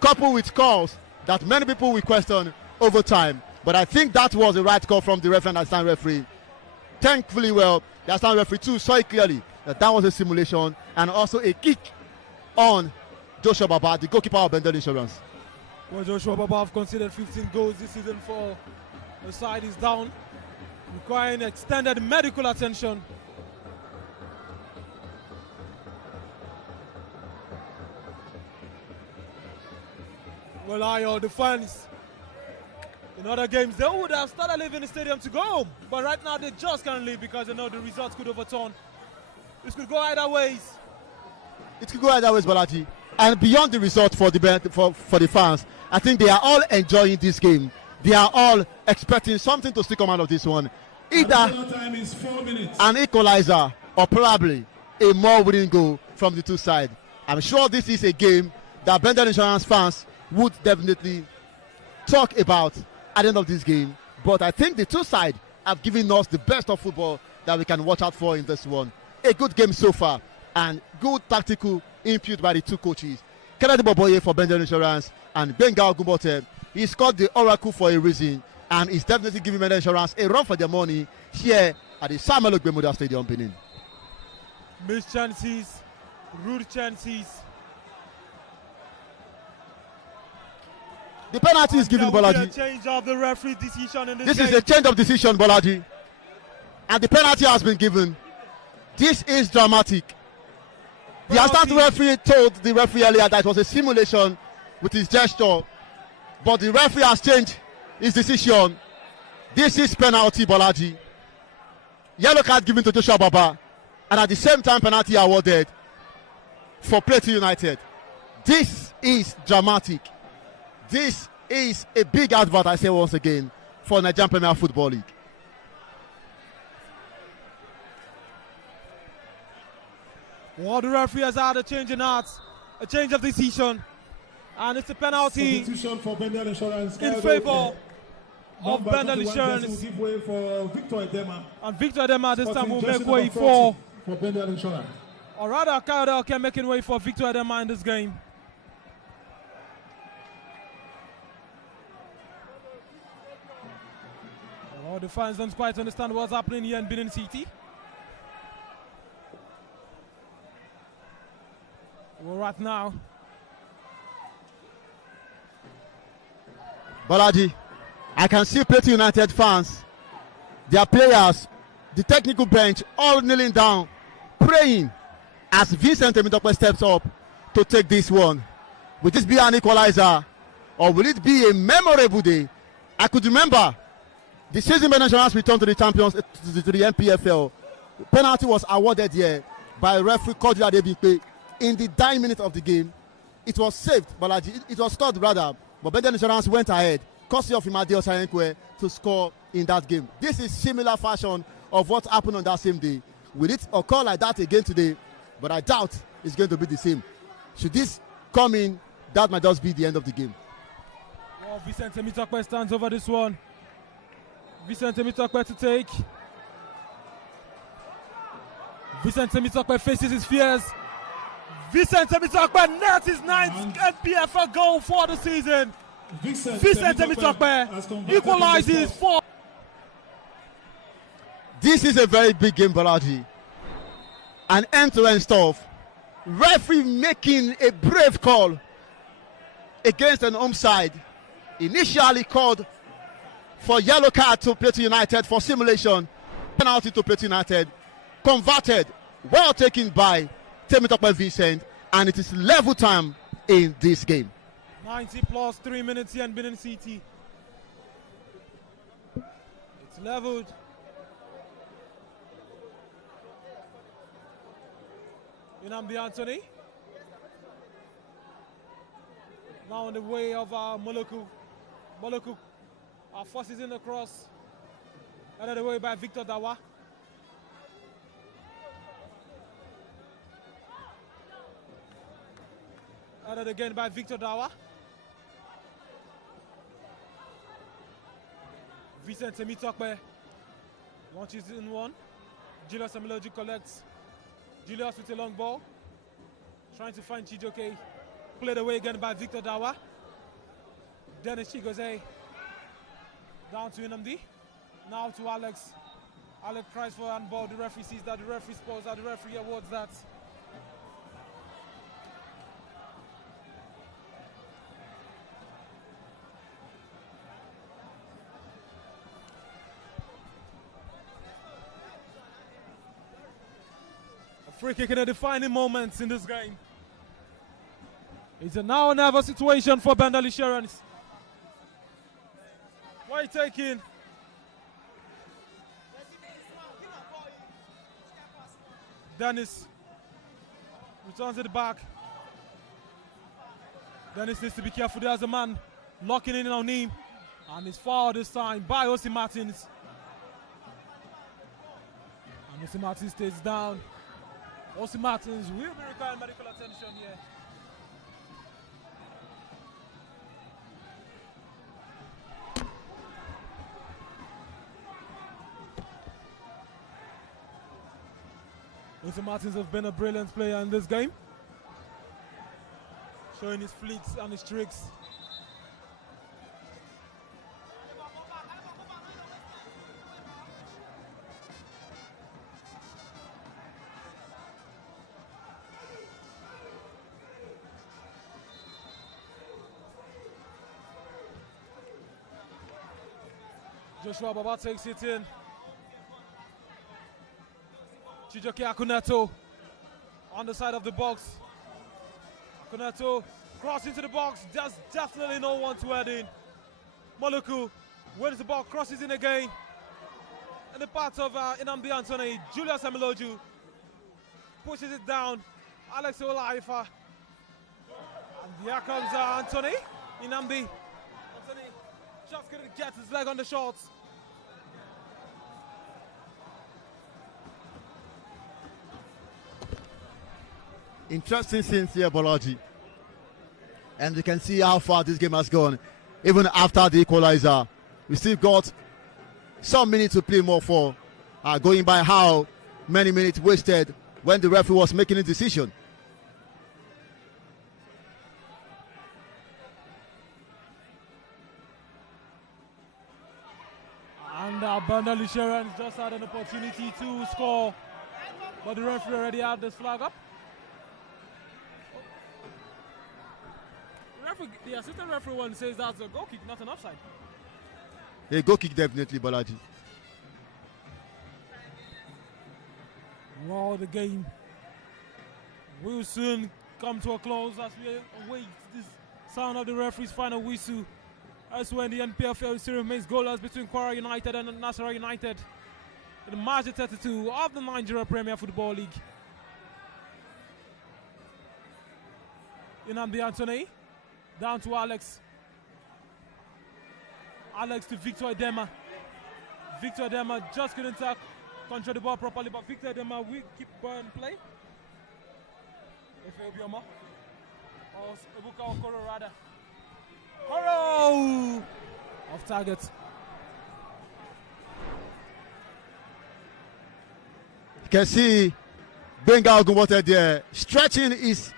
coupled with calls that many people will question over time. But I think that was the right call from the referee and assistant referee. Thankfully, well, the assistant referee too saw it clearly that that was a simulation and also a kick on Joshua Baba, the goalkeeper of BENDEL Insurance. Well, Joshua Baba have conceded 15 goals this season for the side is down, requiring extended medical attention. Well, the fans in other games, they would have started leaving the stadium to go home. But right now, they just can't leave because they know the results could overturn. This could go either ways. It could go either ways, Balaji. And beyond the result for the fans, I think they are all enjoying this game. They are all expecting something to still come out of this one. Either time is 4 minutes. An equalizer or probably a more winning goal from the two sides. I'm sure this is a game that BENDEL Insurance fans would definitely talk about at the end of this game. But I think the two sides have given us the best of football that we can watch out for in this one. A good game so far and good tactical input by the two coaches. Kennedy Boboye for BENDEL Insurance and Benga Ogumbote. He's called the Oracle for a reason and is definitely giving BENDEL Insurance a run for their money here at the Samuel Ogbemudia Stadium, Benin. Missed chances, rude chances. The penalty is given, Bolaji. A change of the referee decision in this game. Is a change of decision, Bolaji. And the penalty has been given. This is dramatic. The assistant referee told the referee earlier that it was a simulation with his gesture. But the referee has changed his decision. This is penalty, Bolaji. Yellow card given to Joshua Baba. And at the same time, penalty awarded for Plateau United. This is dramatic. This is a big advert, I say once again, for Nigerian Premier Football League. Well, the referee has had a change in heart, a change of decision, and it's a penalty for BENDEL Insurance in favor of BENDEL Insurance. Give way for Victor Edema. And Victor Edema this time will make way for BENDEL Insurance. Or rather, Kyle can making way for Victor Edema in this game. Well, the fans don't quite understand what's happening here in Benin City. Well, right now, Bolaji, I can see Plateau United fans, their players, the technical bench, all kneeling down, praying as Vincent Temitope steps up to take this one. Will this be an equalizer or will it be a memorable day? I could remember the season BENDEL Insurance returned to the champions, to the NPFL. Penalty was awarded here by referee Kodri Adebimpe in the dying minute of the game. It was saved, Bolaji. It was scored rather, but BENDEL Insurance went ahead, courtesy of Imade Osayenkwe, to score in that game. This is similar fashion of what happened on that same day. Will it occur like that again today? But I doubt it's going to be the same. Should this come in, that might just be the end of the game. Well, Vincent Temitope stands over this one. Vincent Temitope to take. Vincent Temitope faces his fears. Vincent Temitope nets his ninth NPFL goal for the season. Vincent Temitope equalizes for. This is a very big game, Bolaji. An end-to-end stuff. Referee making a brave call against an onside. Initially called for yellow card to Plateau United for simulation. Penalty to Plateau United. Converted. Well taken by Temitope Vincent. And it is level time in this game. 90 plus 3 minutes here in Benin City. It's leveled. Inamdi Anthony. Now on the way of Moluku. Moluku forces in the cross. Out of the way by Victor Dawa. Out again by Victor Dawa. Vincent Semitokbe launches in one. Julius Amiloju collects. Julius with a long ball. Trying to find Chijoke. Played away again by Victor Dawa. Dennis Chigoze. Down to Inamdi. Now to Alex. Alex cries for handball. The referee sees that. The referee spoils that. The referee awards that. Free kick in the defining moments in this game. It's a now or never situation for BENDEL Insurance. What are you taking? Dennis returns it back. Dennis needs to be careful. There's a man locking in on him. And it's fouled this time by Osi Martins. And Osi Martins stays down. Osi Martins will be requiring medical attention here. Osi Martins has been a brilliant player in this game, showing his fleets and his tricks. Joshua Baba takes it in. Chijoke Akuneto on the side of the box. Akuneto cross into the box. There's definitely no one to head in. Moluku wins the ball, crosses in again. And the part of Inamdi Anthony, Julius Amiloju pushes it down. Alex Olaifa. And here comes Anthony. Inamdi. Anthony just couldn't get his leg on the shots. Interesting scenes here, Bolaji. And you can see how far this game has gone. Even after the equalizer, we still got some minutes to play more for. Going by how many minutes wasted when the referee was making a decision. And BENDEL Insurance just had an opportunity to score, but the referee already had this flag up. The assistant referee one says that's a goal kick, not an offside. A goal kick definitely, Bolaji. Well, the game will soon come to a close as we await this sound of the referee's final whistle. As when the NPFL still remains goalless between Kwara United and Nasarawa United in the March 32 of the Nigerian Premier Football League. Inamdi Anthony. Down to Alex. Alex to Victor Edema. Victor Edema just couldn't control the ball properly, but Victor Edema will keep ball in play. Obioma. Or Ebuka Okoro rather. Okoro! Off target. You can see Benga Ogunbote there stretching his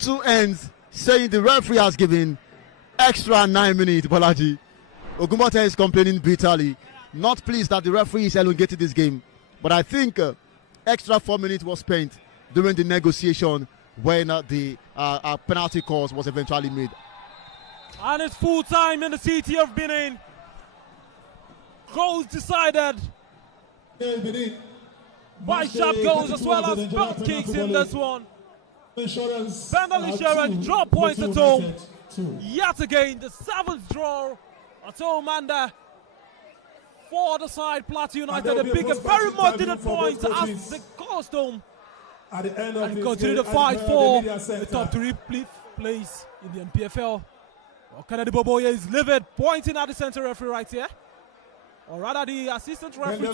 two ends, saying the referee has given extra 9 minutes. Bolaji, Ogunbote is complaining bitterly, not pleased that the referee is elongating this game. But I think extra 4 minutes was spent during the negotiation when the penalty cause was eventually made. And it's full time in the city of Benin. Goals decided by sharp goals as well as both kicks in this one. BENDEL Insurance draw points at home. Yet again, the 7th draw at home, and for the side, Plateau United, the biggest, very much needed points as the cost home. At the end of and continue to fight for the top 3 place in the NPFL. Well, Kennedy Boboye is livid, pointing at the center referee right here. Or rather, the assistant referee.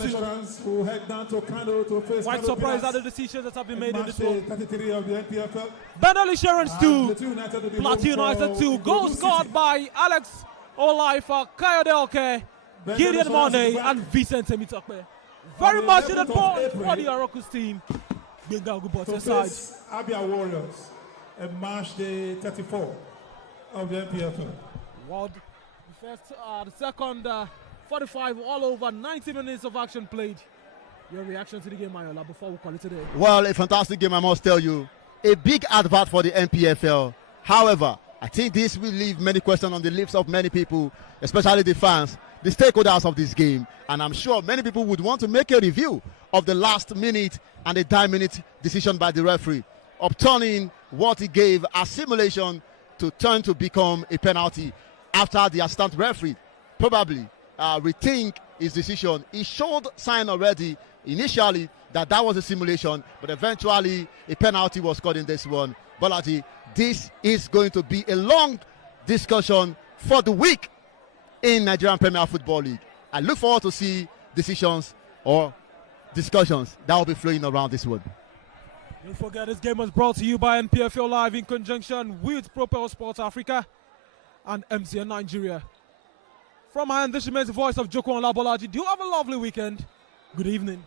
Who head down to Kano to face quite Kano surprised at Pillars the decisions that have been made in this match one. 33 of the NPFL. BENDEL Insurance 2, Plateau United 2. Goal scored by Alex Olaifa, Kayodelke, Gideon Monday, and Vincent Temitokpe. Very much in the ball for the Orokus team. Bengal Gubote side. Abia Warriors and match day 34 of the NPFL. Well, the second 45, all over 90 minutes of action played. Your reaction to the game, Mayola, before we call it today? Well, a fantastic game, I must tell you. A big advert for the NPFL. However, I think this will leave many questions on the lips of many people, especially the fans, the stakeholders of this game. And I'm sure many people would want to make a review of the last minute and the 10-minute decision by the referee, upturning what he gave a simulation to turn to become a penalty after the assistant referee probably rethink his decision. He showed sign already initially that was a simulation, but eventually a penalty was called in this one. Bolaji, this is going to be a long discussion for the week in Nigerian Premier Football League. I look forward to see decisions or discussions that will be flowing around this one. Don't forget, this game was brought to you by NPFL Live in conjunction with Propel Sports Africa and MCN Nigeria. From my end, this remains the voice of Joko and Labolaji. Do have a lovely weekend. Good evening.